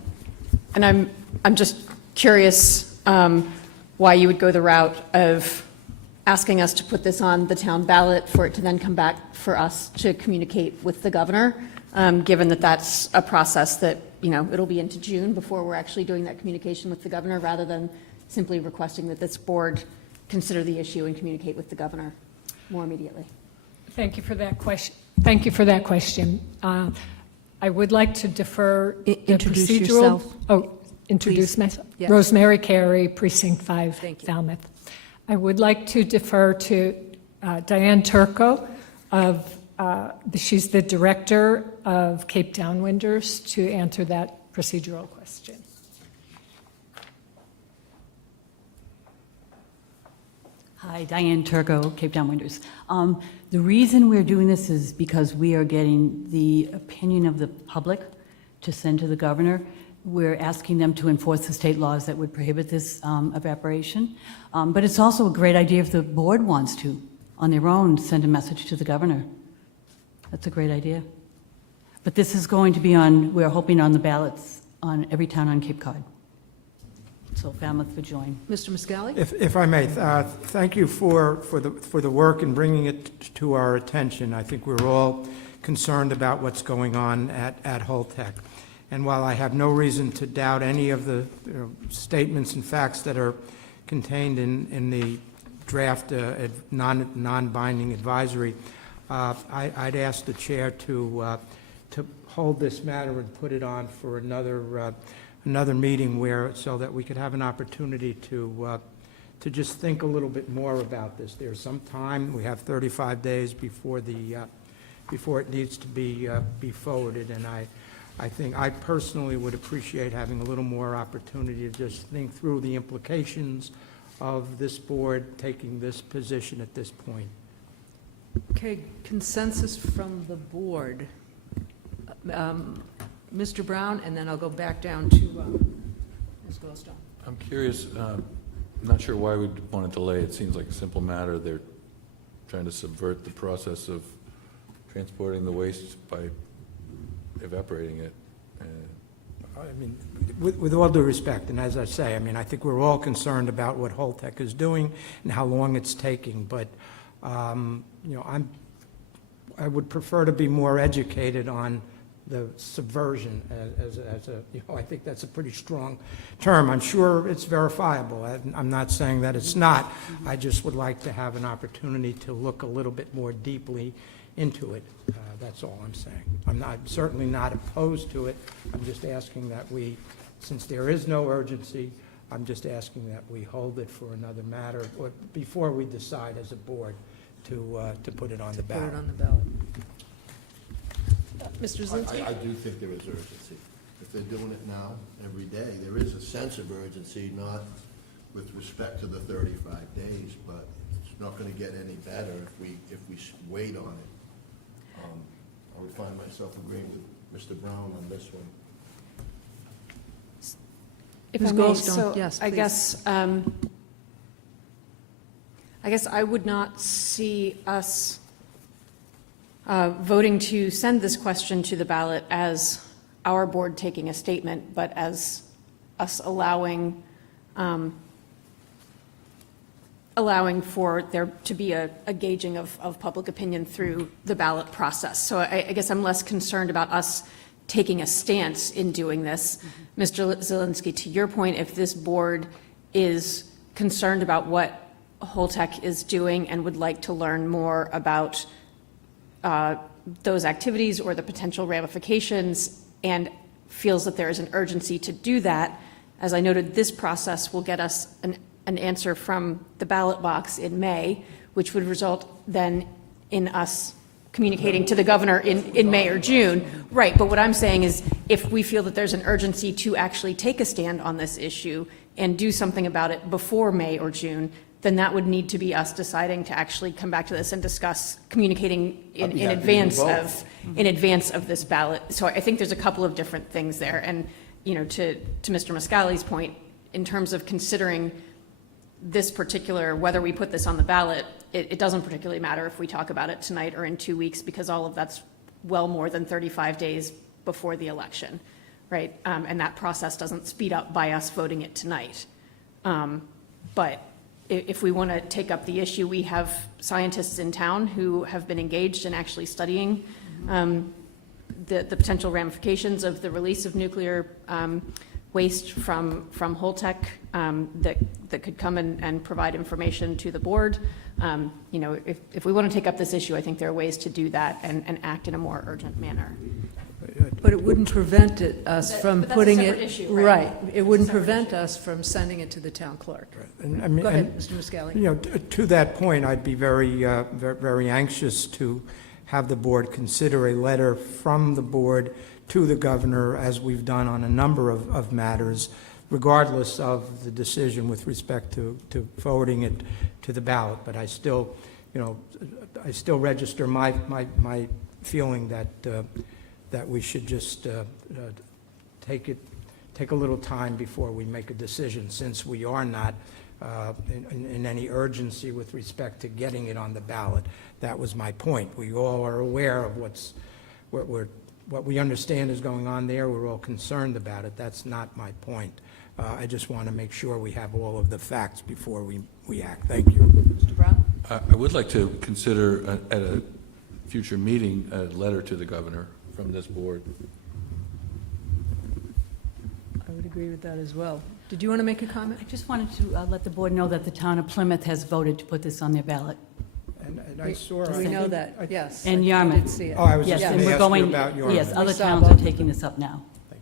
And I'm just curious why you would go the route of asking us to put this on the town ballot for it to then come back for us to communicate with the governor. given that that's a process that, it'll be into June before we're actually doing that communication with the governor, rather than simply requesting that this board consider the issue and communicate with the governor more immediately. Thank you for that question. Thank you for that question. I would like to defer the Introduce procedural. yourself. Oh, introduce Please. myself. Yes. Rosemary Carey, Precinct 5, Thank you. Falmouth. I would like to defer to Diane Turco of, she's the Director of Cape Downwinders, to answer that procedural question. Hi, Diane Turco, Cape Downwinders. The reason we're doing this is because we are getting the opinion of the public to send to the governor. We're asking them to enforce the state laws that would prohibit this evaporation. But it's also a great idea if the board wants to, on their own, send a message to the governor. That's a great idea. But this is going to be on, we're hoping, on the ballots on every town on Cape Cod. So Falmouth would join. Mr. Muscali? If I may, thank you for the work and bringing it to our attention. I think we're all concerned about what's going on at Holtec. And while I have no reason to doubt any of the statements and facts that are contained in the draft non-binding advisory, I'd ask the chair to hold this matter and put it on for another meeting so that we could have an opportunity to just think a little bit more about this. There's some time. We have 35 days before it needs to be forwarded, and I think I personally would appreciate having a little more opportunity to just think through the implications of this board taking this position at this point. Okay, consensus from the board. Mr. Brown, and then I'll go back down to Ms. Goldstone. I'm curious, I'm not sure why we'd want to delay. It seems like a simple matter. They're trying to subvert the process of transporting the waste by evaporating it. I mean, with all due respect, and as I say, I mean, I think we're all concerned about what Holtec is doing and how long it's taking, but, I would prefer to be more educated on the subversion as I think that's a pretty strong term. I'm sure it's verifiable. I'm not saying that it's not. I just would like to have an opportunity to look a little bit more deeply into it. That's all I'm saying. I'm certainly not opposed to it. I'm just asking that since there is no urgency, I'm just asking that we hold it for another matter, or before we decide as a board to put it on the ballot. Put it on the ballot. Mr. Zielinski? I do think there is urgency. If they're doing it now, every day, there is a sense of urgency, not with respect to the 35 days, but it's not going to get any better if we wait on it. I would find myself agreeing with Mr. Brown on this one. If Ms. I may, Goldstone, so yes, I please. guess I would not see us voting to send this question to the ballot as our board taking a statement, but as us allowing for there to be a gauging of public opinion through the ballot process. So I guess I'm less concerned about us taking a stance in doing this. Mr. Zielinski, to your point, if this board is concerned about what Holtec is doing and would like to learn more about those activities or the potential ramifications and feels that there is an urgency to do that, as I noted, this process will get us an answer from the ballot box in May, which would result then in us communicating to the governor in May or June. Right, but what I'm saying is if we feel that there's an urgency to actually take a stand on this issue and do something about it before May or June, then that would need to be us deciding to actually come back to this and discuss communicating in advance of this ballot. So I think there's a couple of different things there. And, to Mr. Muscali's point, in terms of considering this particular, whether we put this on the ballot, it doesn't particularly matter if we talk about it tonight or in 2 weeks, because all of that's well more than 35 days before the election, right? And that process doesn't speed up by us voting it tonight. But if we want to take up the issue, we have scientists in town who have been engaged in actually studying the potential ramifications of the release of nuclear waste from Holtec that could come and provide information to the board. You know, if we want to take up this issue, I think there are ways to do that and act in a more urgent manner. But it wouldn't prevent us from but that's a putting separate it, issue, right? it wouldn't prevent us from sending it to the town clerk. And, I mean, Go ahead, and, Mr. Muscally. You know, to that point, I'd be very anxious to have the board consider a letter from the board to the governor, as we've done on a number of matters, regardless of the decision with respect to forwarding it to the ballot. But I still, you know, I still register my feeling that we should just take a little time before we make a decision, since we are not in any urgency with respect to getting it on the ballot. That was my point. We all are aware of what we understand is going on there. We're all concerned about it. That's not my point. I just want to make sure we have all of the facts before we act. Thank you. Mr. Brown? I would like to consider at a future meeting a letter to the governor from this board. I would agree with that as well. Did you want to make a comment? I just wanted to let the board know that the town of Plymouth has voted to put this on their ballot. And I saw. We know that, yes. And I Yarmouth. did see it. Oh, I was Yes, just and going to we're ask you going. about Yarmouth. Yes, other We saw towns are both of taking this up now. I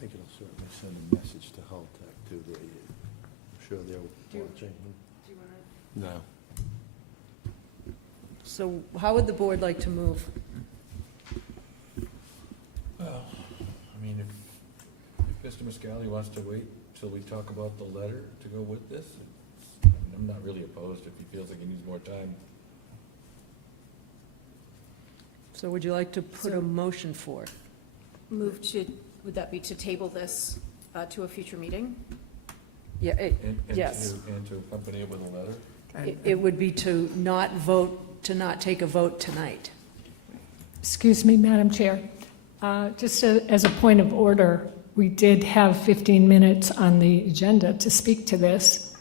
think it'll certainly send a message to Holtec, too. I'm sure they're watching. No. So how would the board like to move? Well, I mean, if Mr. Muscally wants to wait till we talk about the letter to go with this, I'm not really opposed if he feels like he needs more time. So would you like to put a motion for it? Move to, would that be to table this to a future meeting? Yeah, And yes. to accompany it with a letter? It would be to not vote, to not take a vote tonight. Excuse me, Madam Chair. Just as a point of order, we did have 15 minutes on the agenda to speak to this,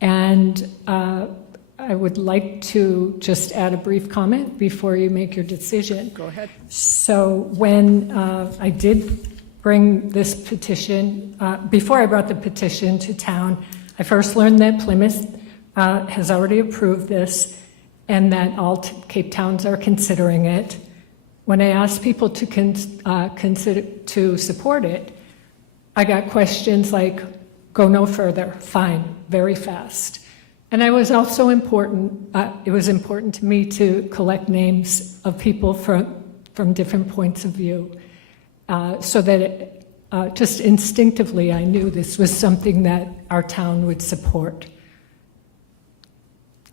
and I would like to just add a brief comment before you make your decision. Go ahead. So when I did bring this petition, before I brought the petition to town, I first learned that Plymouth has already approved this and that all Cape Towns are considering it. When I asked people to consider to support it, I got questions like, go no further, fine, very fast. And I was also it was important to me to collect names of people from different points of view, so that just instinctively I knew this was something that our town would support.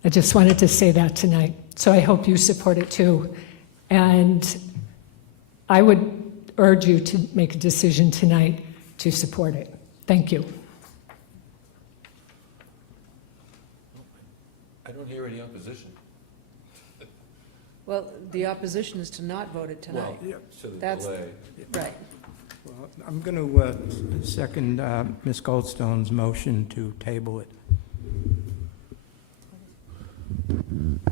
I just wanted to say that tonight. So I hope you support it too. And I would urge you to make a decision tonight to support it. Thank you. I don't hear any opposition. Well, the opposition is to not vote it tonight. Well, so the That's- delay. Right. Well, I'm going to second Ms. Goldstone's motion to table it.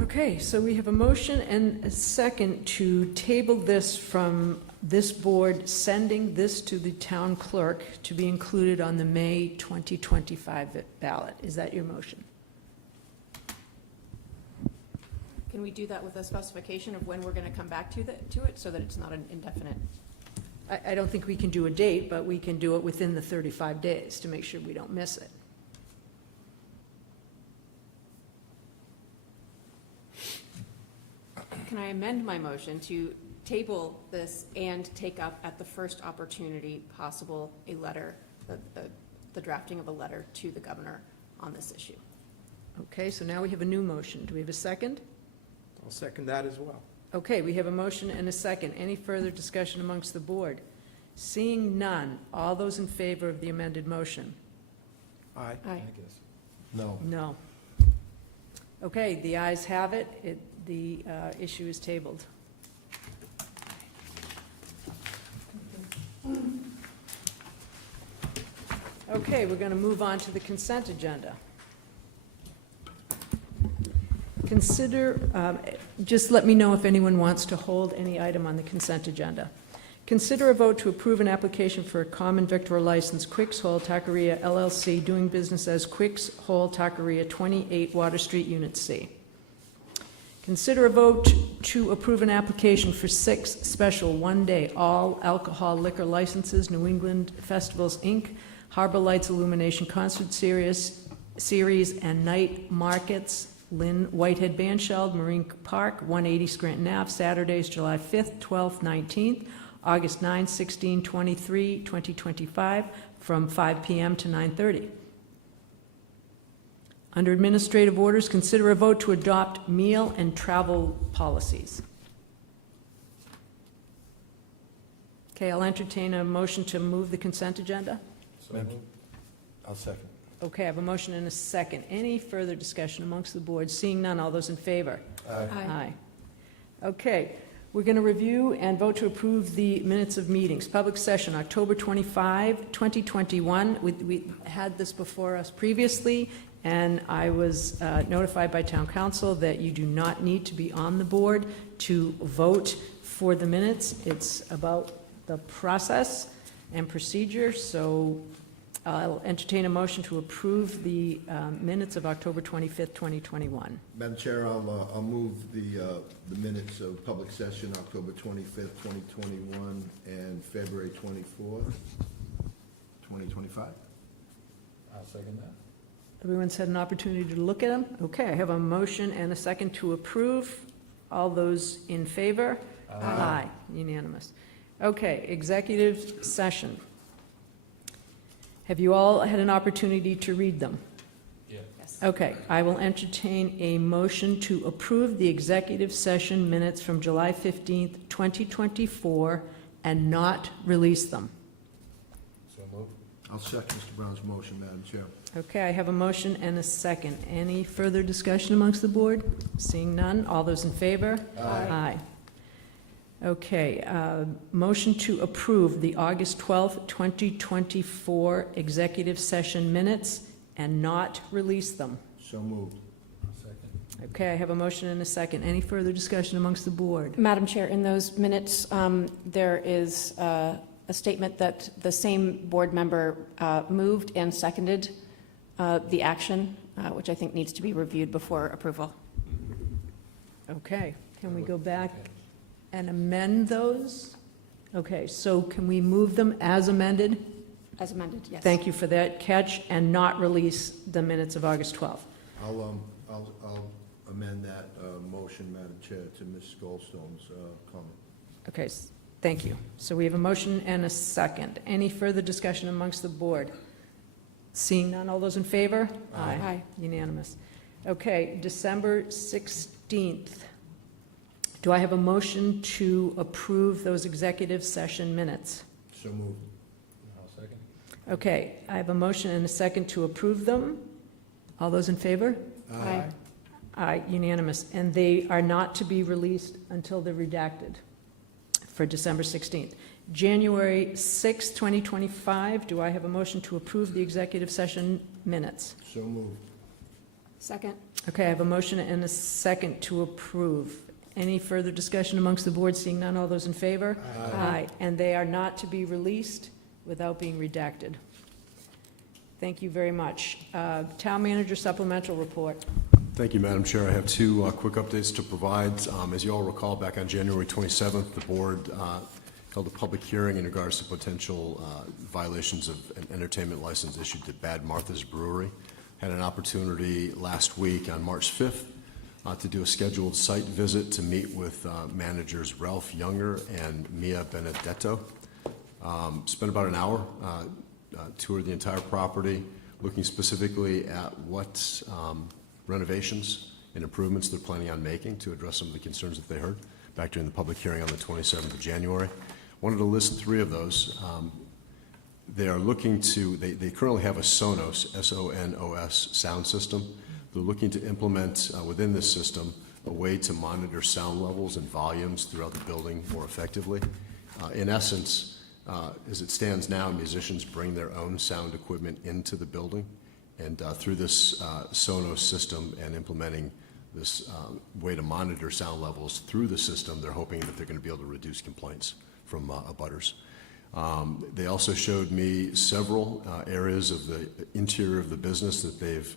Okay, so we have a motion and a second to table this from this board, sending this to the town clerk to be included on the May 2025 ballot. Is that your motion? Can we do that with a specification of when we're going to come back to it, so that it's not an indefinite? I don't think we can do a date, but we can do it within the 35 days to make sure we don't miss it. Can I amend my motion to table this and take up at the first opportunity possible a letter, the drafting of a letter to the governor on this issue? Okay, so now we have a new motion. Do we have a second? I'll second that as well. Okay, we have a motion and a second. Any further discussion amongst the board? Seeing none, all those in favor of the amended motion? Aye. Aye. No. No. Okay, the ayes have it. The issue is tabled. Okay, we're going to move on to the consent agenda. Consider, just let me know if anyone wants to hold any item on the consent agenda. Consider a vote to approve an application for a common victual license, Quicks Hole Taqueria LLC, doing business as Quicks Hole Taqueria, 28 Water Street, Unit C. Consider a vote to approve an application for 6 special one-day all-alcohol liquor licenses, New England Festivals, Inc., Harbor Lights Illumination Concert Series, and Night Markets, Lynn Whitehead Bandshell, Marine Park, 180 Scranton Ave, Saturdays, July 5th, 12th, 19th, August 9, 16, 23, 2025, from 5 p.m. to 9:30. Under administrative orders, consider a vote to adopt meal and travel policies. Okay, I'll entertain a motion to move the consent agenda. I'll second. Okay, I have a motion and a second. Any further discussion amongst the board? Seeing none, all those in favor? Aye. Okay, we're going to review and vote to approve the minutes of meetings. Public session, October 25, 2021. We had this before us previously, and I was notified by town council that you do not need to be on the board to vote for the minutes. It's about the process and procedure, so I'll entertain a motion to approve the minutes of October 25th, 2021. Madam Chair, I'll move the minutes of public session, October 25th, 2021, and February 24th, 2025. I'll second that. Everyone's had an opportunity to look at them? Okay, I have a motion and a second to approve. All those in favor? Aye. Unanimous. Okay, executive session. Have you all had an opportunity to read them? Yes. Okay, I will entertain a motion to approve the executive session minutes from July 15th, 2024, and not release them. So moved. I'll second Mr. Brown's motion, Madam Chair. Okay, I have a motion and a second. Any further discussion amongst the board? Seeing none, all those in favor? Aye. Okay, motion to approve the August 12th, 2024 executive session minutes and not release them. So moved. Second. Okay, I have a motion and a second. Any further discussion amongst the board? Madam Chair, in those minutes, there is a statement that the same board member moved and seconded the action, which I think needs to be reviewed before approval. Okay, can we go back and amend those? Okay, so can we move them as amended? As amended, yes. Thank you for that catch, and not release the minutes of August 12th. I'll amend that motion, Madam Chair, to Ms. Goldstone's comment. Okay, thank you. So we have a motion and a second. Any further discussion amongst the board? Seeing none, all those in favor? Aye. Unanimous. Okay, December 16th. Do I have a motion to approve those executive session minutes? So moved. I'll second. Okay, I have a motion and a second to approve them. All those in favor? Aye. Aye, unanimous. And they are not to be released until they're redacted for December 16th. January 6th, 2025, do I have a motion to approve the executive session minutes? So moved. Second. Okay, I have a motion and a second to approve. Any further discussion amongst the board? Seeing none, all those in favor? Aye. And they are not to be released without being redacted. Thank you very much. Town Manager Supplemental Report. Thank you, Madam Chair. I have two quick updates to provide. As you all recall, back on January 27th, the board held a public hearing in regards to potential violations of an entertainment license issued to Bad Martha's Brewery. Had an opportunity last week on March 5th to do a scheduled site visit to meet with managers Ralph Younger and Mia Benedetto. Spent about an hour, toured the entire property, looking specifically at what renovations and improvements they're planning on making to address some of the concerns that they heard back during the public hearing on the 27th of January. Wanted to list three of those. They are looking to, they currently have a Sonos, S-O-N-O-S, sound system. They're looking to implement within this system a way to monitor sound levels and volumes throughout the building more effectively. In essence, as it stands now, musicians bring their own sound equipment into the building, and through this Sonos system and implementing this way to monitor sound levels through the system, they're hoping that they're going to be able to reduce complaints from abutters. They also showed me several areas of the interior of the business that they've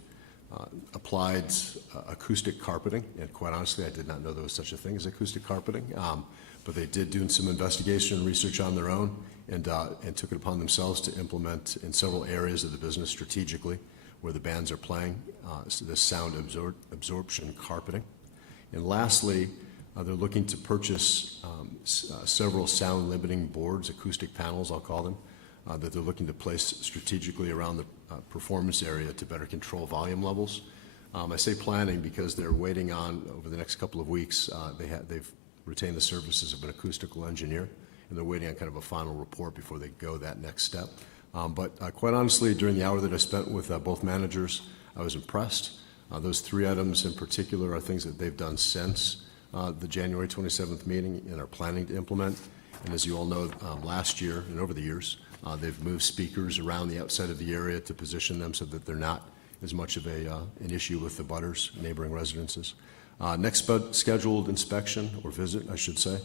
applied acoustic carpeting, and quite honestly, I did not know there was such a thing as acoustic carpeting, but they did do some investigation and research on their own and took it upon themselves to implement in several areas of the business strategically where the bands are playing, so this sound absorption carpeting. And lastly, they're looking to purchase several sound limiting boards, acoustic panels, I'll call them, that they're looking to place strategically around the performance area to better control volume levels. I say planning because they're waiting on, over the next couple of weeks, they've retained the services of an acoustical engineer, and they're waiting on kind of a final report before they go that next step. But quite honestly, during the hour that I spent with both managers, I was impressed. Those three items in particular are things that they've done since the January 27th meeting and are planning to implement. And as you all know, last year and over the years, they've moved speakers around the outside of the area to position them so that they're not as much of an issue with the butters, neighboring residences. Next scheduled inspection, or visit, I should say,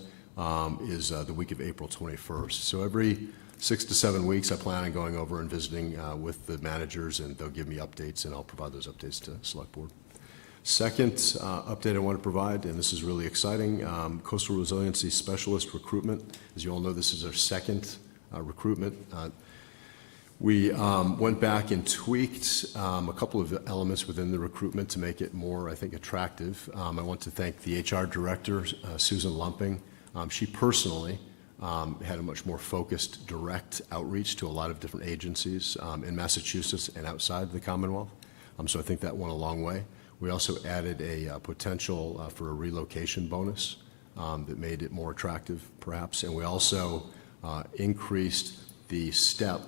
is the week of April 21st. So every 6 to 7 weeks, I plan on going over and visiting with the managers, and they'll give me updates, and I'll provide those updates to Select Board. Second update I want to provide, and this is really exciting, Coastal Resiliency Specialist recruitment. As you all know, this is our second recruitment. We went back and tweaked a couple of elements within the recruitment to make it more, I think, attractive. I want to thank the HR director, Susan Lumping. She personally had a much more focused, direct outreach to a lot of different agencies in Massachusetts and outside the Commonwealth. So I think that went a long way. We also added a potential for a relocation bonus that made it more attractive, perhaps. And we also increased the step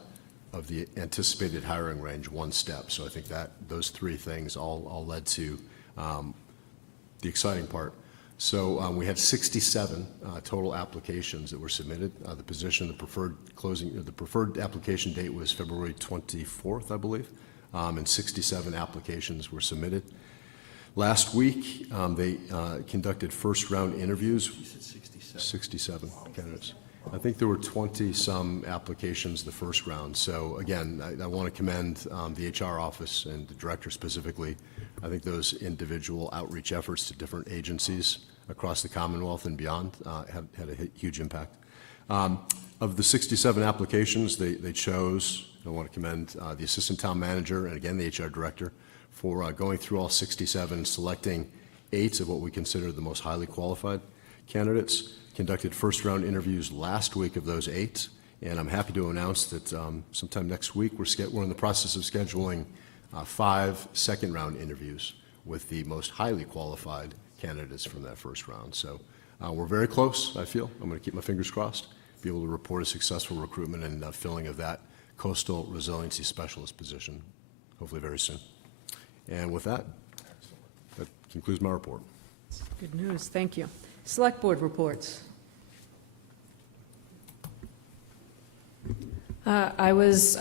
of the anticipated hiring range one step. So I think that those three things all led to the exciting part. So we had 67 total applications that were submitted. The position, the preferred application date was February 24th, I believe, and 67 applications were submitted. Last week, they conducted first round interviews. You said 67. 67 candidates. I think there were 20-some applications the first round. So again, I want to commend the HR office and the director specifically. I think those individual outreach efforts to different agencies across the Commonwealth and beyond have had a huge impact. Of the 67 applications, they chose, I want to commend the assistant town manager and again the HR director for going through all 67 and selecting 8 of what we consider the most highly qualified candidates. Conducted first round interviews last week of those 8, and I'm happy to announce that sometime next week we're in the process of scheduling 5 second round interviews with the most highly qualified candidates from that first round. So we're very close, I feel. I'm going to keep my fingers crossed, be able to report a successful recruitment and filling of that Coastal Resiliency Specialist position, hopefully very soon. And with that, that concludes my report. Good news, thank you. Select Board reports. I was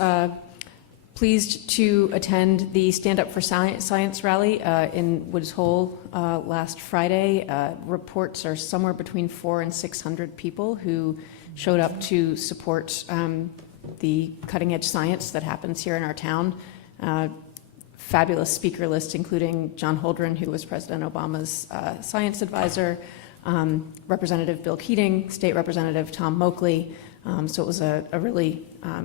pleased to attend the Stand Up for Science rally in Woods Hole last Friday. Reports are somewhere between 400 and 600 people who showed up to support the cutting-edge science that happens here in our town. Fabulous speaker list, including John Holdren, who was President Obama's science advisor, Representative Bill Keating, State Representative Tom Moakley. So it was a really, I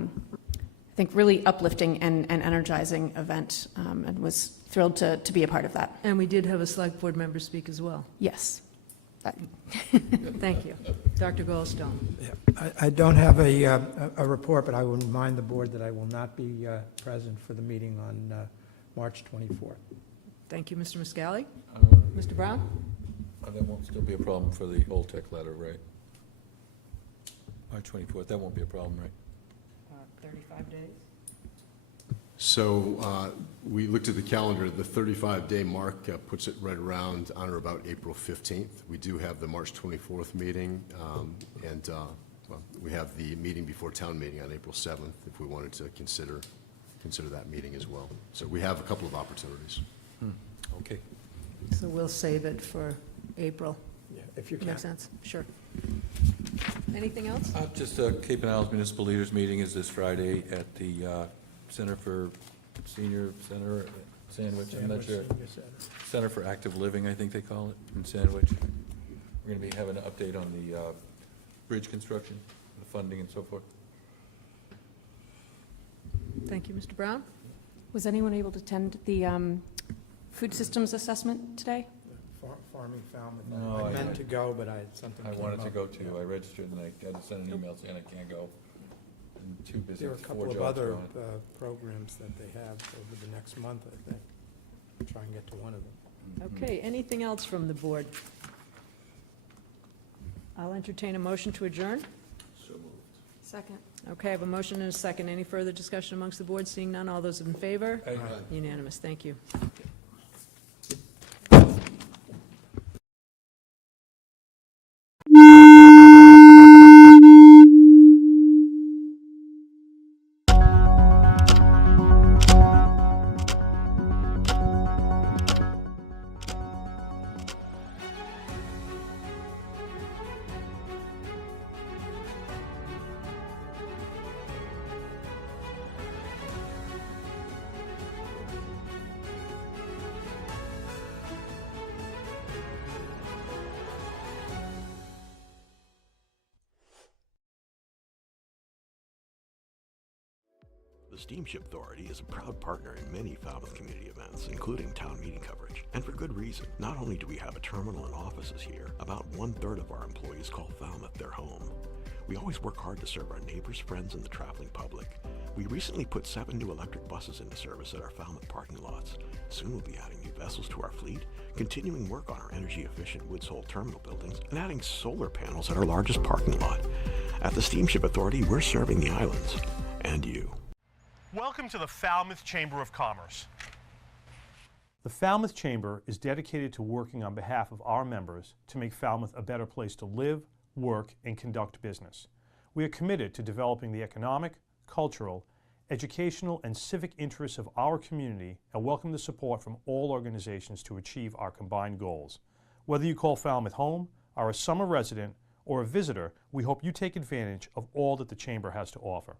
think, really uplifting and energizing event, and was thrilled to be a part of that. And we did have a Select Board member speak as well. Yes. Thank you. Dr. Goldstone. Yeah, I don't have a report, but I will remind the board that I will not be present for the meeting on March 24th. Thank you, Mr. Muscali. Mr. Brown? That won't still be a problem for the whole tech letter, right? March 24th, that won't be a problem, right? 35 days. So we looked at the calendar. The 35-day mark puts it right around on or about April 15th. We do have the March 24th meeting, and well, we have the meeting before town meeting on April 7th if we wanted to consider that meeting as well. So we have a couple of opportunities. Okay. So we'll save it for April. Yeah, if you can. Makes sense? Sure. Anything else? Just Cape and Isles Municipal Leaders Meeting is this Friday at the Center for Senior Center, Sandwich, I'm not sure. Center for Active Living, I think they call it, in Sandwich. We're going to be having an update on the bridge construction, the funding and so forth. Thank you, Mr. Brown. Was anyone able to attend the food systems assessment today? Farming Falmouth. No, I I- meant to go, but something I came wanted to up. go too. I registered and I had to send an email saying I can't go. I'm too busy. There are a 4 couple of jobs other going. programs that they have over the next month, I think. Try and get to one of them. Okay, anything else from the board? I'll entertain a motion to adjourn. So moved. Second. Okay, I have a motion and a second. Any further discussion amongst the board? Seeing none, all those in favor? Aye. Unanimous, thank you. The Steamship Authority is a proud partner in many Falmouth community events, including town meeting coverage. And for good reason. Not only do we have a terminal and offices here, about 1/3 of our employees call Falmouth their home. We always work hard to serve our neighbors, friends, and the traveling public. We recently put 7 new electric buses into service at our Falmouth parking lots. Soon we'll be adding new vessels to our fleet, continuing work on our energy-efficient Woods Hole terminal buildings, and adding solar panels at our largest parking lot. At the Steamship Authority, we're serving the islands. And you. Welcome to the Falmouth Chamber of Commerce. The Falmouth Chamber is dedicated to working on behalf of our members to make Falmouth a better place to live, work, and conduct business. We are committed to developing the economic, cultural, educational, and civic interests of our community and welcome the support from all organizations to achieve our combined goals. Whether you call Falmouth home, are a summer resident, or a visitor, we hope you take advantage of all that the Chamber has to offer.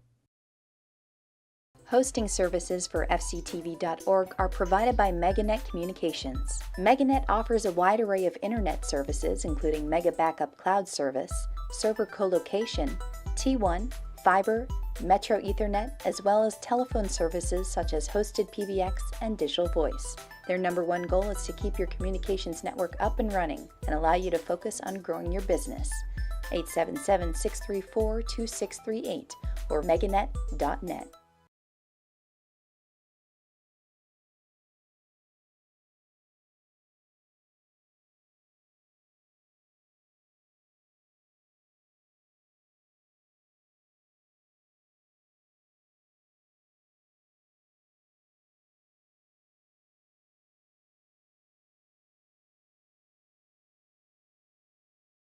Hosting services for fctv.org are provided by MegaNet Communications. MegaNet offers a wide array of internet services including Mega Backup Cloud Service, server co-location, T1, fiber, Metro Ethernet, as well as telephone services such as hosted PBX and digital voice. Their #1 goal is to keep your communications network up and running and allow you to focus on growing your business. 877-634-2638 or meganet.net.